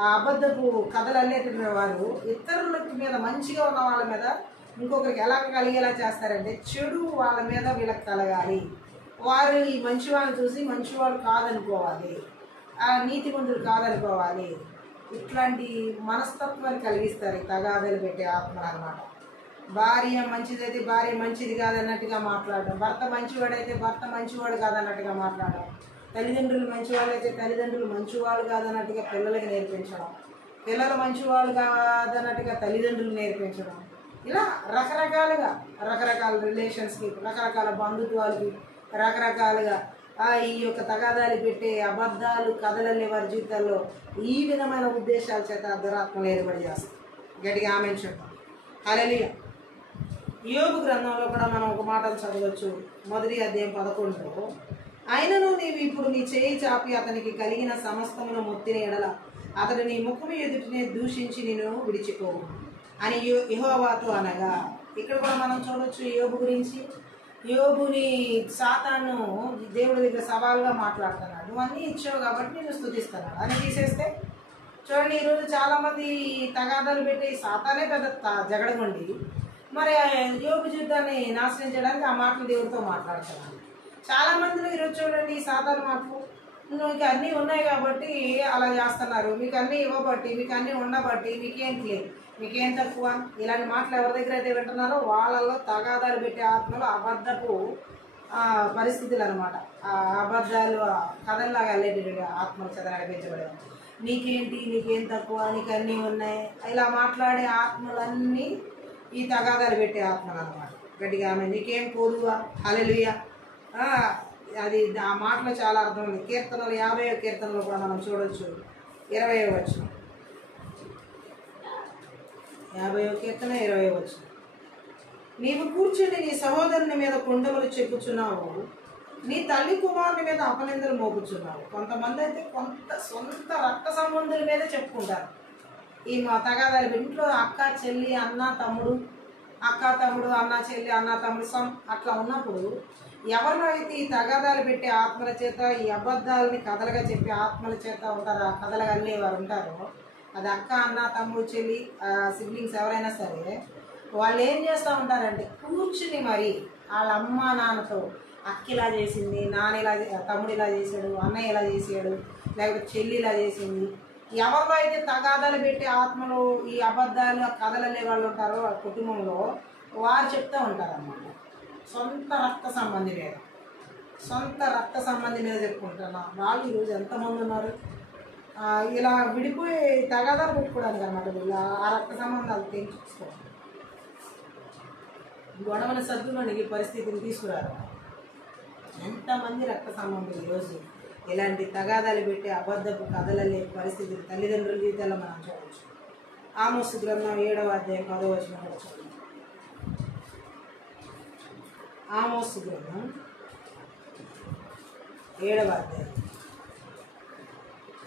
ఆ అబద్ధపు కథలు అల్లేటువంటి వారు ఇతరుల మీద మంచిగా ఉన్న వాళ్ళ మీద ఇంకొకరికి ఎలా కలిగేలా చేస్తారంటే చెడు వాళ్ళ మీద వీళ్ళకి కలగాలి, వారు ఈ మంచి వాళ్ళని చూసి మంచివాళ్ళు కాదనుకోవాలి, ఆ నీతిమంతులు కాదనుకోవాలి. ఇట్లాంటి మనస్తత్వాన్ని కలిగిస్తారు ఈ తగాదలు పెట్టే ఆత్మలు అన్నమాట. భార్య మంచిదైతే భార్య మంచిది కాదన్నట్టుగా మాట్లాడడం, భర్త మంచివాడైతే భర్త మంచివాడు కాదన్నట్టుగా మాట్లాడడం, తల్లిదండ్రులు మంచివాళ్ళైతే తల్లిదండ్రులు మంచివాళ్ళు కాదన్నట్టుగా పిల్లలకి నేర్పించడం, పిల్లలు మంచివాళ్ళు కాదన్నట్టుగా తల్లిదండ్రులు నేర్పించడం. ఇలా రకరకాలుగా రకరకాల రిలేషన్స్కి, రకరకాల బంధుత్వాలకి, రకరకాలుగా ఈ యొక్క తగాదాలు పెట్టే అబద్ధాలు కథలనే వారి జీవితాల్లో ఈ విధమైన ఉద్దేశాల చేత దురాత్మలు ఏర్పడి చేస్తాయి. గట్టిగా ఆమెను చెప్పాం. హల్లెలూయా. యోబు గ్రంథంలో కూడా మనం ఒక మాటలు చదవచ్చు. మొదటి అధ్యాయం 11లో, అయినను నీవు ఇప్పుడు నీ చేయి చాపి అతనికి కలిగిన సమస్తమును మొత్తిన ఎడల అతడు నీ ముఖము ఎదుటినే దూషించి నేను విడిచిపోవు అని యెహోవాతో అనగా. ఇక్కడ కూడా మనం చూడవచ్చు యోబు గురించి. యోబుని సాతాను దేవుడి దగ్గర సవాలుగా మాట్లాడుతున్నాడు. నువ్వు అన్నీ ఇచ్చావు కాబట్టి నేను స్తుతిస్తున్నాడు అని తీసేస్తే చూడండి, ఈరోజు చాలామంది తగాదాలు పెట్టి సాతానే పెద్ద జగడగొండి మరి యోబు జీవితాన్ని నాశనం చేయడానికి ఆ మాటలు దేవుడితో మాట్లాడుతున్నాడు. చాలామందిలో ఈరోజు చూడండి సాతాను మాటలు, మీకు అన్నీ ఉన్నాయి కాబట్టి అలా చేస్తున్నారు, మీకు అన్నీ ఇవ్వబట్టి, మీకు అన్నీ ఉండబట్టి మీకేంటి లేదు, మీకేం తక్కువ, ఇలాంటి మాటలు ఎవరి దగ్గర అయితే వింటున్నారో వాళ్ళల్లో తగాదాలు పెట్టే ఆత్మలు అబద్ధపు పరిస్థితులు అనమాట. ఆ అబద్ధాలు కథల్లాగా వెళ్ళేటి ఆత్మలు చేత నడిపించబడేవి. నీకేంటి, నీకేం తక్కువ, నీకు అన్నీ ఉన్నాయి, ఇలా మాట్లాడే ఆత్మలన్నీ ఈ తగాదాలు పెట్టే ఆత్మలు అనమాట. గట్టిగా ఆమె నీకేం పోదువా. హల్లెలూయా. అది ఆ మాటలో చాలా అర్థం ఉంది. కీర్తనలు 50వ కీర్తనలో కూడా మనం చూడవచ్చు. 20వ వచనం, 50వ కీర్తన 20వ వచనం, నీవు కూర్చుని నీ సహోదరుని మీద కొండములు చెప్పుచున్నావు, నీ తల్లి కుమారుని మీద అపనిందలు మోపుచున్నావు. కొంతమంది అయితే సొంత రక్త సంబంధుల మీద చెప్పుకుంటారు ఈ మా తగాదాలు. ఇంట్లో అక్క చెల్లి అన్న తమ్ముడు, అక్క తమ్ముడు అన్న చెల్లి అన్న తమ్ముడు అట్లా ఉన్నప్పుడు ఎవరిలో అయితే ఈ తగాదాలు పెట్టే ఆత్మల చేత, ఈ అబద్ధాలని కథలుగా చెప్పే ఆత్మల చేత ఉంటారు, ఆ కథలుగా అల్లేవారు ఉంటారో, అది అక్క అన్న తమ్ముడు చెల్లి సిబ్లింగ్స్ ఎవరైనా సరే, వాళ్ళు ఏం చేస్తూ ఉంటారంటే కూర్చుని మరి వాళ్ళ అమ్మ నాన్నతో అక్క ఇలా చేసింది, నాన్న ఇలా, తమ్ముడు ఇలా చేశాడు, అన్నయ్య ఇలా చేసాడు, లేకపోతే చెల్లి ఇలా చేసింది. ఎవరిలో అయితే తగాదాలు పెట్టే ఆత్మలు, ఈ అబద్ధాలు కథలు అనే వాళ్ళు ఉంటారో ఆ కుటుంబంలో, వారు చెప్తూ ఉంటారు అన్నమాట. సొంత రక్త సంబంధి మీద చెప్పుకుంటున్నా వాళ్ళు ఈరోజు ఎంతమంది ఉన్నారు ఇలా విడిపోయి తగాదాలు పెట్టుకోవడానికి అనమాట. వీళ్ళు ఆ రక్త సంబంధాలు తెంచుకోవాలి, గొడవల సద్దులోని ఈ పరిస్థితిని తీసుకురారు. ఎంతమంది రక్త సంబంధులు ఈరోజు ఇలాంటి తగాదాలు పెట్టి అబద్ధపు కథలనే పరిస్థితులు తల్లిదండ్రుల జీవితాల్లో మనం చూడవచ్చు. ఆమోసు గ్రంథం 7వ అధ్యాయం 10వ వచనం చూడండి. ఆమోసు గ్రంథం 7వ అధ్యాయం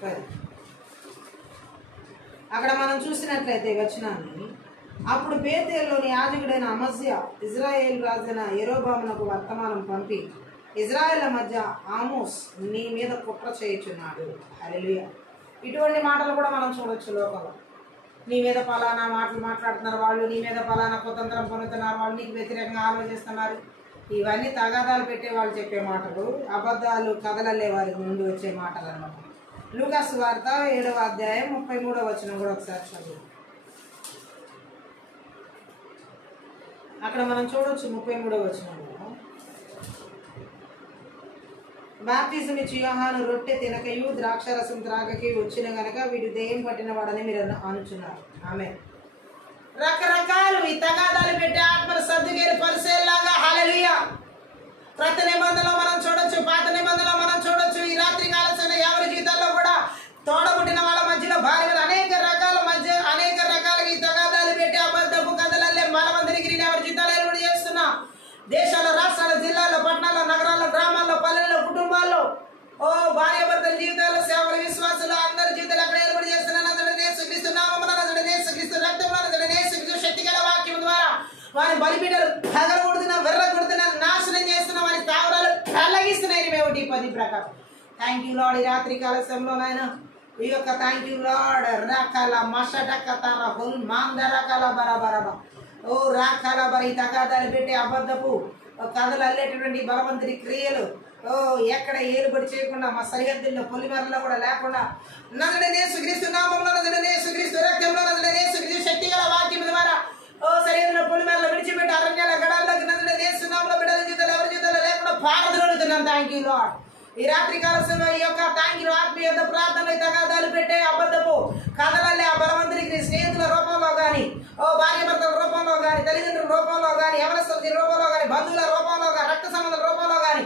10. అక్కడ మనం చూసినట్లయితే వచనాన్ని, అప్పుడు బేతేలులోని యాజకుడైన అమజ్యా ఇజ్రాయేల్ రాజైన యెరోబామునకు వర్తమానం పంపి, ఇజ్రాయేళ్ల మధ్య ఆమోస్ నీ మీద కుట్ర చేయుచున్నాడు. హల్లెలూయా. ఇటువంటి మాటలు కూడా మనం చూడొచ్చు లోకంలో. నీ మీద పలానా మాటలు మాట్లాడుతున్నారు వాళ్ళు, నీ మీద పలానా కుతంత్రం పొందుతున్నారు వాళ్ళు, నీకు వ్యతిరేకంగా ఆలోచిస్తున్నారు. ఇవన్నీ తగాదాలు పెట్టే వాళ్ళు చెప్పే మాటలు, అబద్ధాలు కథలల్లే వారి నుండి వచ్చే మాటలు అన్నమాట. లూకాసు వార్త 7వ అధ్యాయం 33వ వచనం కూడా ఒకసారి చదువు. అక్కడ మనం చూడొచ్చు 33వ వచనంలో, బాప్తిజం ఇచ్చి యోహాను రొట్టె తినకయు ద్రాక్షరసం త్రాగకి వచ్చిన గనక వీడు దెయ్యం పట్టిన వాడని మీరు అనుచున్నారు. ఆమె రకరకాలు ఈ తగాదాలు పెట్టే ఆత్మల సర్దుకేరు పరిసేలాగా. హల్లెలూయా. క్రొత్త నిబంధనలో మనం చూడొచ్చు, పాత నిబంధనలో మనం చూడొచ్చు. ఈ రాత్రి కాల ఎవరి జీవితాల్లో కూడా తోడబుట్టిన వాళ్ళ మధ్యలో భార్యలు అనేక రకాలుగా ఈ తగాదాలు పెట్టి అబద్ధపు కథలల్లే మనమందరికి ఎవరి జీవితాలు ఏర్పాటు చేస్తున్నా. దేశాల, రాష్ట్రాల, జిల్లాల్లో, పట్టణాల్లో, నగరాల్లో, గ్రామాల్లో, పల్లెల్లో, కుటుంబాల్లో భార్య భర్తల జీవితాల్లో, సేవల విశ్వాసాలు అందరి జీవితాలు అక్కడ ఏర్పాటు చేస్తున్నాను. శక్తి గల వాక్యం ద్వారా వారి బలిపీఠాలు పగలగొడుతున్నా, వెర్రగొడుతున్నా, నాశనం చేస్తున్నా, వారి తావరాలు పెళ్ళగిస్తున్నాయి. మేము 10 ప్రకారం. Thank you Lord. ఈ రాత్రి కాల సమయంలో నాయన ఈ యొక్క థ్యాంక్ యూ లార్డ్. రకాల మషటకతర హుల్ మాందరకాల బరబరబ ఓ రాకాల బరి తగాదాలు పెట్టి అబద్ధపు కథలు అల్లేటటువంటి బలవంతుడి క్రియలు ఎక్కడ ఏలుబడి చేయకుండా మా సరిహద్దుల్లో పొలిమేరలో కూడా లేకుండా నజరేయుడైన యేసుక్రీస్తు నామములో నజరేయుడైన యేసుక్రీస్తు రక్తంలో నజరేయుడైన యేసుక్రీస్తు శక్తి గల వాక్యం ద్వారా సరిహద్దుల పొలిమేరలో విడిచిపెట్టి అరణ్యాల గడాల్లోకి నజరేయుడైన యేసు నామములో బిడ్డల జీవితాలు ఎవరి జీవితాలు లేకుండా పారదలుతున్నాను. Thank you Lord. ఈ రాత్రి కాల సమయంలో ఈ యొక్క థ్యాంక్ యూ ఆత్మీయ ప్రార్థనలు తగాదాలు పెట్టే అబద్ధపు కథలల్లే ఆ బలవంతుడికి స్నేహితుల రూపంలో కానీ భార్య భర్తల రూపంలో కానీ తల్లిదండ్రుల రూపంలో కానీ యవనస్తుల రూపంలో కానీ బంధువుల రూపంలో కానీ రక్త సంబంధుల రూపంలో కానీ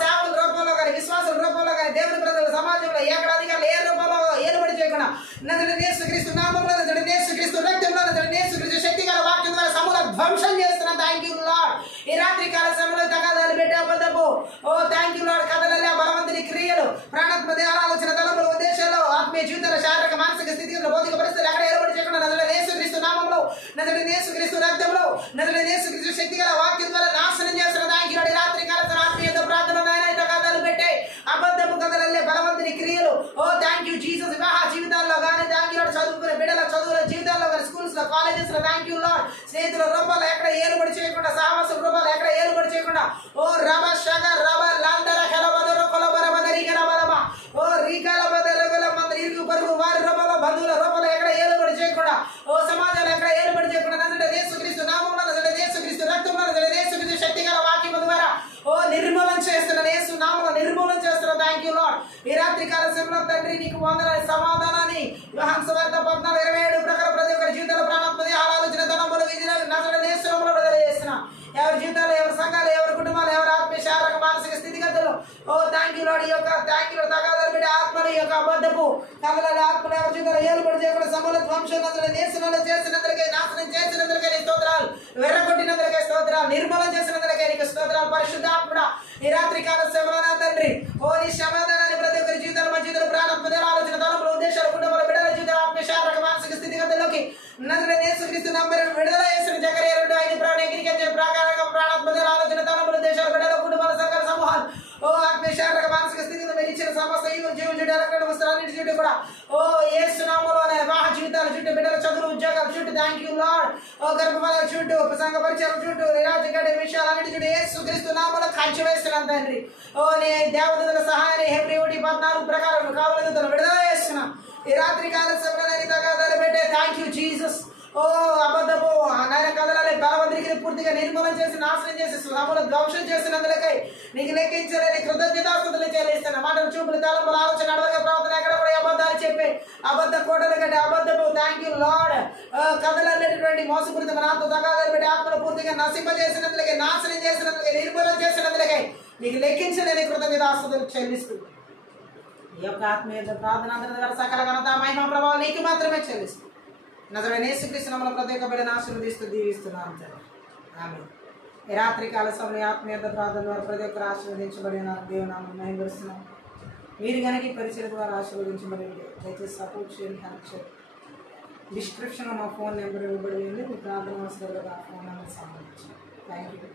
సేవల రూపంలో కానీ విశ్వాసుల రూపంలో కానీ దేవుని ప్రజల సమాజంలో ఎక్కడ అధికారులు ఏ రూపంలో ఏలుబడి చేయకుండా నజరేయుడైన యేసుక్రీస్తు నామములో నజరేయుడైన యేసుక్రీస్తు రక్తంలో నజరేయుడైన యేసుక్రీస్తు శక్తి గల వాక్యం ద్వారా సమూల ధ్వంసం చేస్తున్నాను. Thank you Lord. ఈ రాత్రి కాల సమయంలో తగాదాలు పెట్టే అబద్ధపు థ్యాంక్ యూ లార్డ్ కథలల్లే బలవంతుని క్రియలు ప్రాణాత్మ దేహాల ఆలోచన తలములు ఉద్దేశాలు ఆత్మీయ జీవితాల శారీరక మానసిక స్థితిలో భౌతిక పరిస్థితులు ఎక్కడ ఏర్పడి చేయకుండా నజరేయుడైన యేసుక్రీస్తు నామములో నజరేయుడైన యేసుక్రీస్తు రక్తంలో నజరేయుడైన యేసుక్రీస్తు శక్తి గల వాక్యం ద్వారా నాశనం చేస్తున్న థ్యాంక్ యూ లార్డ్. ఈ రాత్రి కాల ఆత్మీయ ప్రార్థన తగాదాలు పెట్టే అబద్ధపు కథలల్లే బలవంతుని క్రియలు థ్యాంక్ యూ జీసస్. వివాహ జీవితాల్లో కానీ థ్యాంక్ యూ లార్డ్. చదువుకునే బిడ్డల చదువుల జీవితాల్లో కానీ స్కూల్స్ లో కాలేజెస్ లో థ్యాంక్ యూ లార్డ్. స్నేహితుల రూపాలు ఎక్కడ ఏలుబడి చేయకుండా సహవాసుల రూపాలు ఎక్కడ ఏలుబడి చేయకుండా రబ షగ రబ లాందర కలబదర కొలబరబదరి గరబరబ రీకలబదరగల మంది ఇరుగు పరుగు వారి రూపంలో బంధువుల రూపంలో ఎక్కడ ఏలుబడి చేయకుండా సమాజాలు ఎక్కడ ఏలుబడి చేయకుండా నజరేయుడైన యేసుక్రీస్తు నామములో నజరేయుడైన యేసుక్రీస్తు రక్తంలో నజరేయుడైన యేసుక్రీస్తు శక్తి గల వాక్యం ద్వారా నిర్మూలన చేస్తున్న యేసు నామములో నిర్మూలన చేస్తున్న థ్యాంక్ యూ లార్డ్. ఈ రాత్రి కాల సమయంలో తండ్రి నీకు వందనాలు సమాధానాన్ని యోహాను సువార్త 14:27 ప్రకారం ప్రతి ఒక్కరి జీవితాల ప్రాణాత్మది ఆలోచన తనములు విజయాలు నజరేయుడైన యేసు నామములో విడుదల చేస్తున్నా. ఎవరి జీవితాలు ఎవరి సంఘాలు ఎవరి కుటుంబాలు ఎవరి ఆత్మీయ శారీరక మానసిక స్థితిగతులు థ్యాంక్ యూ లార్డ్. ఈ యొక్క థ్యాంక్ యూ తగాదాలు పెట్టి ఆత్మలు ఈ యొక్క అబద్ధపు కథల ఆత్మలు ఎవరి జీవితాలు ఏలుబడి చేయకుండా సమూల ధ్వంసం నజరేయుడైన యేసు నామములో చేసినందుకే నాశనం చేసినందుకే నీ స్తోత్రాలు వెర్రగొట్టినందుకే స్తోత్రాలు నిర్మూలన చేసినందుకే నీకు స్తోత్రాలు. పరిశుద్ధాత్ముడా ఈ రాత్రి కాల సేవలో తండ్రి నీ సమాధానాన్ని ప్రతి ఒక్కరి జీవితాలు మా జీవితాలు ప్రాణాత్మ ఆలోచన తలములు ఉద్దేశాలు కుటుంబాల బిడ్డల జీవితాలు ఆత్మీయ శారీరక మానసిక స్థితిగతుల్లోకి నజరేయుడైన యేసుక్రీస్తు నామములో విడుదల చేసిన జకరియా 2:5 ప్రాణికిరికే ప్రాకారంగా ప్రాణాత్మ ఆలోచన తలములు ఉద్దేశాలు బిడ్డల కుటుంబాల సంఘాల సమూహాలు ఆత్మీయ శారీరక మానసిక స్థితిలో మీరు ఇచ్చిన సమస్త జీవులు చుట్టూ ఎలక్ట్రానిక్ వస్త్రాలన్నిటి చుట్టూ కూడా యేసు నామములోనే వివాహ జీవితాల చుట్టూ బిడ్డల చదువు ఉద్యోగాల చుట్టూ థ్యాంక్ యూ లార్డ్. గర్భఫలాల చుట్టూ సంఘ పరిచయాల చుట్టూ నిరాజకమైన విషయాలన్నిటి చుట్టూ యేసుక్రీస్తు నామములో కంచి వేస్తున్నాను తండ్రి. నీ దేవదూతల సహాయాన్ని హెబ్రీ 1:14 ప్రకారం కావలదుతలు విడుదల చేస్తున్నాం. ఈ రాత్రి కాల సమయాన్ని తగాదాలు పెట్టే థ్యాంక్ యూ జీసస్. అబద్ధపు నాయన కథలే బలవంతుడికి పూర్తిగా నిర్మూలన చేసి నాశనం చేసి సమూల ధ్వంసం చేసినందులకై నీకు లెక్కించలేని కృతజ్ఞతాస్తుతులు చెల్లిస్తున్నా. మాటలు చూపులు తలములు ఆలోచన అడవక ప్రవర్తన ఎక్కడ కూడా అబద్ధాలు చెప్పే అబద్ధ కోటలు కట్టే అబద్ధపు థ్యాంక్ యూ లార్డ్. కథలనేటువంటి మోసపూరితమైన ఆత్మ తగాదాలు పెట్టి ఆత్మను పూర్తిగా నశింపజేసినందులకై నాశనం చేసినందులకై నిర్మూలన చేసినందులకై నీకు లెక్కించలేని కృతజ్ఞతాస్తుతులు చెల్లిస్తూ ఈ యొక్క ఆత్మీయ ప్రార్థన అందరి సకల ఘనత మహిమ ప్రభావం నీకు మాత్రమే చెల్లిస్తూ నజరేయుడైన యేసుక్రీస్తు నామములో ప్రతి ఒక్క బిడ్డను ఆశీర్వదిస్తూ దీవిస్తున్నాం తండ్రి. ఆమేన్. ఈ రాత్రి కాల సమయంలో ఆత్మీయ ప్రార్థన ద్వారా ప్రతి ఒక్కరు ఆశీర్వదించబడిన దేవునామమున మహిమపరుస్తున్నాం. మీరు కనుక ఈ పరిచయం ద్వారా ఆశీర్వదించబడి దయచేసి సపోర్ట్ చేయండి, హెల్ప్ చేయండి. డిస్క్రిప్షన్లో మా ఫోన్ నెంబర్ ఇవ్వబడి ఉంది. మీ ప్రార్థన అవసరం ఆ ఫోన్ నెంబర్ సంబంధించి. Thank you.